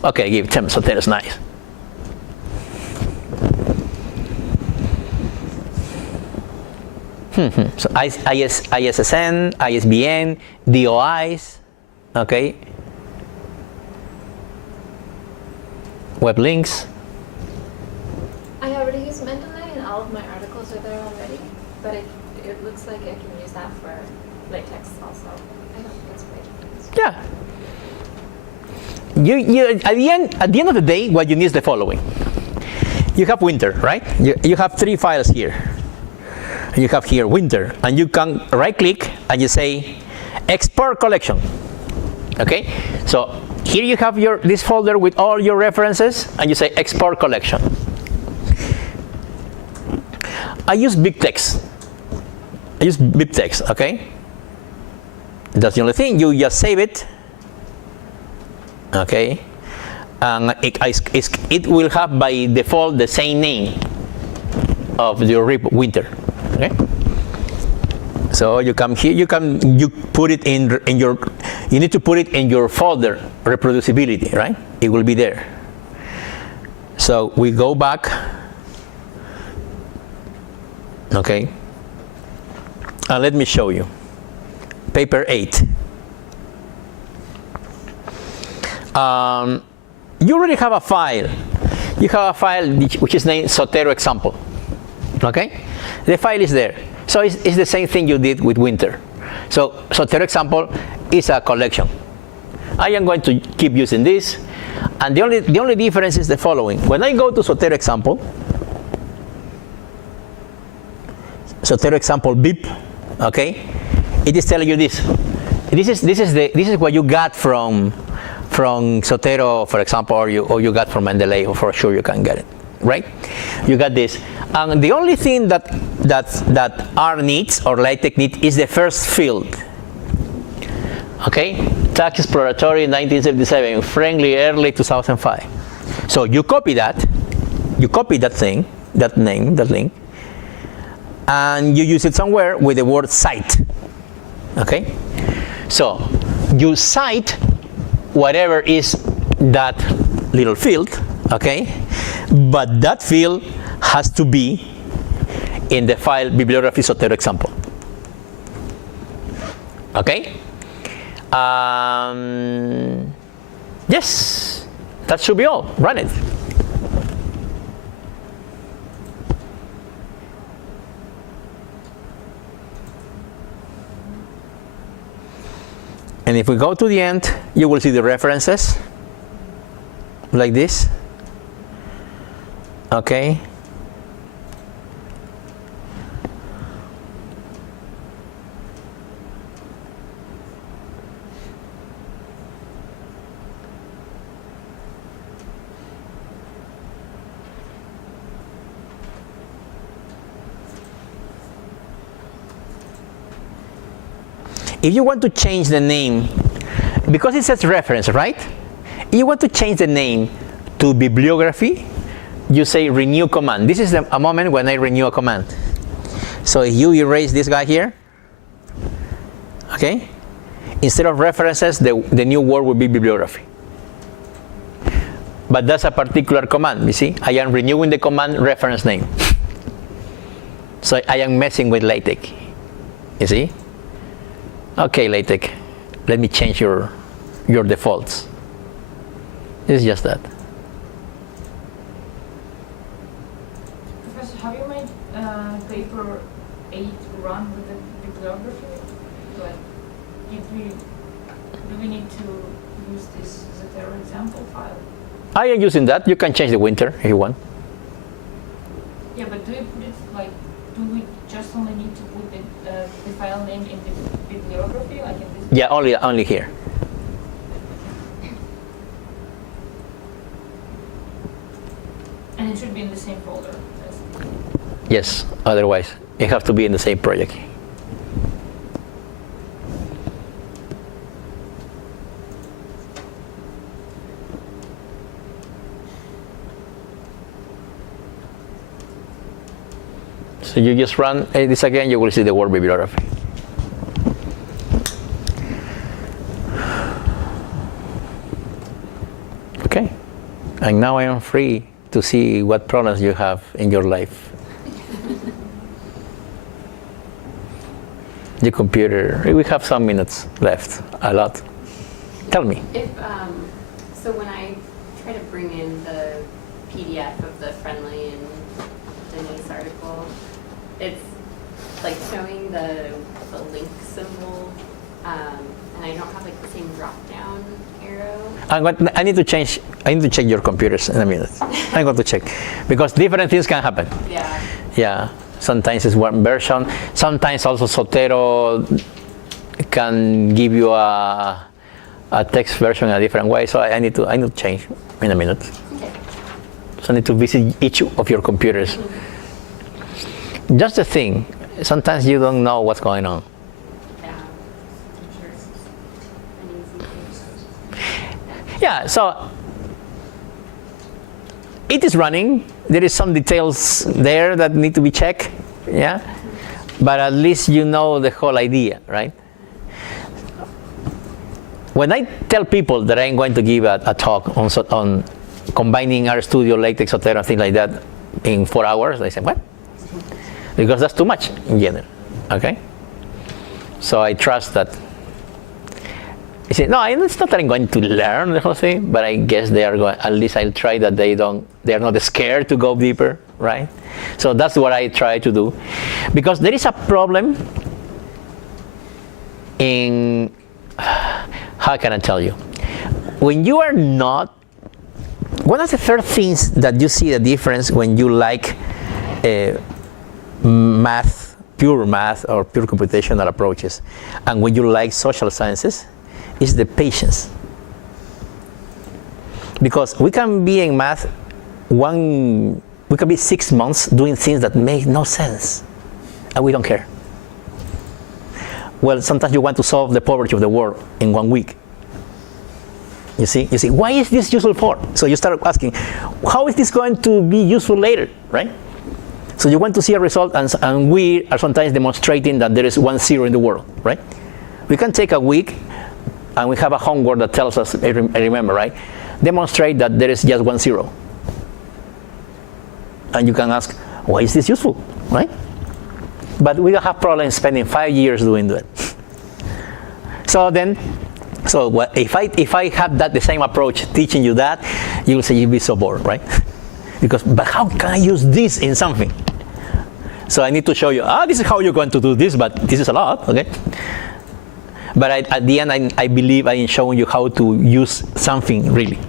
Okay, give them Zotero's nice. So ISSN, ISBN, DOIs, okay. Web links. I already use Mendeley and all of my articles are there already, but it looks like I can use that for Latex also. I don't think it's way different. Yeah. At the end of the day, what you need is the following. You have winter, right? You have 3 files here. You have here winter, and you can right-click and you say export collection. Okay, so here you have this folder with all your references, and you say export collection. I use big text. Okay? That's the only thing. You just save it. Okay? And it will have by default the same name of your winter. Okay? So you come here, you put it in your, you need to put it in your folder, reproducibility, right? It will be there. So we go back, okay? And let me show you. Paper 8. You already have a file. You have a file which is named Zotero example, okay? The file is there. So it's the same thing you did with winter. So Zotero example is a collection. I am going to keep using this, and the only difference is the following. When I go to Zotero example BIP, okay, it is telling you this. This is what you got from Zotero, for example, or you got from Mendeley, or for sure you can get it, right? You got this. And the only thing that R needs, or LaTeX needs, is the first field. Okay? Tax exploratory 1977, friendly early 2005. So you copy that thing, that name, that link, and you use it somewhere with the word cite. Okay? So you cite whatever is that little field, okay? But that field has to be in the file bibliography Zotero example. Okay? Yes, that should be all. Run it. And if we go to the end, you will see the references like this. Okay. If you want to change the name, because it says reference, right? If you want to change the name to bibliography, you say renew command. This is a moment when I renew a command. So if you erase this guy here, okay? Instead of references, the new word will be bibliography. But that's a particular command, you see? I am renewing the command reference name. So I am messing with LaTeX, you see? Okay, LaTeX, let me change your defaults. It's just that. Professor, have you made paper 8 run with the bibliography? But do we need to use this Zotero example file? I am using that. You can change the winter if you want. Yeah, but do we put it like? Do we just only need to put the file name in the bibliography, like in this? Yeah, only here. And it should be in the same folder. Yes. Otherwise, it has to be in the same project. So you just run this again, you will see the word bibliography. Okay. And now I am free to see what problems you have in your life. The computer, we have some minutes left, a lot. Tell me. If, so when I try to bring in the PDF of the Friendly and Denise article, it's like showing the link symbol, and I don't have like the same drop down arrow. I need to check your computers in a minute. I'm going to check because different things can happen. Yeah. Yeah. Sometimes it's one version. Sometimes also Zotero can give you a text version in a different way. So I need to change in a minute. Okay. So I need to visit each of your computers. Just the thing, sometimes you don't know what's going on. Yeah. I'm sure it's an easy thing. Yeah, so it is running. There is some details there that need to be checked. Yeah, but at least you know the whole idea, right? When I tell people that I'm going to give a talk on combining RStudio, Latex, Zotero, and things like that in 4 hours, they say, what? Because that's too much in general, okay? So I trust that. I say, no, it's not that I'm going to learn the whole thing, but I guess they are going, at least I'll try that they are not scared to go deeper, right? So that's what I try to do. Because there is a problem in, how can I tell you? When you are not, one of the first things that you see the difference when you like math, pure math or pure computational approaches, and when you like social sciences, is the patience. Because we can be in math we can be 6 months doing things that make no sense, and we don't care. Well, sometimes you want to solve the poverty of the world in 1 week. You see, why is this useful for? So you start asking, how is this going to be useful later, right? So you want to see a result, and we are sometimes demonstrating that there is 1 0 in the world, right? We can take a week, and we have a homework that tells us, I remember, right? Demonstrate that there is just 1 0. And you can ask, why is this useful, right? But we don't have problems spending 5 years doing that. So if I had that the same approach teaching you that, you will say you'll be so bored, right? But how can I use this in something? So I need to show you, this is how you're going to do this, but this is a lot, okay? But at the end, I believe I am showing you how to use something really,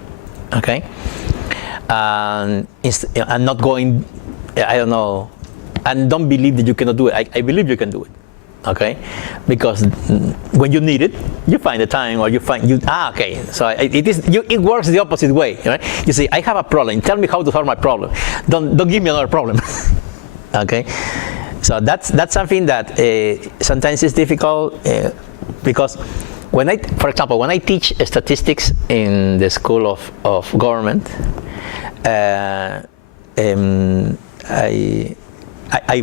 okay? And not going, I don't know, and don't believe that you cannot do it. I believe you can do it, okay? Because when you need it, you find the time, or okay. So it works the opposite way, right? You say, I have a problem. Tell me how to solve my problem. Don't give me another problem, okay? So that's something that sometimes is difficult because for example, when I teach statistics in the School of Government, I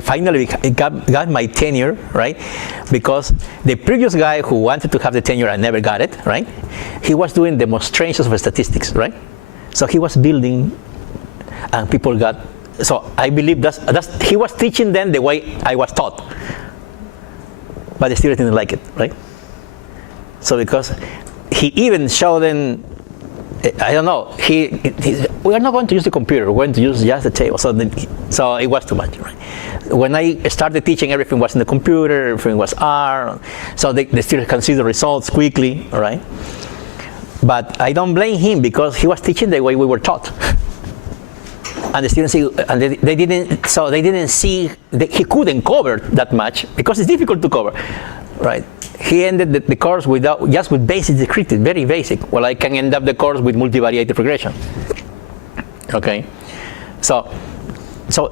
finally got my tenure, right? Because the previous guy who wanted to have the tenure and never got it, right? He was doing demonstrations of statistics, right? So he was building, and people got. So I believe he was teaching them the way I was taught, but they still didn't like it, right? So because he even showed them, I don't know, we are not going to use the computer, we're going to use just the table. So it was too much, right? When I started teaching, everything was in the computer, everything was R, so they still can see the results quickly, all right? But I don't blame him because he was teaching the way we were taught. And the students, they didn't see, he couldn't cover that much because it's difficult to cover, right? He ended the course with basic descriptive, very basic. Well, I can end up the course with multivariate regression. Okay, so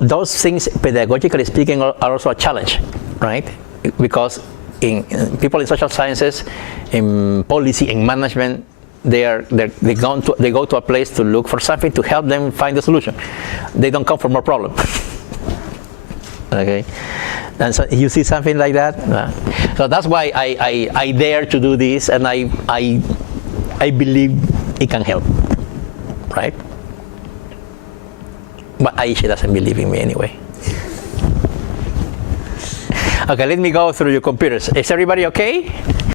those things, pedagogically speaking, are also a challenge, right? Because in people in social sciences, in policy, in management, they go to a place to look for something to help them find the solution. They don't come for more problems. Okay, and so you see something like that. So that's why I dare to do this, and I believe it can help, right? But Aisha doesn't believe in me anyway. Okay, let me go through your computers. Is everybody okay?